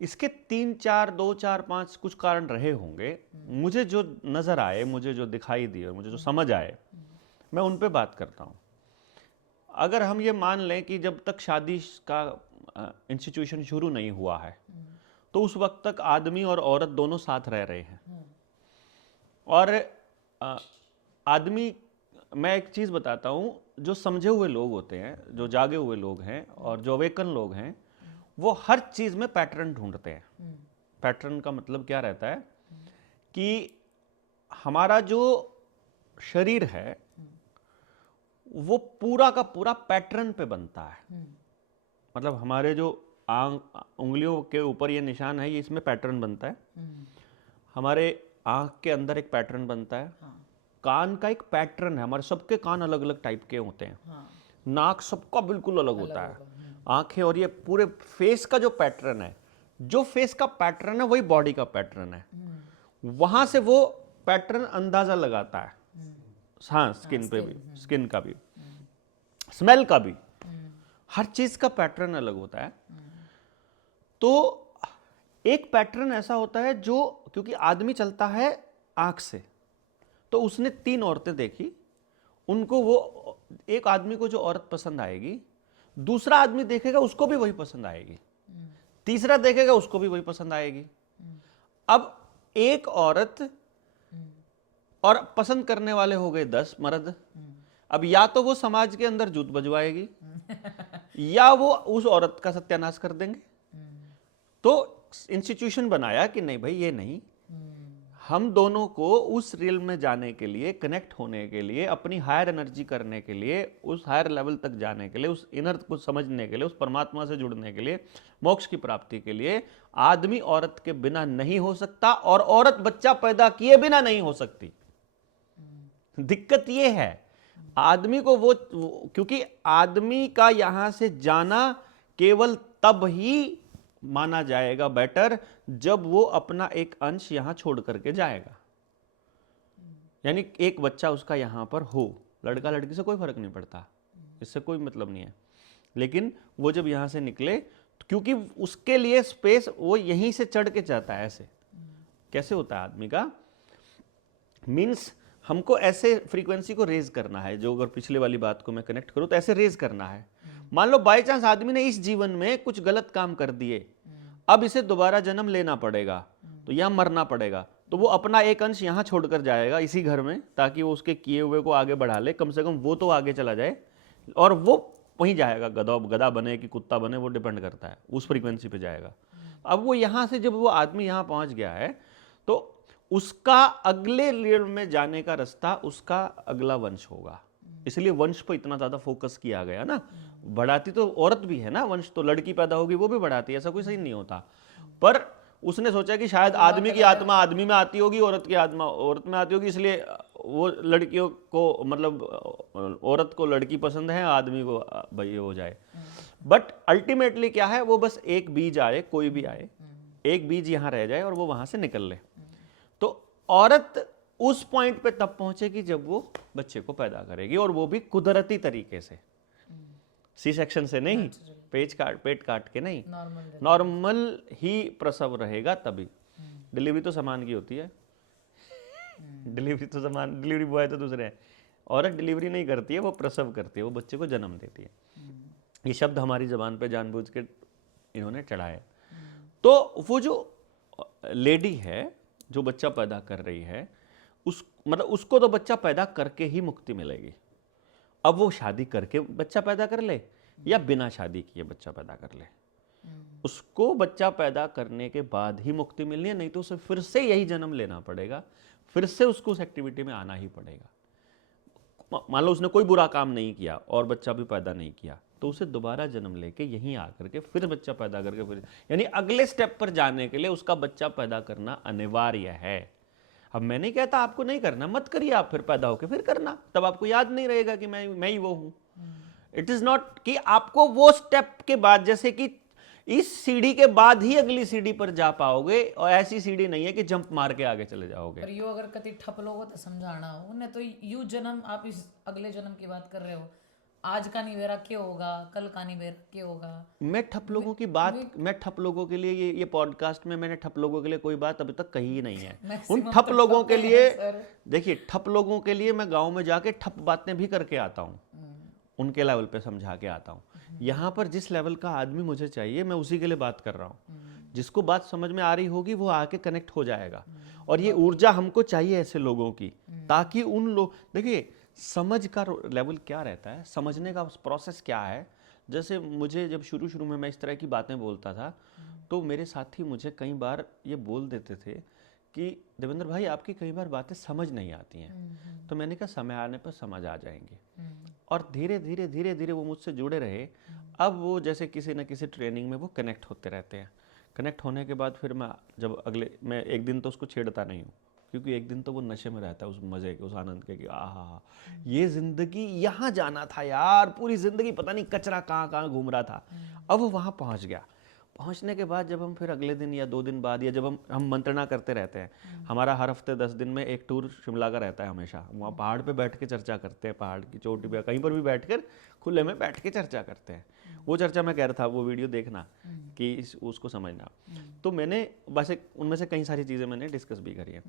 इसके 3-4, 2-4, 5 कुछ कारण रहे होंगे। मुझे जो नजर आए, मुझे जो दिखाई दिए, मुझे जो समझ आए, मैं उन पे बात करता हूँ। अगर हम ये मान लें कि जब तक शादी का इंस्टीट्यूशन शुरू नहीं हुआ है तो उस वक्त तक आदमी और औरत दोनों साथ रह रहे हैं। और आदमी, मैं एक चीज़ बताता हूँ, जो समझे हुए लोग होते हैं, जो जागे हुए लोग हैं और जो अवेकन लोग हैं, वो हर चीज़ में पैटर्न ढूंढते हैं। पैटर्न का मतलब क्या रहता है कि हमारा जो शरीर है वो पूरा का पूरा पैटर्न पे बनता है। मतलब हमारे जो उंगलियों के ऊपर ये निशान है, ये इसमें पैटर्न बनता है। हमारे आँख के अंदर एक पैटर्न बनता है। कान का एक पैटर्न है, हमारे सबके कान अलग अलग टाइप के होते हैं। नाक सबका बिल्कुल अलग होता है। आंखें, और ये पूरे फेस का जो पैटर्न है, जो फेस का पैटर्न है वही बॉडी का पैटर्न है। वहां से वो पैटर्न अंदाजा लगाता है। हाँ, स्किन पे भी, स्किन का भी, स्मेल का भी, हर चीज का पैटर्न अलग होता है। तो एक पैटर्न ऐसा होता है जो, क्योंकि आदमी चलता है आंख से, तो उसने 3 औरतें देखी, उनको वो, एक आदमी को जो औरत पसंद आएगी, दूसरा आदमी देखेगा उसको भी वही पसंद आएगी, तीसरा देखेगा उसको भी वही पसंद आएगी। अब एक औरत और पसंद करने वाले हो गए 10 मर्द। अब या तो वो समाज के अंदर जूत बजवाएगी या वो उस औरत का सत्यानाश कर देंगे। तो इंस्टीट्यूशन बनाया कि नहीं भाई, ये नहीं, हम दोनों को उस रियल में जाने के लिए, कनेक्ट होने के लिए, अपनी हायर एनर्जी करने के लिए, उस हायर लेवल तक जाने के लिए, उस इनर को समझने के लिए, उस परमात्मा से जुड़ने के लिए, मोक्ष की प्राप्ति के लिए आदमी औरत के बिना नहीं हो सकता और औरत बच्चा पैदा किए बिना नहीं हो सकती। दिक्कत यह है आदमी को वो, क्योंकि आदमी का यहां से जाना केवल तब ही माना जाएगा बेटर जब वो अपना एक अंश यहां छोड़ करके जाएगा। यानी एक बच्चा उसका यहां पर हो, लड़का लड़की से कोई फर्क नहीं पड़ता, इससे कोई मतलब नहीं है। लेकिन वो जब यहां से निकले, क्योंकि उसके लिए स्पेस वो यहीं से चढ़ के जाता है। ऐसे कैसे होता है आदमी का, मीन्स हमको ऐसे फ्रीक्वेंसी को रेज करना है। जो अगर पिछले वाली बात को मैं कनेक्ट करूं तो ऐसे रेज करना है। मान लो बाई चांस आदमी ने इस जीवन में कुछ गलत काम कर दिए, अब इसे दोबारा जन्म लेना पड़ेगा, तो यहां मरना पड़ेगा, तो वो अपना एक अंश यहां छोड़कर जाएगा इसी घर में, ताकि वो उसके किए हुए को आगे बढ़ा ले, कम से कम वो तो आगे चला जाए, और वो वहीं जाएगा। गधा बने कि कुत्ता बने वो डिपेंड करता है, उस फ्रीक्वेंसी पे जाएगा। अब वो यहां से जब वो आदमी यहां पहुंच गया है तो उसका अगले लेवल में जाने का रास्ता उसका अगला वंश होगा। इसलिए वंश पर इतना ज्यादा फोकस किया गया ना। बढ़ाती तो औरत भी है ना वंश, तो लड़की पैदा होगी वो भी बढ़ाती है, ऐसा कोई सही नहीं होता, पर उसने सोचा कि शायद आदमी की आत्मा आदमी में आती होगी, औरत की आत्मा औरत में आती होगी, इसलिए वो लड़कियों को मतलब औरत को लड़की पसंद है, आदमी को भाई हो जाए। बट अल्टीमेटली क्या है, वो बस एक बीज आए, कोई भी आए, एक बीज यहाँ रह जाए और वो वहां से निकल ले। तो औरत उस पॉइंट पे तब पहुंचेगी जब वो बच्चे को पैदा करेगी, और वो भी कुदरती तरीके से, सी सेक्शन से नहीं, पेट काट के नहीं, नॉर्मल ही प्रसव रहेगा तभी। डिलीवरी तो समान की होती है, डिलीवरी तो समान, डिलीवरी बॉय तो दूसरे हैं। औरत डिलीवरी नहीं करती है, वो प्रसव करती है, वो बच्चे को जन्म देती है। ये शब्द हमारी जबान पे जानबूझ के इन्होंने चढ़ाया। तो वो जो लेडी है जो बच्चा पैदा कर रही है, उसको तो बच्चा पैदा करके ही मुक्ति मिलेगी। अब वो शादी करके बच्चा पैदा कर ले या बिना शादी किए बच्चा पैदा कर ले, उसको बच्चा पैदा करने के बाद ही मुक्ति मिलनी है, नहीं तो उसे फिर से यही जन्म लेना पड़ेगा, फिर से उसको उस एक्टिविटी में आना ही पड़ेगा। मान लो उसने कोई बुरा काम नहीं किया और बच्चा भी पैदा नहीं किया, तो उसे दोबारा जन्म लेके यहीं आकर के फिर बच्चा पैदा करके फिर, यानी अगले स्टेप पर जाने के लिए उसका बच्चा पैदा करना अनिवार्य है। अब मैं नहीं कहता आपको नहीं करना, मत करिए, आप फिर पैदा होके फिर करना, तब आपको याद नहीं रहेगा कि मैं ही वो हूं। इट इज नॉट कि आपको वो स्टेप के बाद, जैसे कि इस सीढ़ी के बाद ही अगली सीढ़ी पर जा पाओगे, और ऐसी सीढ़ी नहीं है कि जंप मार के आगे चले जाओगे। पर यो अगर कति ठप लोगो तो समझाना हो उन्हें, तो यू जन्म, आप इस अगले जन्म की बात कर रहे हो, आज का नहीं बेरा क्या होगा, कल का नहीं बेरा क्या होगा। मैं ठप लोगों की बात, मैं ठप लोगों के लिए ये पॉडकास्ट में मैंने ठप लोगों के लिए कोई बात अभी तक कही ही नहीं है। उन ठप लोगों के लिए, देखिए ठप लोगों के लिए मैं गांव में जाके ठप बातें भी करके आता हूँ, उनके लेवल पे समझा के आता हूँ। यहाँ पर जिस लेवल का आदमी मुझे चाहिए, मैं उसी के लिए बात कर रहा हूँ। जिसको बात समझ में आ रही होगी वो आके कनेक्ट हो जाएगा। और ये ऊर्जा हमको चाहिए ऐसे लोगों की, ताकि उन लोग, देखिए समझ का लेवल क्या रहता है, समझने का प्रोसेस क्या है। जैसे मुझे जब शुरू में मैं इस तरह की बातें बोलता था, तो मेरे साथी मुझे कई बार ये बोल देते थे कि देवेंद्र भाई आपकी कई बार बातें समझ नहीं आती हैं। तो मैंने कहा समय आने पर समझ आ जाएंगे। और धीरे धीरे वो मुझसे जुड़े रहे। अब वो जैसे किसी न किसी ट्रेनिंग में वो कनेक्ट होते रहते हैं। कनेक्ट होने के बाद फिर मैं एक दिन तो उसको छेड़ता नहीं हूँ, क्योंकि एक दिन तो वो नशे में रहता है, उस मजे के, उस आनंद के कि आहा ये जिंदगी, यहाँ जाना था यार, पूरी जिंदगी पता नहीं कचरा कहाँ घूम रहा था। अब वो वहाँ पहुँच गया। पहुँचने के बाद जब हम फिर अगले दिन या 2 दिन बाद, या जब हम मंत्रणा करते रहते हैं, हमारा हर हफ्ते 10 दिन में एक टूर शिमला का रहता है हमेशा। वहाँ पहाड़ पे बैठ के चर्चा करते हैं, पहाड़ की चोटी पे कहीं पर भी बैठकर खुले में बैठ के चर्चा करते हैं। वो चर्चा मैं कह रहा था, वो वीडियो देखना कि उसको समझना। तो मैंने बस उनमें से कई सारी चीज़ें मैंने डिस्कस भी करी है।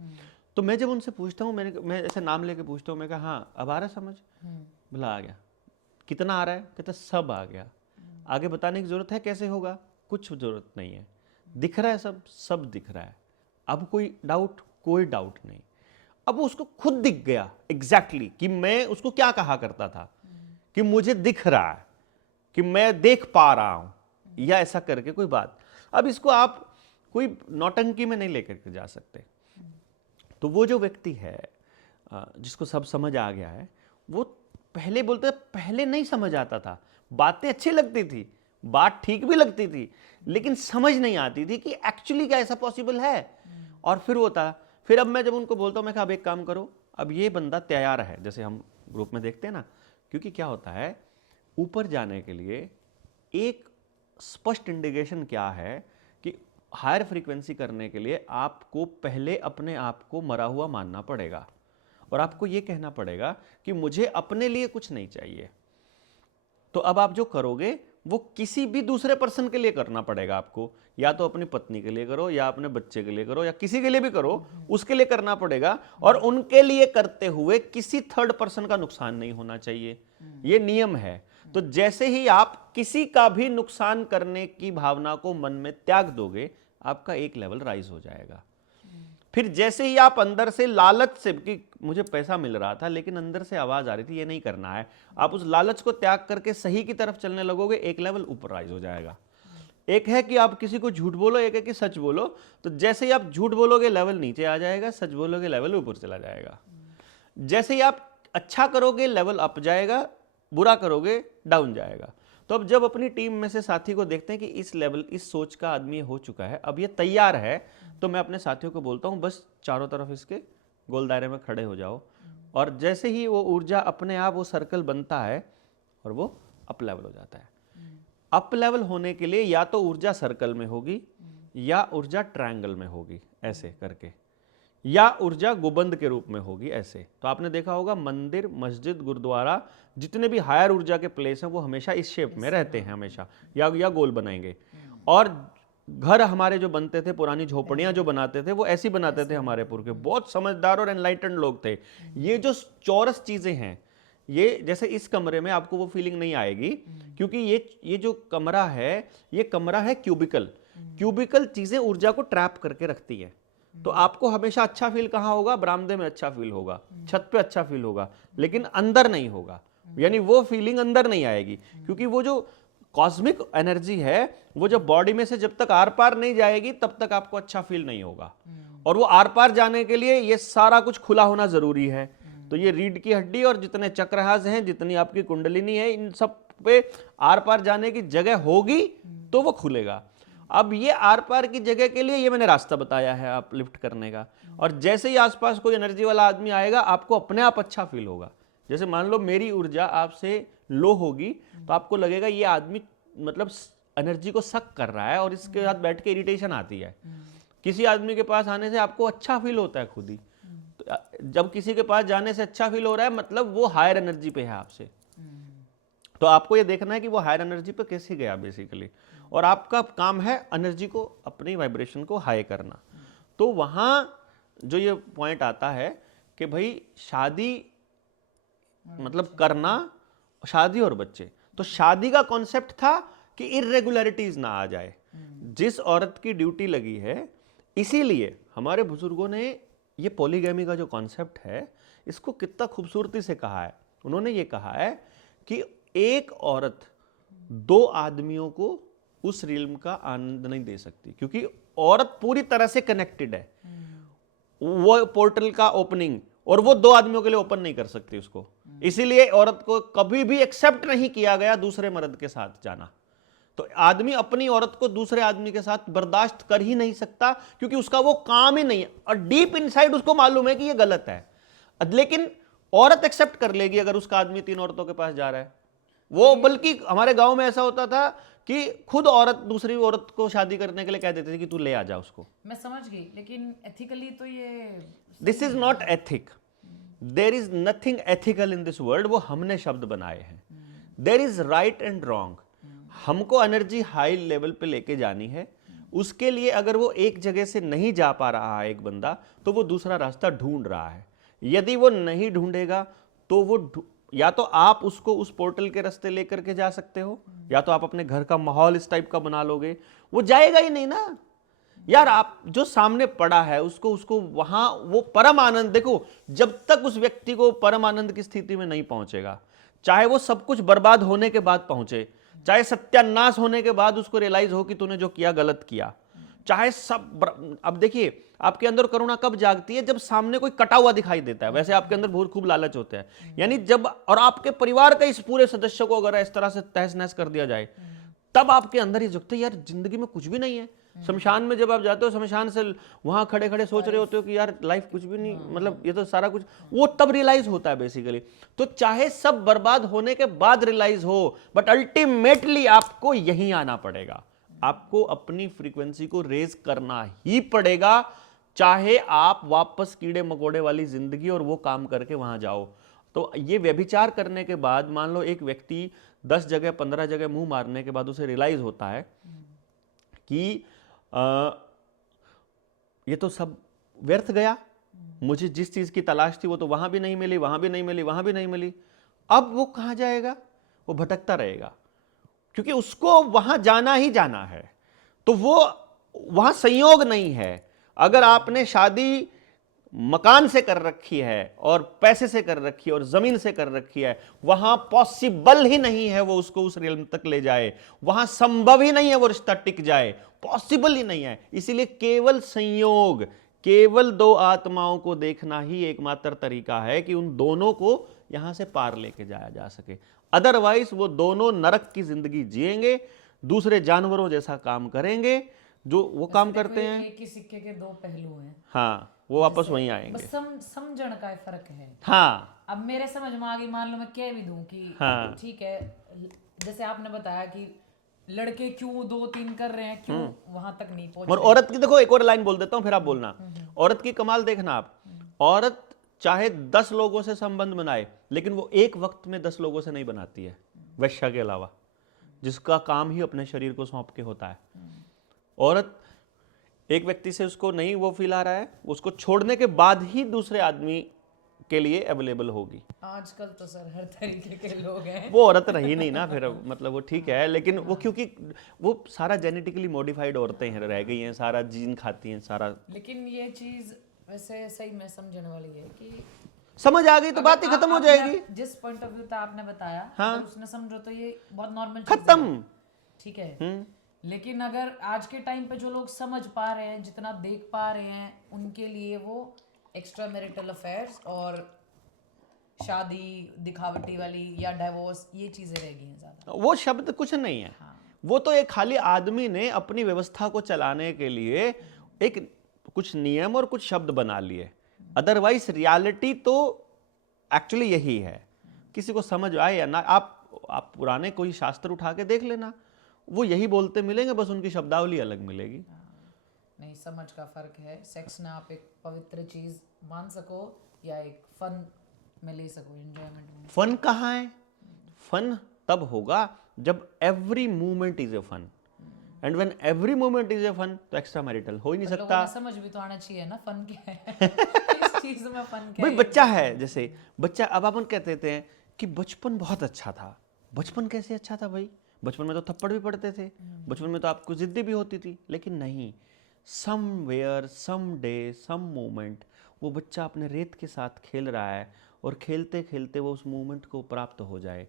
तो मैं जब उनसे पूछता हूँ, मैं ऐसे नाम लेके पूछता हूँ, मैं कहा हाँ अब आ रहा है समझ? बोला आ गया। कितना आ रहा है? कहता सब आ गया। आगे बताने की जरूरत है कैसे होगा? कुछ जरूरत नहीं है, दिख रहा है, सब दिख रहा है। अब कोई डाउट? कोई डाउट नहीं। अब उसको खुद दिख गया एग्जैक्टली कि मैं उसको क्या कहा करता था, कि मुझे दिख रहा है, कि मैं देख पा रहा हूं, या ऐसा करके कोई बात। अब इसको आप कोई नौटंकी में नहीं लेकर के जा सकते। तो वो जो व्यक्ति है जिसको सब समझ आ गया है, वो पहले बोलते, पहले नहीं समझ आता था, बातें अच्छी लगती थी, बात ठीक भी लगती थी, लेकिन समझ नहीं आती थी कि एक्चुअली क्या ऐसा पॉसिबल है। और फिर होता, फिर अब मैं जब उनको बोलता हूं, मैं कहा अब एक काम करो, अब ये बंदा तैयार है, जैसे हम ग्रुप में देखते हैं ना, क्योंकि क्या होता है, ऊपर जाने के लिए एक स्पष्ट इंडिकेशन क्या है कि हायर फ्रीक्वेंसी करने के लिए आपको पहले अपने आप को मरा हुआ मानना पड़ेगा, और आपको ये कहना पड़ेगा कि मुझे अपने लिए कुछ नहीं चाहिए। तो अब आप जो करोगे वो किसी भी दूसरे पर्सन के लिए करना पड़ेगा आपको, या तो अपनी पत्नी के लिए करो, या अपने बच्चे के लिए करो, या किसी के लिए भी करो, उसके लिए करना पड़ेगा। और उनके लिए करते हुए किसी थर्ड पर्सन का नुकसान नहीं होना चाहिए, ये नियम है। तो जैसे ही आप किसी का भी नुकसान करने की भावना को मन में त्याग दोगे, आपका एक लेवल राइज हो जाएगा। फिर जैसे ही आप अंदर से लालच से, कि मुझे पैसा मिल रहा था लेकिन अंदर से आवाज आ रही थी ये नहीं करना है, आप उस लालच को त्याग करके सही की तरफ चलने लगोगे, एक लेवल ऊपर राइज हो जाएगा। एक है कि आप किसी को झूठ बोलो, एक है कि सच बोलो। तो जैसे ही आप झूठ बोलोगे लेवल नीचे आ जाएगा, सच बोलोगे लेवल ऊपर चला जाएगा। जैसे ही आप अच्छा करोगे लेवल अप जाएगा, बुरा करोगे डाउन जाएगा। तो अब जब अपनी टीम में से साथी को देखते हैं कि इस लेवल, इस सोच का आदमी हो चुका है, अब ये तैयार है, तो मैं अपने साथियों को बोलता हूँ बस चारों तरफ इसके गोल दायरे में खड़े हो जाओ, और जैसे ही वो ऊर्जा अपने आप वो सर्कल बनता है और वो अप लेवल हो जाता है। अप लेवल होने के लिए या तो ऊर्जा सर्कल में होगी या ऊर्जा ट्रायंगल में होगी ऐसे करके, या ऊर्जा गुबंद के रूप में होगी ऐसे। तो आपने देखा होगा मंदिर, मस्जिद, गुरुद्वारा, जितने भी हायर ऊर्जा के प्लेस हैं वो हमेशा इस शेप में रहते हैं हमेशा, या गोल बनाएंगे। और घर हमारे जो बनते थे, पुरानी झोपड़ियां जो बनाते थे, वो ऐसी बनाते थे हमारे पुरखे, बहुत समझदार और एनलाइटेंड लोग थे। ये जो चौरस चीजें हैं, ये जैसे इस कमरे में आपको वो फीलिंग नहीं आएगी, क्योंकि ये जो कमरा है, ये कमरा है क्यूबिकल। क्यूबिकल चीजें ऊर्जा को ट्रैप करके रखती है। तो आपको हमेशा अच्छा फील कहाँ होगा? बरामदे में अच्छा फील होगा, छत पे अच्छा फील होगा, लेकिन अंदर नहीं होगा। यानी वो फीलिंग अंदर नहीं आएगी, क्योंकि वो जो कॉस्मिक एनर्जी है वो जब बॉडी में से जब तक आर पार नहीं जाएगी तब तक आपको अच्छा फील नहीं होगा। और वो आर पार जाने के लिए ये सारा कुछ खुला होना जरूरी है। तो ये रीढ़ की हड्डी और जितने चक्रहास हैं, जितनी आपकी कुंडलिनी है, इन सब पे आर पार जाने की जगह होगी तो वो खुलेगा। अब ये आर पार की जगह के लिए ये मैंने रास्ता बताया है आप लिफ्ट करने का। और जैसे ही आसपास कोई एनर्जी वाला आदमी आएगा, आपको अपने आप अच्छा फील होगा। जैसे मान लो मेरी ऊर्जा आपसे लो होगी तो आपको लगेगा ये आदमी मतलब एनर्जी को सक कर रहा है और इसके साथ बैठ के इरिटेशन आती है। किसी आदमी के पास आने से आपको अच्छा फील होता है खुद ही। तो जब किसी के पास जाने से अच्छा फील हो रहा है, मतलब वो हायर एनर्जी पे है आपसे। तो आपको ये देखना है कि वो हायर एनर्जी पे कैसे गया बेसिकली, और आपका काम है एनर्जी को, अपनी वाइब्रेशन को हाई करना। तो वहां जो ये पॉइंट आता है कि भाई शादी मतलब करना, शादी और बच्चे। तो शादी का कॉन्सेप्ट था कि इर्रेगुलरिटीज ना आ जाए, जिस औरत की ड्यूटी लगी है। इसीलिए हमारे बुजुर्गों ने ये पॉलीगैमी का जो कॉन्सेप्ट है इसको कितना खूबसूरती से कहा है। उन्होंने ये कहा है कि एक औरत दो आदमियों को उस रिल्म का आनंद नहीं दे सकती, क्योंकि औरत पूरी तरह से कनेक्टेड है। वो पोर्टल का ओपनिंग, और वो दो आदमियों के लिए ओपन नहीं कर सकती उसको। इसीलिए औरत को कभी भी एक्सेप्ट नहीं किया गया दूसरे मर्द के साथ जाना। तो आदमी अपनी औरत को दूसरे आदमी के साथ बर्दाश्त कर ही नहीं सकता, क्योंकि उसका वो काम ही नहीं है, और डीप इनसाइड उसको मालूम है कि ये गलत है। लेकिन औरत एक्सेप्ट कर लेगी अगर उसका आदमी तीन औरतों के पास जा रहा है। वो बल्कि हमारे गांव में ऐसा होता था कि खुद औरत दूसरी औरत को शादी करने के लिए कह देती थी कि तू ले आ जा उसको। मैं समझ गई, लेकिन एथिकली तो ये this is not ethic. There is nothing ethical in this world. वो हमने शब्द बनाए हैं। There is right and wrong. हमको एनर्जी हाई लेवल पे लेके जानी है। उसके लिए अगर वो एक जगह से नहीं जा पा रहा है एक बंदा, तो वो दूसरा रास्ता ढूंढ रहा है। यदि वो नहीं ढूंढेगा तो वो या तो आप उसको उस पोर्टल के रास्ते लेकर के जा सकते हो, या तो आप अपने घर का माहौल इस टाइप का बना लोगे। वो जाएगा ही नहीं ना यार। आप जो सामने पड़ा है उसको वहां वो परम आनंद, देखो जब तक उस व्यक्ति को परम आनंद की स्थिति में नहीं पहुंचेगा, चाहे वो सब कुछ बर्बाद होने के बाद पहुंचे, चाहे सत्यानाश होने के बाद उसको रियलाइज हो कि तूने जो किया गलत किया, चाहे सब। अब देखिए आपके अंदर करुणा कब जागती है? जब सामने कोई कटा हुआ दिखाई देता है। वैसे आपके अंदर बहुत खूब लालच होता है, यानी जब, और आपके परिवार के इस पूरे सदस्य को अगर इस तरह से तहस नहस कर दिया जाए, तब आपके अंदर ये जुगता है यार जिंदगी में कुछ भी नहीं है। शमशान में जब आप जाते हो, शमशान से वहां खड़े खड़े सोच रहे होते हो कि यार लाइफ कुछ भी नहीं, मतलब ये तो सारा कुछ, वो तब रियलाइज होता है बेसिकली। तो चाहे सब बर्बाद होने के बाद रियलाइज हो, बट अल्टीमेटली आपको यहीं आना पड़ेगा। आपको अपनी फ्रीक्वेंसी को रेज करना ही पड़ेगा, चाहे आप वापस कीड़े मकोड़े वाली जिंदगी और वो काम करके वहां जाओ। तो ये व्यभिचार करने के बाद मान लो एक व्यक्ति 10 जगह 15 जगह मुंह मारने के बाद उसे रियलाइज होता है कि ये तो सब व्यर्थ गया, मुझे जिस चीज की तलाश थी वो तो वहां भी नहीं मिली, वहां भी नहीं मिली, वहां भी नहीं मिली। अब वो कहां जाएगा? वो भटकता रहेगा, क्योंकि उसको वहां जाना ही जाना है। तो वो वहां संयोग नहीं है। अगर आपने शादी मकान से कर रखी है और पैसे से कर रखी है और जमीन से कर रखी है, वहां पॉसिबल ही नहीं है वो उसको उस रियल्म तक ले जाए। वहां संभव ही नहीं है वो रिश्ता टिक जाए, पॉसिबल ही नहीं है। इसीलिए केवल संयोग, केवल दो आत्माओं को देखना ही एकमात्र तरीका है कि उन दोनों को यहां से पार लेके जाया जा सके। अदरवाइज वो दोनों नरक की जिंदगी जिएंगे, दूसरे जानवरों जैसा काम करेंगे जो वो काम करते हैं। एक ही सिक्के के दो पहलू हैं। हाँ, वो वापस वहीं आएंगे। बस समझण का फर्क है। हाँ, अब मेरे समझ में आ गई, मान लो मैं कह भी दूं कि हाँ, ठीक है, जैसे आपने बताया कि लड़के क्यों 2-3 कर रहे हैं, क्यों वहां तक नहीं पहुंच और रहे। औरत की देखो, एक और लाइन बोल देता हूं फिर आप बोलना। औरत की कमाल देखना आप, औरत चाहे 10 लोगों से संबंध बनाए, लेकिन वो एक वक्त में 10 लोगों से नहीं बनाती है, वैश्या के अलावा, जिसका काम ही अपने शरीर को सौंप के होता है। औरत एक व्यक्ति से उसको नहीं वो फील आ रहा है, उसको छोड़ने के बाद ही दूसरे आदमी के लिए अवेलेबल होगी। आजकल तो सर हर तरीके के लोग हैं। वो औरत रही नहीं ना फिर, मतलब वो ठीक है, लेकिन वो क्योंकि वो सारा जेनेटिकली मॉडिफाइड औरतें हैं, रह गई हैं, सारा जीन खाती हैं सारा। लेकिन ये चीज वैसे सही में समझने वाली है कि समझ आ गई तो बात ही खत्म हो जाएगी। जिस पॉइंट ऑफ व्यू था आपने बताया, हाँ, अगर उसने समझो तो ये बहुत नॉर्मल खत्म। ठीक है। लेकिन अगर आज के टाइम पे जो लोग समझ पा रहे हैं, जितना देख पा रहे हैं, उनके लिए वो एक्स्ट्रा मैरिटल अफेयर्स और शादी दिखावटी वाली या डाइवोर्स, ये चीजें रह गई हैं ज्यादा। वो शब्द कुछ नहीं है। हाँ। वो तो एक खाली आदमी ने अपनी व्यवस्था को चलाने के लिए एक कुछ नियम और कुछ शब्द बना लिए, अदरवाइज रियलिटी तो एक्चुअली यही है। किसी को समझ आए या ना, आप पुराने कोई शास्त्र उठा के देख लेना, वो यही बोलते मिलेंगे, बस उनकी शब्दावली अलग मिलेगी। नहीं, समझ का फर्क है। सेक्स ना आप एक पवित्र चीज मान सको या एक फन में ले सको, एंजॉयमेंट में। फन कहाँ है? फन तब होगा जब every movement is a fun, and when every movement is a fun तो एक्स्ट्रा मैरिटल हो ही नहीं सकता। लोगों को समझ भी तो आना चाहिए ना फन क्या है। इस चीज में फन क्या भाई है? बच्चा है, जैसे बच्चा, अब अपन कहते हैं कि बचपन बहुत अच्छा था। बचपन कैसे अच्छा था भाई? बचपन में तो थप्पड़ भी पड़ते थे, बचपन में तो आपको जिद्दी भी होती थी, लेकिन नहीं, somewhere some day some moment वो बच्चा अपने रेत के साथ खेल रहा है और खेलते खेलते वो उस मोमेंट को प्राप्त हो जाए,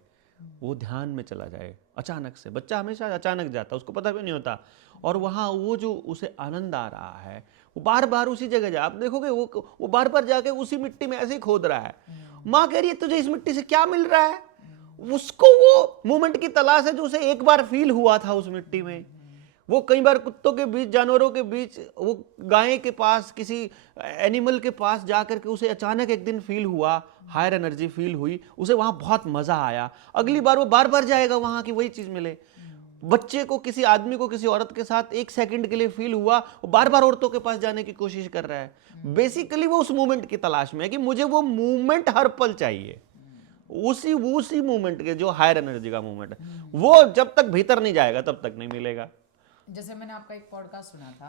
वो ध्यान में चला जाए अचानक से। बच्चा हमेशा अचानक जाता, उसको पता भी नहीं होता, और वहाँ वो जो उसे आनंद आ रहा है, वो बार बार उसी जगह जाए। आप देखोगे वो बार बार जाके उसी मिट्टी में ऐसे ही खोद रहा है। माँ कह रही है तुझे इस मिट्टी से क्या मिल रहा है? उसको वो मोमेंट की तलाश है जो उसे एक बार फील हुआ था उस मिट्टी में। वो कई बार कुत्तों के बीच, जानवरों के बीच, वो गाय के पास, किसी एनिमल के पास जाकर के उसे अचानक एक दिन फील हुआ, हायर एनर्जी फील हुई, उसे वहां बहुत मजा आया। अगली बार वो बार बार जाएगा वहां की वही चीज मिले। बच्चे को, किसी आदमी को किसी औरत के साथ एक सेकंड के लिए फील हुआ, वो बार बार औरतों के पास जाने की कोशिश कर रहा है। बेसिकली वो उस मोमेंट की तलाश में है कि मुझे वो मूवमेंट हर पल चाहिए, उसी मूवमेंट के, जो हायर एनर्जी का मूवमेंट है, वो जब तक भीतर नहीं जाएगा तब तक नहीं मिलेगा। जैसे मैंने आपका एक पॉडकास्ट सुना था,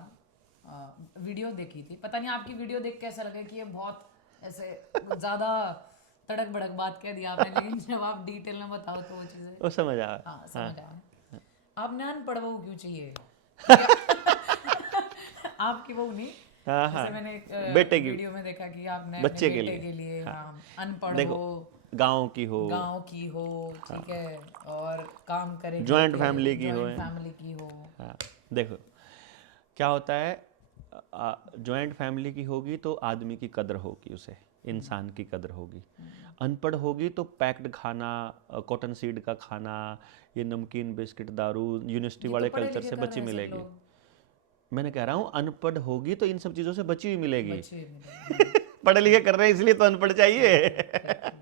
वीडियो देखी थी, पता नहीं आपकी वीडियो देख के ऐसा लगा कि ये बहुत ऐसे ज्यादा तड़क भड़क बात कह दी आपने, लेकिन जब आप डिटेल में बताओ तो वो चीजें वो समझ आ। हाँ, समझ आया। आपने अनपढ़ बहू क्यों चाहिए? आपकी बहू नहीं, हाँ, जैसे हाँ, मैंने एक बेटे की, वीडियो में देखा कि आपने बच्चे अपने के बेटे लिए, के लिए हाँ, अनपढ़ देखो, हो, गांव की हो, ठीक है, और काम करे, जॉइंट फैमिली की हो, फैमिली की हो। हाँ, देखो क्या होता है, जॉइंट फैमिली की होगी तो आदमी की कदर होगी, उसे इंसान की कदर होगी। अनपढ़ होगी तो पैक्ड खाना, कॉटन सीड का खाना, ये नमकीन, बिस्किट, दारू, यूनिवर्सिटी वाले कल्चर से बची मिलेगी। मैंने कह रहा हूँ अनपढ़ होगी तो इन सब चीज़ों से बची हुई मिलेगी। पढ़े लिखे कर रहे हैं इसलिए तो अनपढ़ चाहिए।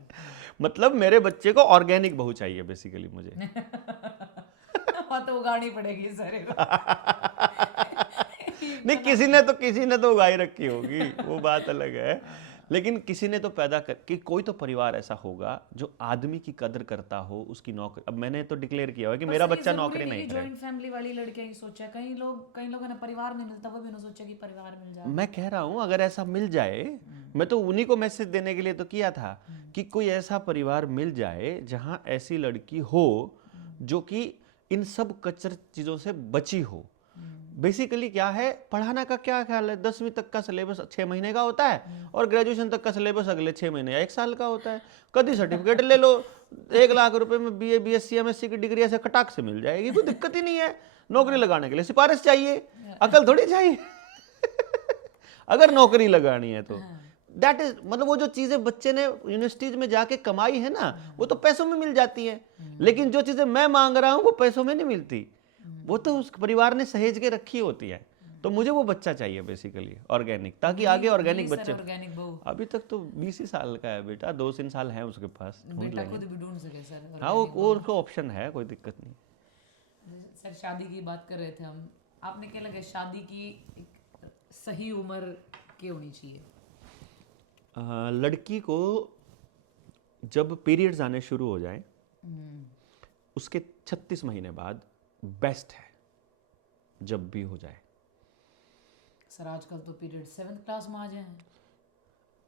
मतलब मेरे बच्चे को ऑर्गेनिक बहू चाहिए बेसिकली मुझे। तो उगानी पड़ेगी सारे। नहीं, किसी ने तो उगाई रखी होगी, वो बात अलग है, लेकिन किसी ने तो पैदा कर कि कोई तो परिवार ऐसा होगा जो आदमी की कदर करता हो, उसकी नौकरी। अब मैंने तो डिक्लेयर किया हुआ कि मेरा बच्चा नौकरी नहीं करे। जॉइंट फैमिली वाली लड़कियां ही सोचा, कई लोगों ने परिवार नहीं मिलता, वो भी ना सोचा कि परिवार मिल जाए। मैं कह रहा हूं अगर ऐसा मिल जाए, मैं तो उन्हीं को मैसेज देने के लिए तो किया था कि कोई ऐसा परिवार मिल जाए जहां ऐसी लड़की हो जो कि इन सब कचर चीजों से बची हो। बेसिकली क्या है, पढ़ाना का क्या ख्याल है? 10वीं तक का सिलेबस 6 महीने का होता है और ग्रेजुएशन तक का सिलेबस अगले 6 महीने या 1 साल का होता है। कभी सर्टिफिकेट ले लो, 1 लाख रुपए में BA BSc MSc की डिग्री ऐसे खटाक से मिल जाएगी, कोई दिक्कत ही नहीं है। नौकरी लगाने के लिए सिफारिश चाहिए, अकल थोड़ी चाहिए। अगर नौकरी लगानी है तो दैट इज मतलब वो जो चीजें बच्चे ने यूनिवर्सिटीज में जाके कमाई है ना, वो तो पैसों में मिल जाती है, लेकिन जो चीजें मैं मांग रहा हूँ वो पैसों में नहीं मिलती, वो तो उस परिवार ने सहेज के रखी होती है। तो मुझे वो बच्चा चाहिए बेसिकली ऑर्गेनिक, ताकि आगे ऑर्गेनिक बच्चे। ऑर्गेनिक बहु अभी तक तो 20 ही साल का है बेटा, 2-3 साल है उसके पास, ढूंढ बेटा लेंगे। खुद भी ढूंढ सके सर। हाँ वो उसको ऑप्शन है, कोई दिक्कत नहीं। सर शादी की बात कर रहे थे हम, आपने क्या लगे शादी की एक सही उम्र क्या होनी चाहिए? लड़की को जब पीरियड्स आने शुरू हो जाए उसके 36 महीने बाद बेस्ट है, जब भी हो जाए। सर आजकल तो पीरियड 7th क्लास में आ जाए।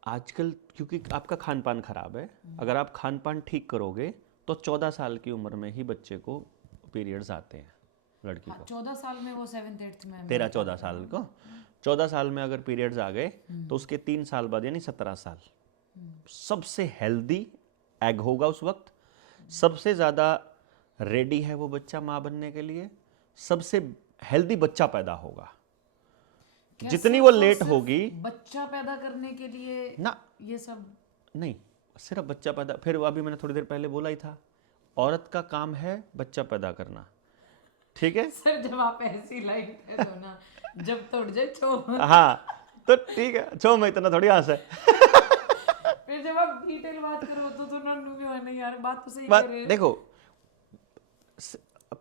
आजकल क्योंकि आपका खान पान खराब है, अगर आप खान पान ठीक करोगे तो 14 साल की उम्र में ही बच्चे को पीरियड्स आते हैं लड़की को। 14 साल में वो 7th 8th में 13-14 साल को, 14 साल में अगर पीरियड्स आ गए तो उसके 3 साल बाद यानी 17 साल सबसे हेल्दी एग होगा उस वक्त, सबसे ज़्यादा रेडी है वो बच्चा माँ बनने के लिए, सबसे हेल्दी बच्चा पैदा होगा। जितनी वो लेट होगी बच्चा पैदा करने के लिए ना, ये सब नहीं सिर्फ बच्चा पैदा, फिर अभी मैंने थोड़ी देर पहले बोला ही था, औरत का काम है बच्चा पैदा करना, ठीक है सर? जब आप ऐसी लाइन कह दो ना, जब तोड़ जाए छो, हाँ तो ठीक है, छो में इतना थोड़ी आस है। फिर जब आप डिटेल बात करो तो नन्नू भी नहीं यार, बात तो सही बात कर रहे हो। देखो,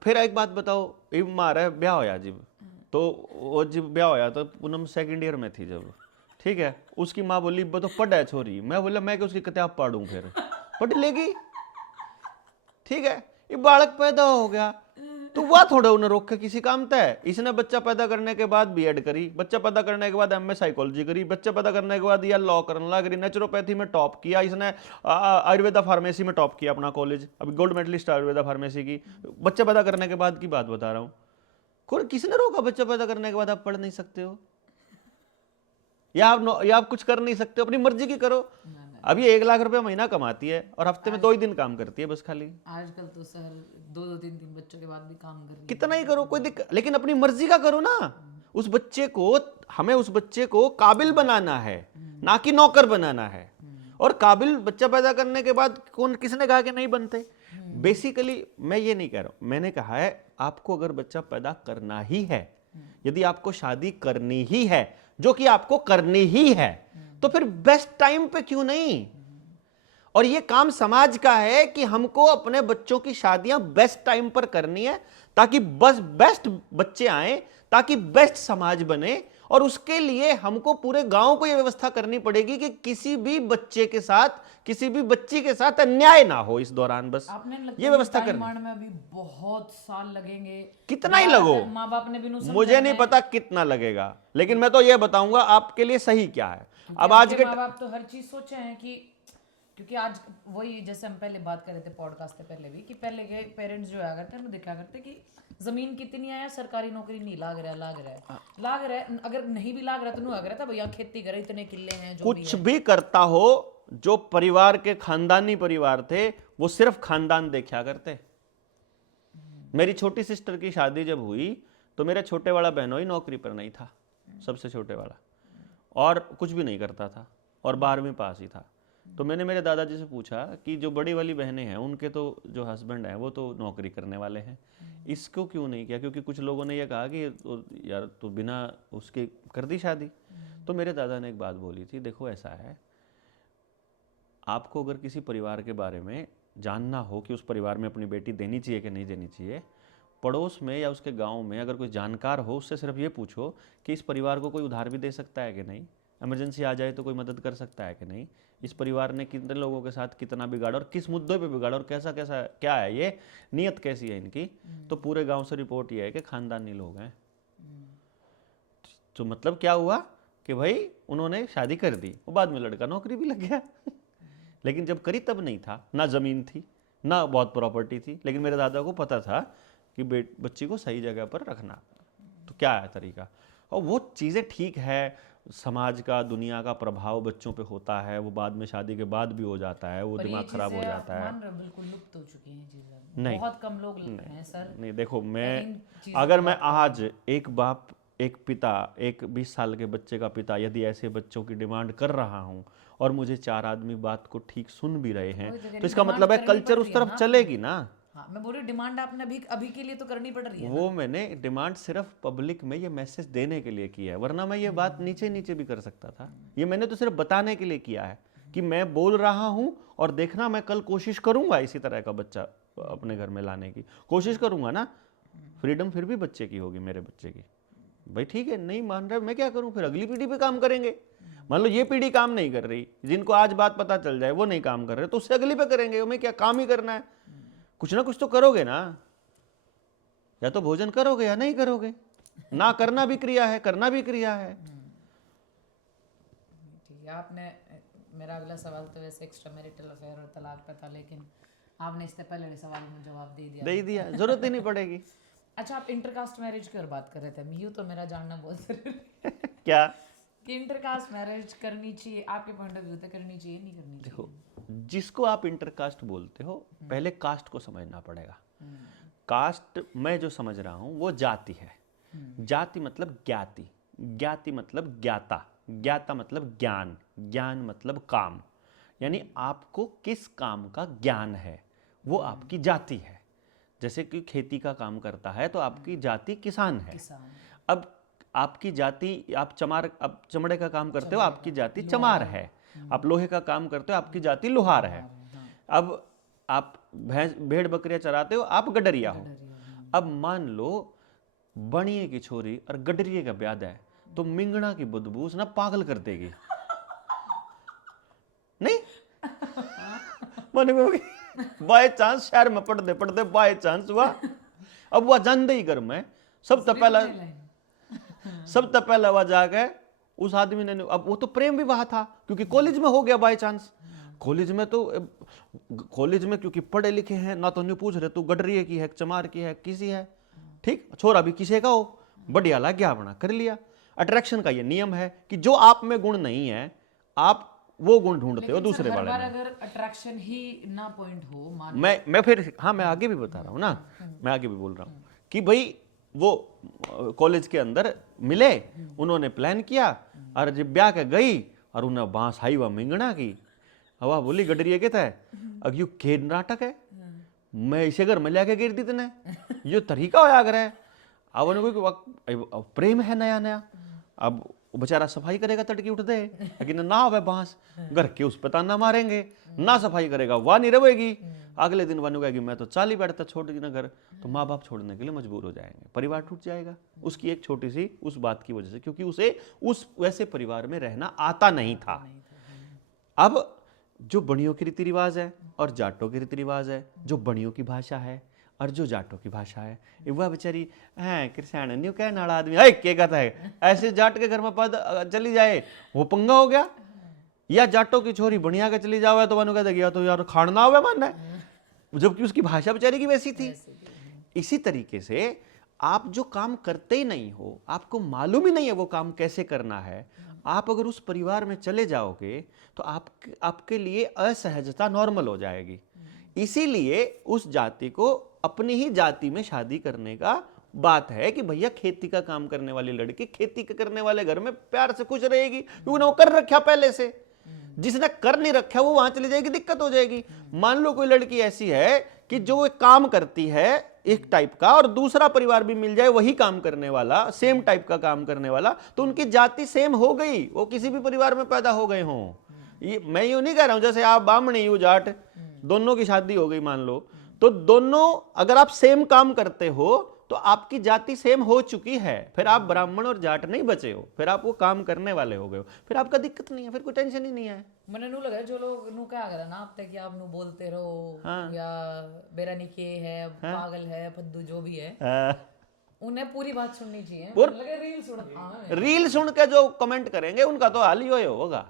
फिर एक बात बताओ, ये मारा ब्याह होया जब, तो वो जब ब्याह होया तो पूनम 2nd ईयर में थी जब, ठीक है, उसकी माँ बोली तो पढ़ है छोरी, मैं बोला मैं कि उसकी किताब पढ़ूं, फिर पढ़ लेगी, ठीक है, ये बालक पैदा हो गया तो वह थोड़ा उन्हें रोक के किसी काम तय। इसने बच्चा पैदा करने के बाद बीएड करी, बच्चा पैदा करने के बाद एमए साइकोलॉजी करी, बच्चा पैदा करने के बाद यह लॉ करने लग रही, नेचुरोपैथी में टॉप किया इसने, आयुर्वेदा फार्मेसी में टॉप किया अपना कॉलेज, अभी गोल्ड मेडलिस्ट आयुर्वेदा फार्मेसी की, बच्चा पैदा करने के बाद की बात बता रहा हूँ। कोई किसने रोका बच्चा पैदा करने के बाद आप पढ़ नहीं सकते हो, या आप कुछ कर नहीं सकते हो, अपनी मर्जी की करो। अभी 1 लाख रुपया महीना कमाती है और हफ्ते में 2 ही दिन काम करती है बस खाली। आजकल तो सर 2-3 बच्चों के बाद भी काम कर रही है। कितना ही करो कोई दिक्कत, लेकिन अपनी मर्जी का करो ना। उस बच्चे को, हमें उस बच्चे को काबिल बनाना है, ना कि नौकर बनाना है। और काबिल बच्चा पैदा करने के बाद कौन, किसने कहा कि नहीं बनते? बेसिकली मैं ये नहीं कह रहा हूं, मैंने कहा है आपको अगर बच्चा पैदा करना ही है, यदि आपको शादी करनी ही है, जो कि आपको करनी ही है, तो फिर बेस्ट टाइम पे क्यों नहीं? और ये काम समाज का है कि हमको अपने बच्चों की शादियां बेस्ट टाइम पर करनी है, ताकि बस बेस्ट बच्चे आए, ताकि बेस्ट समाज बने। और उसके लिए हमको पूरे गांव को यह व्यवस्था करनी पड़ेगी कि किसी भी बच्चे के साथ, किसी भी बच्ची के साथ अन्याय ना हो इस दौरान। बस ये व्यवस्था करनी। में अभी बहुत साल लगेंगे, कितना ही लगो, माँ बाप ने भी मुझे नहीं पता कितना लगेगा, लेकिन मैं तो ये बताऊंगा आपके लिए सही क्या है। अब आज के माँ बाप तो हर चीज सोचे हैं कि, क्योंकि आज वही जैसे हम पहले बात कर रहे थे पॉडकास्ट से पहले भी, कि पहले के पेरेंट्स जो आया करते हैं देखा करते कि जमीन कितनी आया, सरकारी नौकरी नहीं लाग रहा है, अगर नहीं भी लाग रहा तो नहीं लाग रहा था भैया, खेती करे, इतने किले हैं, जो कुछ भी करता हो, जो परिवार के खानदानी परिवार थे वो सिर्फ खानदान देखा करते। मेरी छोटी सिस्टर की शादी जब हुई तो मेरा छोटे वाला बहनोई नौकरी पर नहीं था, सबसे छोटे वाला, और कुछ भी नहीं करता था और 12वीं पास ही था। तो मैंने मेरे दादाजी से पूछा कि जो बड़ी वाली बहनें हैं उनके तो जो हस्बैंड हैं वो तो नौकरी करने वाले हैं, इसको क्यों नहीं किया? क्योंकि कुछ लोगों ने ये कहा कि यार तो बिना उसके कर दी शादी। तो मेरे दादा ने एक बात बोली थी, देखो ऐसा है, आपको अगर किसी परिवार के बारे में जानना हो कि उस परिवार में अपनी बेटी देनी चाहिए कि नहीं देनी चाहिए, पड़ोस में या उसके गांव में अगर कोई जानकार हो उससे सिर्फ ये पूछो कि इस परिवार को कोई उधार भी दे सकता है कि नहीं, इमरजेंसी आ जाए तो कोई मदद कर सकता है कि नहीं, इस परिवार ने कितने लोगों के साथ कितना बिगाड़ा और किस मुद्दों पे बिगाड़ा और कैसा कैसा क्या है, ये नीयत कैसी है इनकी। तो पूरे गांव से रिपोर्ट ये है कि खानदानी लोग हैं। तो मतलब क्या हुआ कि भाई उन्होंने शादी कर दी, वो बाद में लड़का नौकरी भी लग गया। लेकिन जब करी तब नहीं था, ना जमीन थी ना बहुत प्रॉपर्टी थी, लेकिन मेरे दादा को पता था कि बच्ची को सही जगह पर रखना, तो क्या है तरीका। और वो चीज़ें ठीक है, समाज का, दुनिया का प्रभाव बच्चों पे होता है, वो बाद में शादी के बाद भी हो जाता है, वो दिमाग खराब हो जाता है। बिल्कुल लुप्त हो चुकी हैं चीजें, नहीं, बहुत कम लोग हैं सर। नहीं देखो, मैं अगर मैं आज एक बाप एक पिता, एक 20 साल के बच्चे का पिता यदि ऐसे बच्चों की डिमांड कर रहा हूँ और मुझे 4 आदमी बात को ठीक सुन भी रहे हैं, तो इसका मतलब है कल्चर उस तरफ चलेगी ना। हाँ, मैं बोल रही हूँ डिमांड आपने अभी अभी के लिए तो करनी पड़ रही है वो मैंने डिमांड सिर्फ पब्लिक में ये मैसेज देने के लिए किया है, वरना मैं ये बात नीचे नीचे भी कर सकता था। ये मैंने तो सिर्फ बताने के लिए किया है कि मैं बोल रहा हूँ और देखना मैं कल कोशिश करूंगा इसी तरह का बच्चा अपने घर में लाने की कोशिश करूंगा ना। फ्रीडम फिर भी बच्चे की होगी, मेरे बच्चे की। भाई ठीक है, नहीं मान रहे, मैं क्या करूं, फिर अगली पीढ़ी पे काम करेंगे। मान लो ये पीढ़ी काम नहीं कर रही, जिनको आज बात पता चल जाए वो नहीं काम कर रहे, तो उससे अगली पे करेंगे। हमें क्या काम ही करना है, कुछ ना कुछ तो करोगे ना। या तो भोजन करोगे या नहीं करोगे। ना करना भी क्रिया है, करना भी क्रिया है। ठीक है, आपने मेरा अगला सवाल तो वैसे एक्स्ट्रा मैरिटल अफेयर और तलाक पे था, लेकिन आपने इससे पहले वाले सवाल में जवाब दे दिया, जरूरत ही नहीं पड़ेगी। अच्छा, आप इंटरकास्ट मैरिज की और बात कर रहे थे। यूँ तो मेरा जानना बहुत जरूरी है क्या कि इंटरकास्ट मैरिज करनी चाहिए, आपके पॉइंट ऑफ व्यू से करनी चाहिए नहीं करनी चाहिए? देखो, जिसको आप इंटरकास्ट बोलते हो, पहले कास्ट को समझना पड़ेगा। कास्ट मैं जो समझ रहा हूं वो जाति है। जाति मतलब ज्ञाति, ज्ञाति मतलब ज्ञाता, ज्ञाता मतलब ज्ञान, ज्ञान मतलब काम। यानी आपको किस काम का ज्ञान है वो आपकी जाति है। जैसे कि खेती का काम करता है तो आपकी जाति किसान है। अब आपकी जाति, आप चमड़े का काम करते हो, आपकी जाति चमार है। आप लोहे का काम करते हो, आपकी जाति लोहार है। अब आप भेड़ बकरियां चराते हो, आप गडरिया हो। अब मान लो बनिए की छोरी और गडरिए का ब्याह है, तो मिंगना की बदबू ना पागल कर देगी। नहीं मन बाय चांस शहर में पढ़ते बाय चांस हुआ। अब वह जानते ही घर में सब तो पहला वह जाके उस आदमी ने, अब वो तो प्रेम विवाह था क्योंकि कॉलेज में हो गया बाय चांस। कॉलेज में क्योंकि पढ़े लिखे हैं ना, तो नहीं पूछ रहे तू गडरिए की है, चमार की है, किसी है, ठीक, छोरा भी किसी का हो, बढ़िया लग गया, अपना कर लिया। अट्रैक्शन का ये नियम है कि जो आप में गुण नहीं है आप वो गुण ढूंढते हो दूसरे वाले में। अगर अट्रैक्शन ही ना पॉइंट हो, मैं फिर हाँ, मैं आगे भी बता रहा हूँ ना, मैं आगे भी बोल रहा हूँ कि भाई वो कॉलेज के अंदर मिले, उन्होंने प्लान किया और जब ब्याह के गई और उन्हें बांस हाई व मिंगना की हवा बोली गडरिए के थे अब यू के नाटक है, मैं इसे घर में लेके गिर दी तने, यो तरीका हो आगर है। अब उन्हें प्रेम है नया नया, अब बेचारा सफाई करेगा तड़की उठ दे, लेकिन ना हो बांस घर के उस पर ताना मारेंगे, ना सफाई करेगा वह नहीं रहेगी। अगले दिन वन कहेगी मैं तो चाली बैठता छोड़ दी ना घर, तो माँ बाप छोड़ने के लिए मजबूर हो जाएंगे, परिवार टूट जाएगा उसकी एक छोटी सी उस बात की वजह से, क्योंकि उसे उस वैसे परिवार में रहना आता नहीं था। अब जो बनियों के रीति रिवाज है और जाटों के रीति रिवाज है, जो बनियों की भाषा है और जो जाटों की भाषा है, वह बेचारी है कृष्ण न्यू क्या नाड़ा आदमी है क्या कहता है, ऐसे जाट के घर में पद चली जाए वो पंगा हो गया। या जाटों की छोरी बनिया के चली जावे तो वनु कहता गया तो यार खाना हुआ मानना है, जबकि उसकी भाषा बेचारी की वैसी थी। इसी तरीके से आप जो काम करते ही नहीं हो, आपको मालूम ही नहीं है वो काम कैसे करना है, आप अगर उस परिवार में चले जाओगे तो आपके लिए असहजता नॉर्मल हो जाएगी। इसीलिए उस जाति को अपनी ही जाति में शादी करने का बात है कि भैया खेती का काम करने वाली लड़की खेती करने वाले घर में प्यार से खुश रहेगी, क्योंकि वो कर रखा पहले से। जिसने कर नहीं रखा वो वहां चली जाएगी, दिक्कत हो जाएगी। मान लो कोई लड़की ऐसी है कि जो एक काम करती है एक टाइप का और दूसरा परिवार भी मिल जाए वही काम करने वाला, सेम टाइप का काम करने वाला, तो उनकी जाति सेम हो गई, वो किसी भी परिवार में पैदा हो गए हों। ये मैं यूं नहीं कह रहा हूं जैसे आप ब्राह्मण यू जाट दोनों की शादी हो गई मान लो, तो दोनों अगर आप सेम काम करते हो तो आपकी जाति सेम हो चुकी है, फिर आप ब्राह्मण और जाट नहीं बचे हो, फिर आप वो काम करने वाले हो गए हो, फिर आपका दिक्कत नहीं है, फिर कोई टेंशन ही नहीं है। मैंने नू लगा जो लोग नू क्या करा ना आप तक कि आप नू बोलते रहो या मेरा निके है पागल है फद्दू जो भी है, उन्हें पूरी बात सुननी चाहिए। रील सुन के जो कमेंट करेंगे उनका तो हाल ही होगा,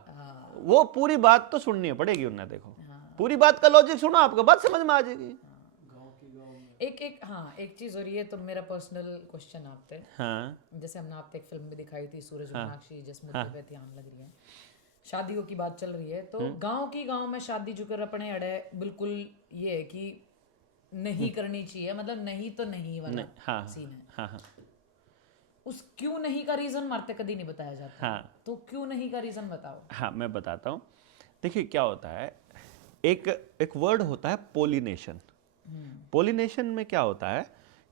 वो पूरी बात तो सुननी पड़ेगी उन्हें। देखो पूरी बात का लॉजिक सुनो, आपको बात समझ में आ जाएगी। एक चीज और ये तो मेरा पर्सनल क्वेश्चन आपसे, जैसे हमने आपसे एक फिल्म भी दिखाई थी सूरज मीनाक्षी, जिस मुद्दे पे ध्यान लग रही है, शादियों की बात चल रही है, तो गांव में शादी जुकर अपने अड़े बिल्कुल ये है कि नहीं करनी चाहिए, मतलब नहीं तो नहीं वाला सीन है। उस क्यों नहीं का रीजन मारते कभी नहीं बताया जाता। हाँ तो क्यों नहीं का रीजन बताओ। हाँ, मैं बताता हूँ। देखिए क्या होता है, एक एक वर्ड होता है पोलिनेशन। पोलिनेशन में क्या होता है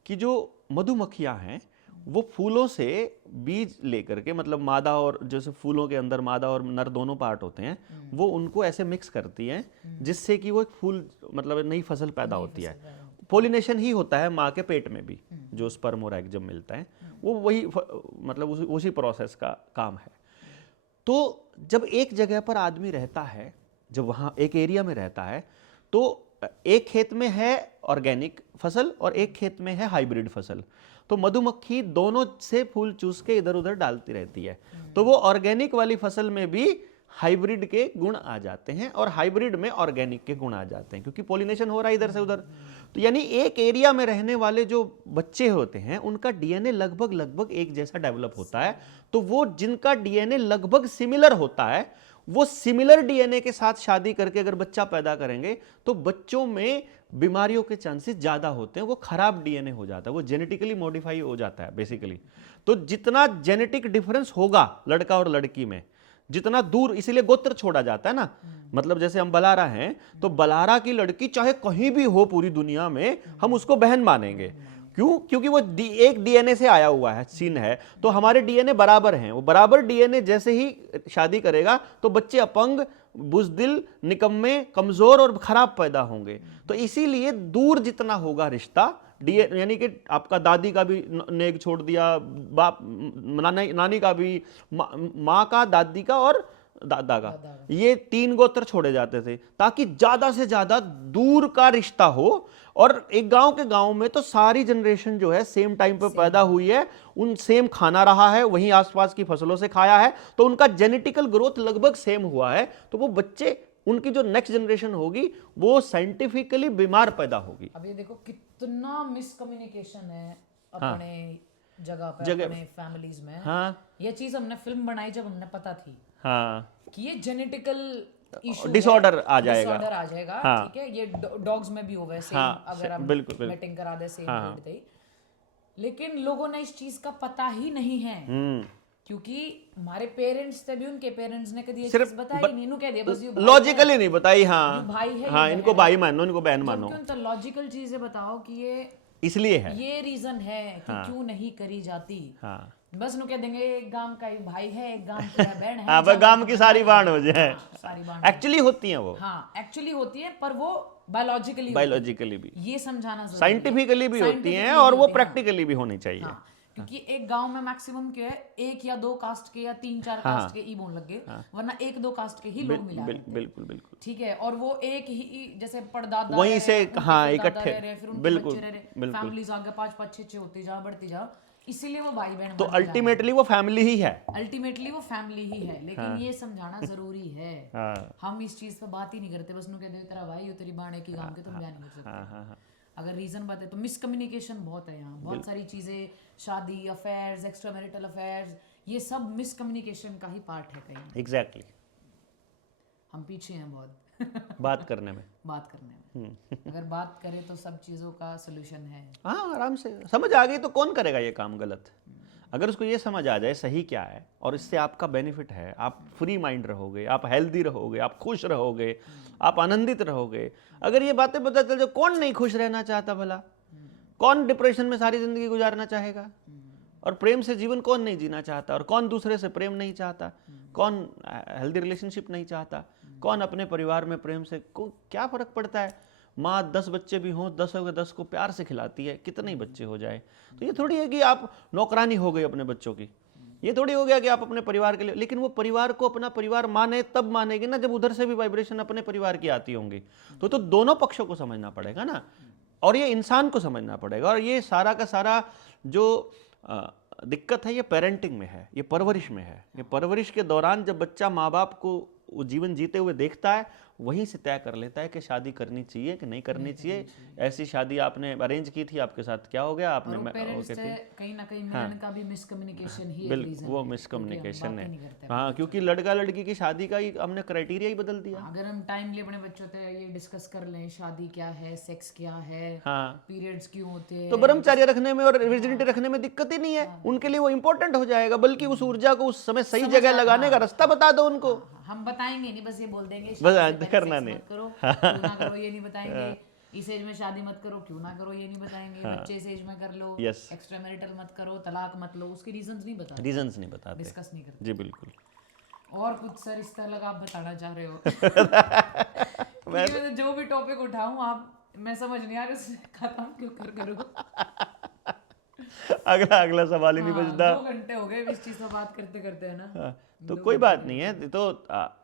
कि जो मधुमक्खियां हैं वो फूलों से बीज लेकर के, मतलब मादा और, जैसे फूलों के अंदर मादा और नर दोनों पार्ट होते हैं, वो उनको ऐसे मिक्स करती हैं जिससे कि वो एक फूल, मतलब नई फसल पैदा होती है। पोलिनेशन ही होता है माँ के पेट में भी, जो स्पर्म और एग जब मिलता है वो वही मतलब उसी प्रोसेस का काम है। तो जब एक जगह पर आदमी रहता है, जब वहाँ एक एरिया में रहता है, तो एक खेत में है ऑर्गेनिक फसल और एक खेत में है हाइब्रिड फसल। तो मधुमक्खी दोनों से फूल चूस के इधर उधर डालती रहती है। तो वो ऑर्गेनिक वाली फसल में भी हाइब्रिड के गुण आ जाते हैं और हाइब्रिड में ऑर्गेनिक के गुण आ जाते हैं, क्योंकि पॉलिनेशन हो रहा है इधर से उधर। तो यानी एक एरिया में रहने वाले जो बच्चे होते हैं उनका डीएनए लगभग लगभग एक जैसा डेवलप होता है। तो वो जिनका डीएनए लगभग सिमिलर होता है, वो सिमिलर डीएनए के साथ शादी करके अगर बच्चा पैदा करेंगे तो बच्चों में बीमारियों के चांसेस ज्यादा होते हैं। वो खराब डीएनए हो जाता है, वो जेनेटिकली मॉडिफाई हो जाता है बेसिकली। तो जितना जेनेटिक डिफरेंस होगा लड़का और लड़की में, जितना दूर, इसीलिए गोत्र छोड़ा जाता है ना। मतलब जैसे हम बलारा हैं तो बलारा की लड़की चाहे कहीं भी हो पूरी दुनिया में, हम उसको बहन मानेंगे। क्यों? क्योंकि वो एक डीएनए से आया हुआ है, सीन है। तो हमारे डीएनए बराबर हैं, वो बराबर डीएनए जैसे ही शादी करेगा तो बच्चे अपंग, बुजदिल, निकम्मे, कमजोर और खराब पैदा होंगे। तो इसीलिए दूर जितना होगा रिश्ता, डीएनए यानी कि आपका दादी का भी नेग छोड़ दिया, बाप नानी का भी, माँ का, दादी का और दादा का, ये 3 गोत्र छोड़े जाते थे ताकि ज्यादा से ज्यादा दूर का रिश्ता हो। और एक गांव के गांव में तो सारी जनरेशन जो है सेम टाइम पे पैदा हुई है, उन सेम खाना रहा है, वहीं आसपास की फसलों से खाया है, तो उनका जेनेटिकल ग्रोथ लगभग सेम हुआ है। तो वो बच्चे, उनकी जो नेक्स्ट जनरेशन होगी वो साइंटिफिकली बीमार पैदा होगी। अब ये देखो कितना मिसकम्युनिकेशन है अपने जगह पे, अपने फैमिलीज में। हाँ, ये चीज हमने फिल्म बनाई जब हमने पता थी हाँ, कि ये जेनेटिकल डिसऑर्डर आ जाएगा। डिसऑर्डर आ जाएगा। हाँ, ठीक है, ये डॉग्स में भी होगा सेम। हाँ, अगर हम बिल्कुल मेटिंग करा दे सेम ब्रीड थे। लेकिन लोगों ने इस चीज का पता ही नहीं है, क्योंकि हमारे पेरेंट्स थे भी, उनके पेरेंट्स ने कभी ये चीज बताई नहीं। इन्हों कह दिया बस ये लॉजिकली नहीं बताई। हाँ, भाई है, हाँ, इनको भाई मानो, इनको बहन मानो। क्यों? तो लॉजिकल चीजें बताओ कि ये इसलिए है, ये रीजन है कि क्यों नहीं करी जाती। हाँ, बस नु कह देंगे एक गांव का ही भाई है, एक गांव की बहन है। हाँ, गांव की सारी बाण हो जाए। सारी बाण एक्चुअली होती हैं वो। हाँ, एक्चुअली होती है, पर वो बायोलॉजिकली भी, ये समझाना जरूरी है। साइंटिफिकली भी होती हैं और वो प्रैक्टिकली भी होनी चाहिए। हाँ, क्योंकि एक गांव में मैक्सिमम क्या है, 1 या 2 कास्ट के या 3-4 कास्ट के ई बोन लग गए, वरना 1-2 कास्ट के ही लोग मिला रहते हैं। बिल्कुल बिल्कुल। ठीक है, और वो एक ही जैसे परदादा वहीं से, हाँ, इकट्ठे, इकट्ठे, फिर उनके बिल्कुल बच्चे रह रहे, फैमिलीज आगे 5-5 6-6 होती जा, बढ़ती जा, इसीलिए वो भाई बहन तो अल्टीमेटली वो फैमिली ही है। अल्टीमेटली वो फैमिली ही है। लेकिन ये समझाना जरूरी है। हम इस चीज पे बात ही नहीं करते, बस नु कहते हैं तेरा भाई हो, तेरी बाण है कि गांव के, तुम बयान नहीं कर सकते। अगर रीजन बात है तो मिसकम्युनिकेशन बहुत है यहाँ। बहुत सारी चीजें, शादी, अफेयर्स, एक्स्ट्रा मैरिटल अफेयर्स, ये सब मिसकम्युनिकेशन का ही पार्ट है कहीं। एग्जैक्टली। हम पीछे हैं बहुत बात करने में। अगर बात करें तो सब चीजों का सोल्यूशन है। हाँ, आराम से समझ आ गई तो कौन करेगा ये काम गलत। अगर उसको ये समझ आ जाए सही क्या है और इससे आपका बेनिफिट है, आप फ्री माइंड रहोगे, आप हेल्दी रहोगे, आप खुश रहोगे, आप आनंदित रहोगे। अगर ये बातें पता चल जाए, कौन नहीं खुश रहना चाहता भला? कौन डिप्रेशन में सारी जिंदगी गुजारना चाहेगा? और प्रेम से जीवन कौन नहीं जीना चाहता? और कौन दूसरे से प्रेम नहीं चाहता? कौन हेल्दी रिलेशनशिप नहीं चाहता? कौन अपने परिवार में प्रेम से, क्या फर्क पड़ता है? माँ 10 बच्चे भी हों, 10 के 10 को प्यार से खिलाती है, कितने ही बच्चे हो जाए। तो ये थोड़ी है कि आप नौकरानी हो गई अपने बच्चों की, ये थोड़ी हो गया कि आप अपने परिवार के लिए। लेकिन वो परिवार को अपना परिवार माने तब मानेगी ना जब उधर से भी वाइब्रेशन अपने परिवार की आती होंगी। तो दोनों पक्षों को समझना पड़ेगा ना, और ये इंसान को समझना पड़ेगा। और ये सारा का सारा जो दिक्कत है ये पेरेंटिंग में है, ये परवरिश में है। ये परवरिश के दौरान जब बच्चा माँ बाप को वो जीवन जीते हुए देखता है, वहीं से तय कर लेता है कि शादी करनी चाहिए कि नहीं करनी चाहिए। ऐसी शादी आपने अरेंज की थी, आपके साथ क्या हो गया, आपने पेरेंट्स ओके से थी। कहीं ना कहीं मिलन का भी मिसकम्युनिकेशन ही एक बिल्कुल, रीजन वो है, मिसकम्युनिकेशन क्योंकि हम है। बातें नहीं करते हाँ, क्योंकि लड़का लड़की की शादी का ही हमने क्राइटेरिया ही बदल दिया। अगर हम टाइमली अपने बच्चों से ये डिस्कस कर लें शादी क्या है, सेक्स क्या है, हाँ, पीरियड्स क्यों होते हैं, तो ब्रह्मचर्य रखने में और विर्जिनिटी रखने में दिक्कत ही नहीं है। उनके लिए वो इंपॉर्टेंट हो जाएगा, बल्कि उस ऊर्जा को उस समय सही जगह लगाने का रास्ता बता दो उनको। हम बताएंगे नहीं, बस ये बोल देंगे बस शादी से पहले करना सेक्स नहीं। मत करो, क्यों ना करो ये नहीं बताएंगे, इस एज में शादी मत करो, क्यों ना करो ये नहीं बताएंगे, बच्चे इस एज में कर लो, यस, एक्स्ट्रा मैरिटल मत करो, तलाक मत लो, उसके रीजंस नहीं बताते, रीजंस नहीं बताते, डिस्कस नहीं करते। जी बिल्कुल। और कुछ सर इस तरह लगा आप बताना चाह रहे हो? मैं क्योंकि मैं जो भी टॉपिक उठाऊं आप, मैं समझ नहीं आ रहा उसे खत्म क्यों करूं। अगला सवाल ही नहीं बचता। 2 घंटे हो गए इस चीज पर बात करते करते, है ना। हाँ, तो कोई बात नहीं है। तो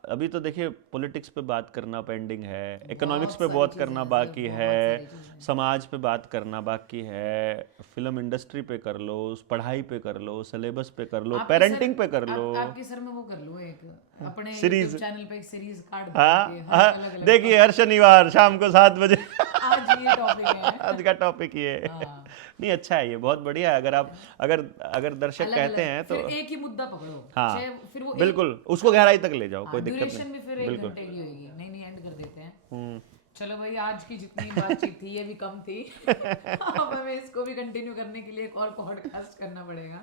अभी तो देखिए पॉलिटिक्स पे बात करना पेंडिंग है, इकोनॉमिक्स पे बहुत करना बाकी है, समाज पे बात करना बाकी है, फिल्म इंडस्ट्री पे कर लो, पढ़ाई पे कर लो, सिलेबस पे कर लो, पेरेंटिंग पे कर लो। आपके सर में वो कर लो एक अपने सीरीज YouTube चैनल पे एक सीरीज काट दो, हाँ, अलग अलग देखिए हर शनिवार शाम को 7 बजे आज ये टॉपिक है, आज का टॉपिक ये है। नहीं, अच्छा है, ये बहुत बढ़िया है। अगर आप अगर दर्शक कहते हैं तो फिर एक ही मुद्दा पकड़ो, हाँ, फिर वो बिल्कुल उसको गहराई तक ले जाओ, कोई दिक्कत ड्यूरेशन भी फिर 1 घंटे की होगी। नहीं एंड कर देते हैं। चलो भाई, आज की जितनी बातचीत थी ये भी कम थी। अब हमें इसको भी कंटिन्यू करने के लिए एक और पॉडकास्ट करना पड़ेगा।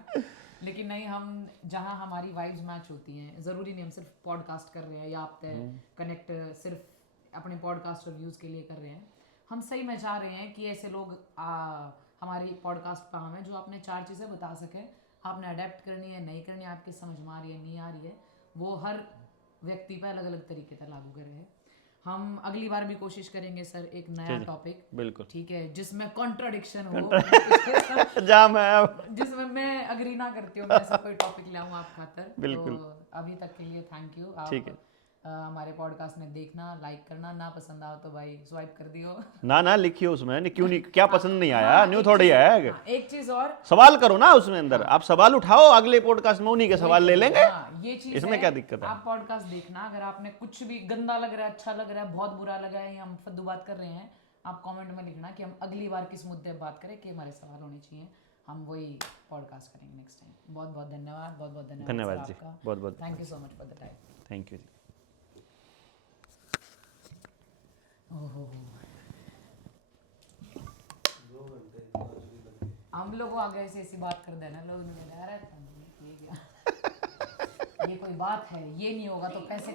लेकिन नहीं, हम जहाँ हमारी वाइब्स मैच होती हैं, ज़रूरी नहीं हम सिर्फ पॉडकास्ट कर रहे हैं या आप कनेक्ट सिर्फ अपने पॉडकास्ट और व्यूज़ के लिए कर रहे हैं। हम सही में चाह रहे हैं कि ऐसे लोग हमारी पॉडकास्ट पर हमें जो आपने 4 चीज़ें बता सके, आपने अडेप्ट करनी है नहीं करनी है, आपकी समझ में आ रही है नहीं आ रही है, वो हर व्यक्ति पर अलग अलग तरीके से लागू करे। हम अगली बार भी कोशिश करेंगे सर एक नया टॉपिक, बिल्कुल ठीक है, जिसमें कॉन्ट्राडिक्शन हो, जहाँ मैं जिसमें मैं अग्री ना करती हूँ, मैं ऐसा कोई टॉपिक ले आऊँ आप खातर। बिल्कुल। तो अभी तक के लिए थैंक यू। ठीक है, हमारे पॉडकास्ट में देखना, लाइक करना, ना पसंद आओ तो भाई स्वाइप कर दियो। ना लिखियो उसमें, नहीं क्यों नहीं, क्या पसंद नहीं आया, न्यू थोड़ी है। एक चीज और, सवाल करो ना उसमें अंदर, आप सवाल उठाओ, अगले पॉडकास्ट में उन्हीं के सवाल ले लेंगे। ये चीज इसमें क्या दिक्कत है। आप पॉडकास्ट देखना, अगर आपने कुछ भी गंदा लग रहा है, अच्छा लग रहा है, बहुत बुरा लगा है, या हम फद्दू बात कर रहे हैं, आप कमेंट में लिखना कि हम अगली बार किस मुद्दे पर बात करें, कि हमारे सवाल होने चाहिए, हम वही पॉडकास्ट करेंगे नेक्स्ट टाइम। बहुत बहुत धन्यवाद, बहुत बहुत धन्यवाद जी, बहुत बहुत thank you so much for the time. Thank you जी। हम लोग आगे ऐसी बात कर देना, लोग ये क्या ये कोई बात है, ये नहीं होगा तो कैसे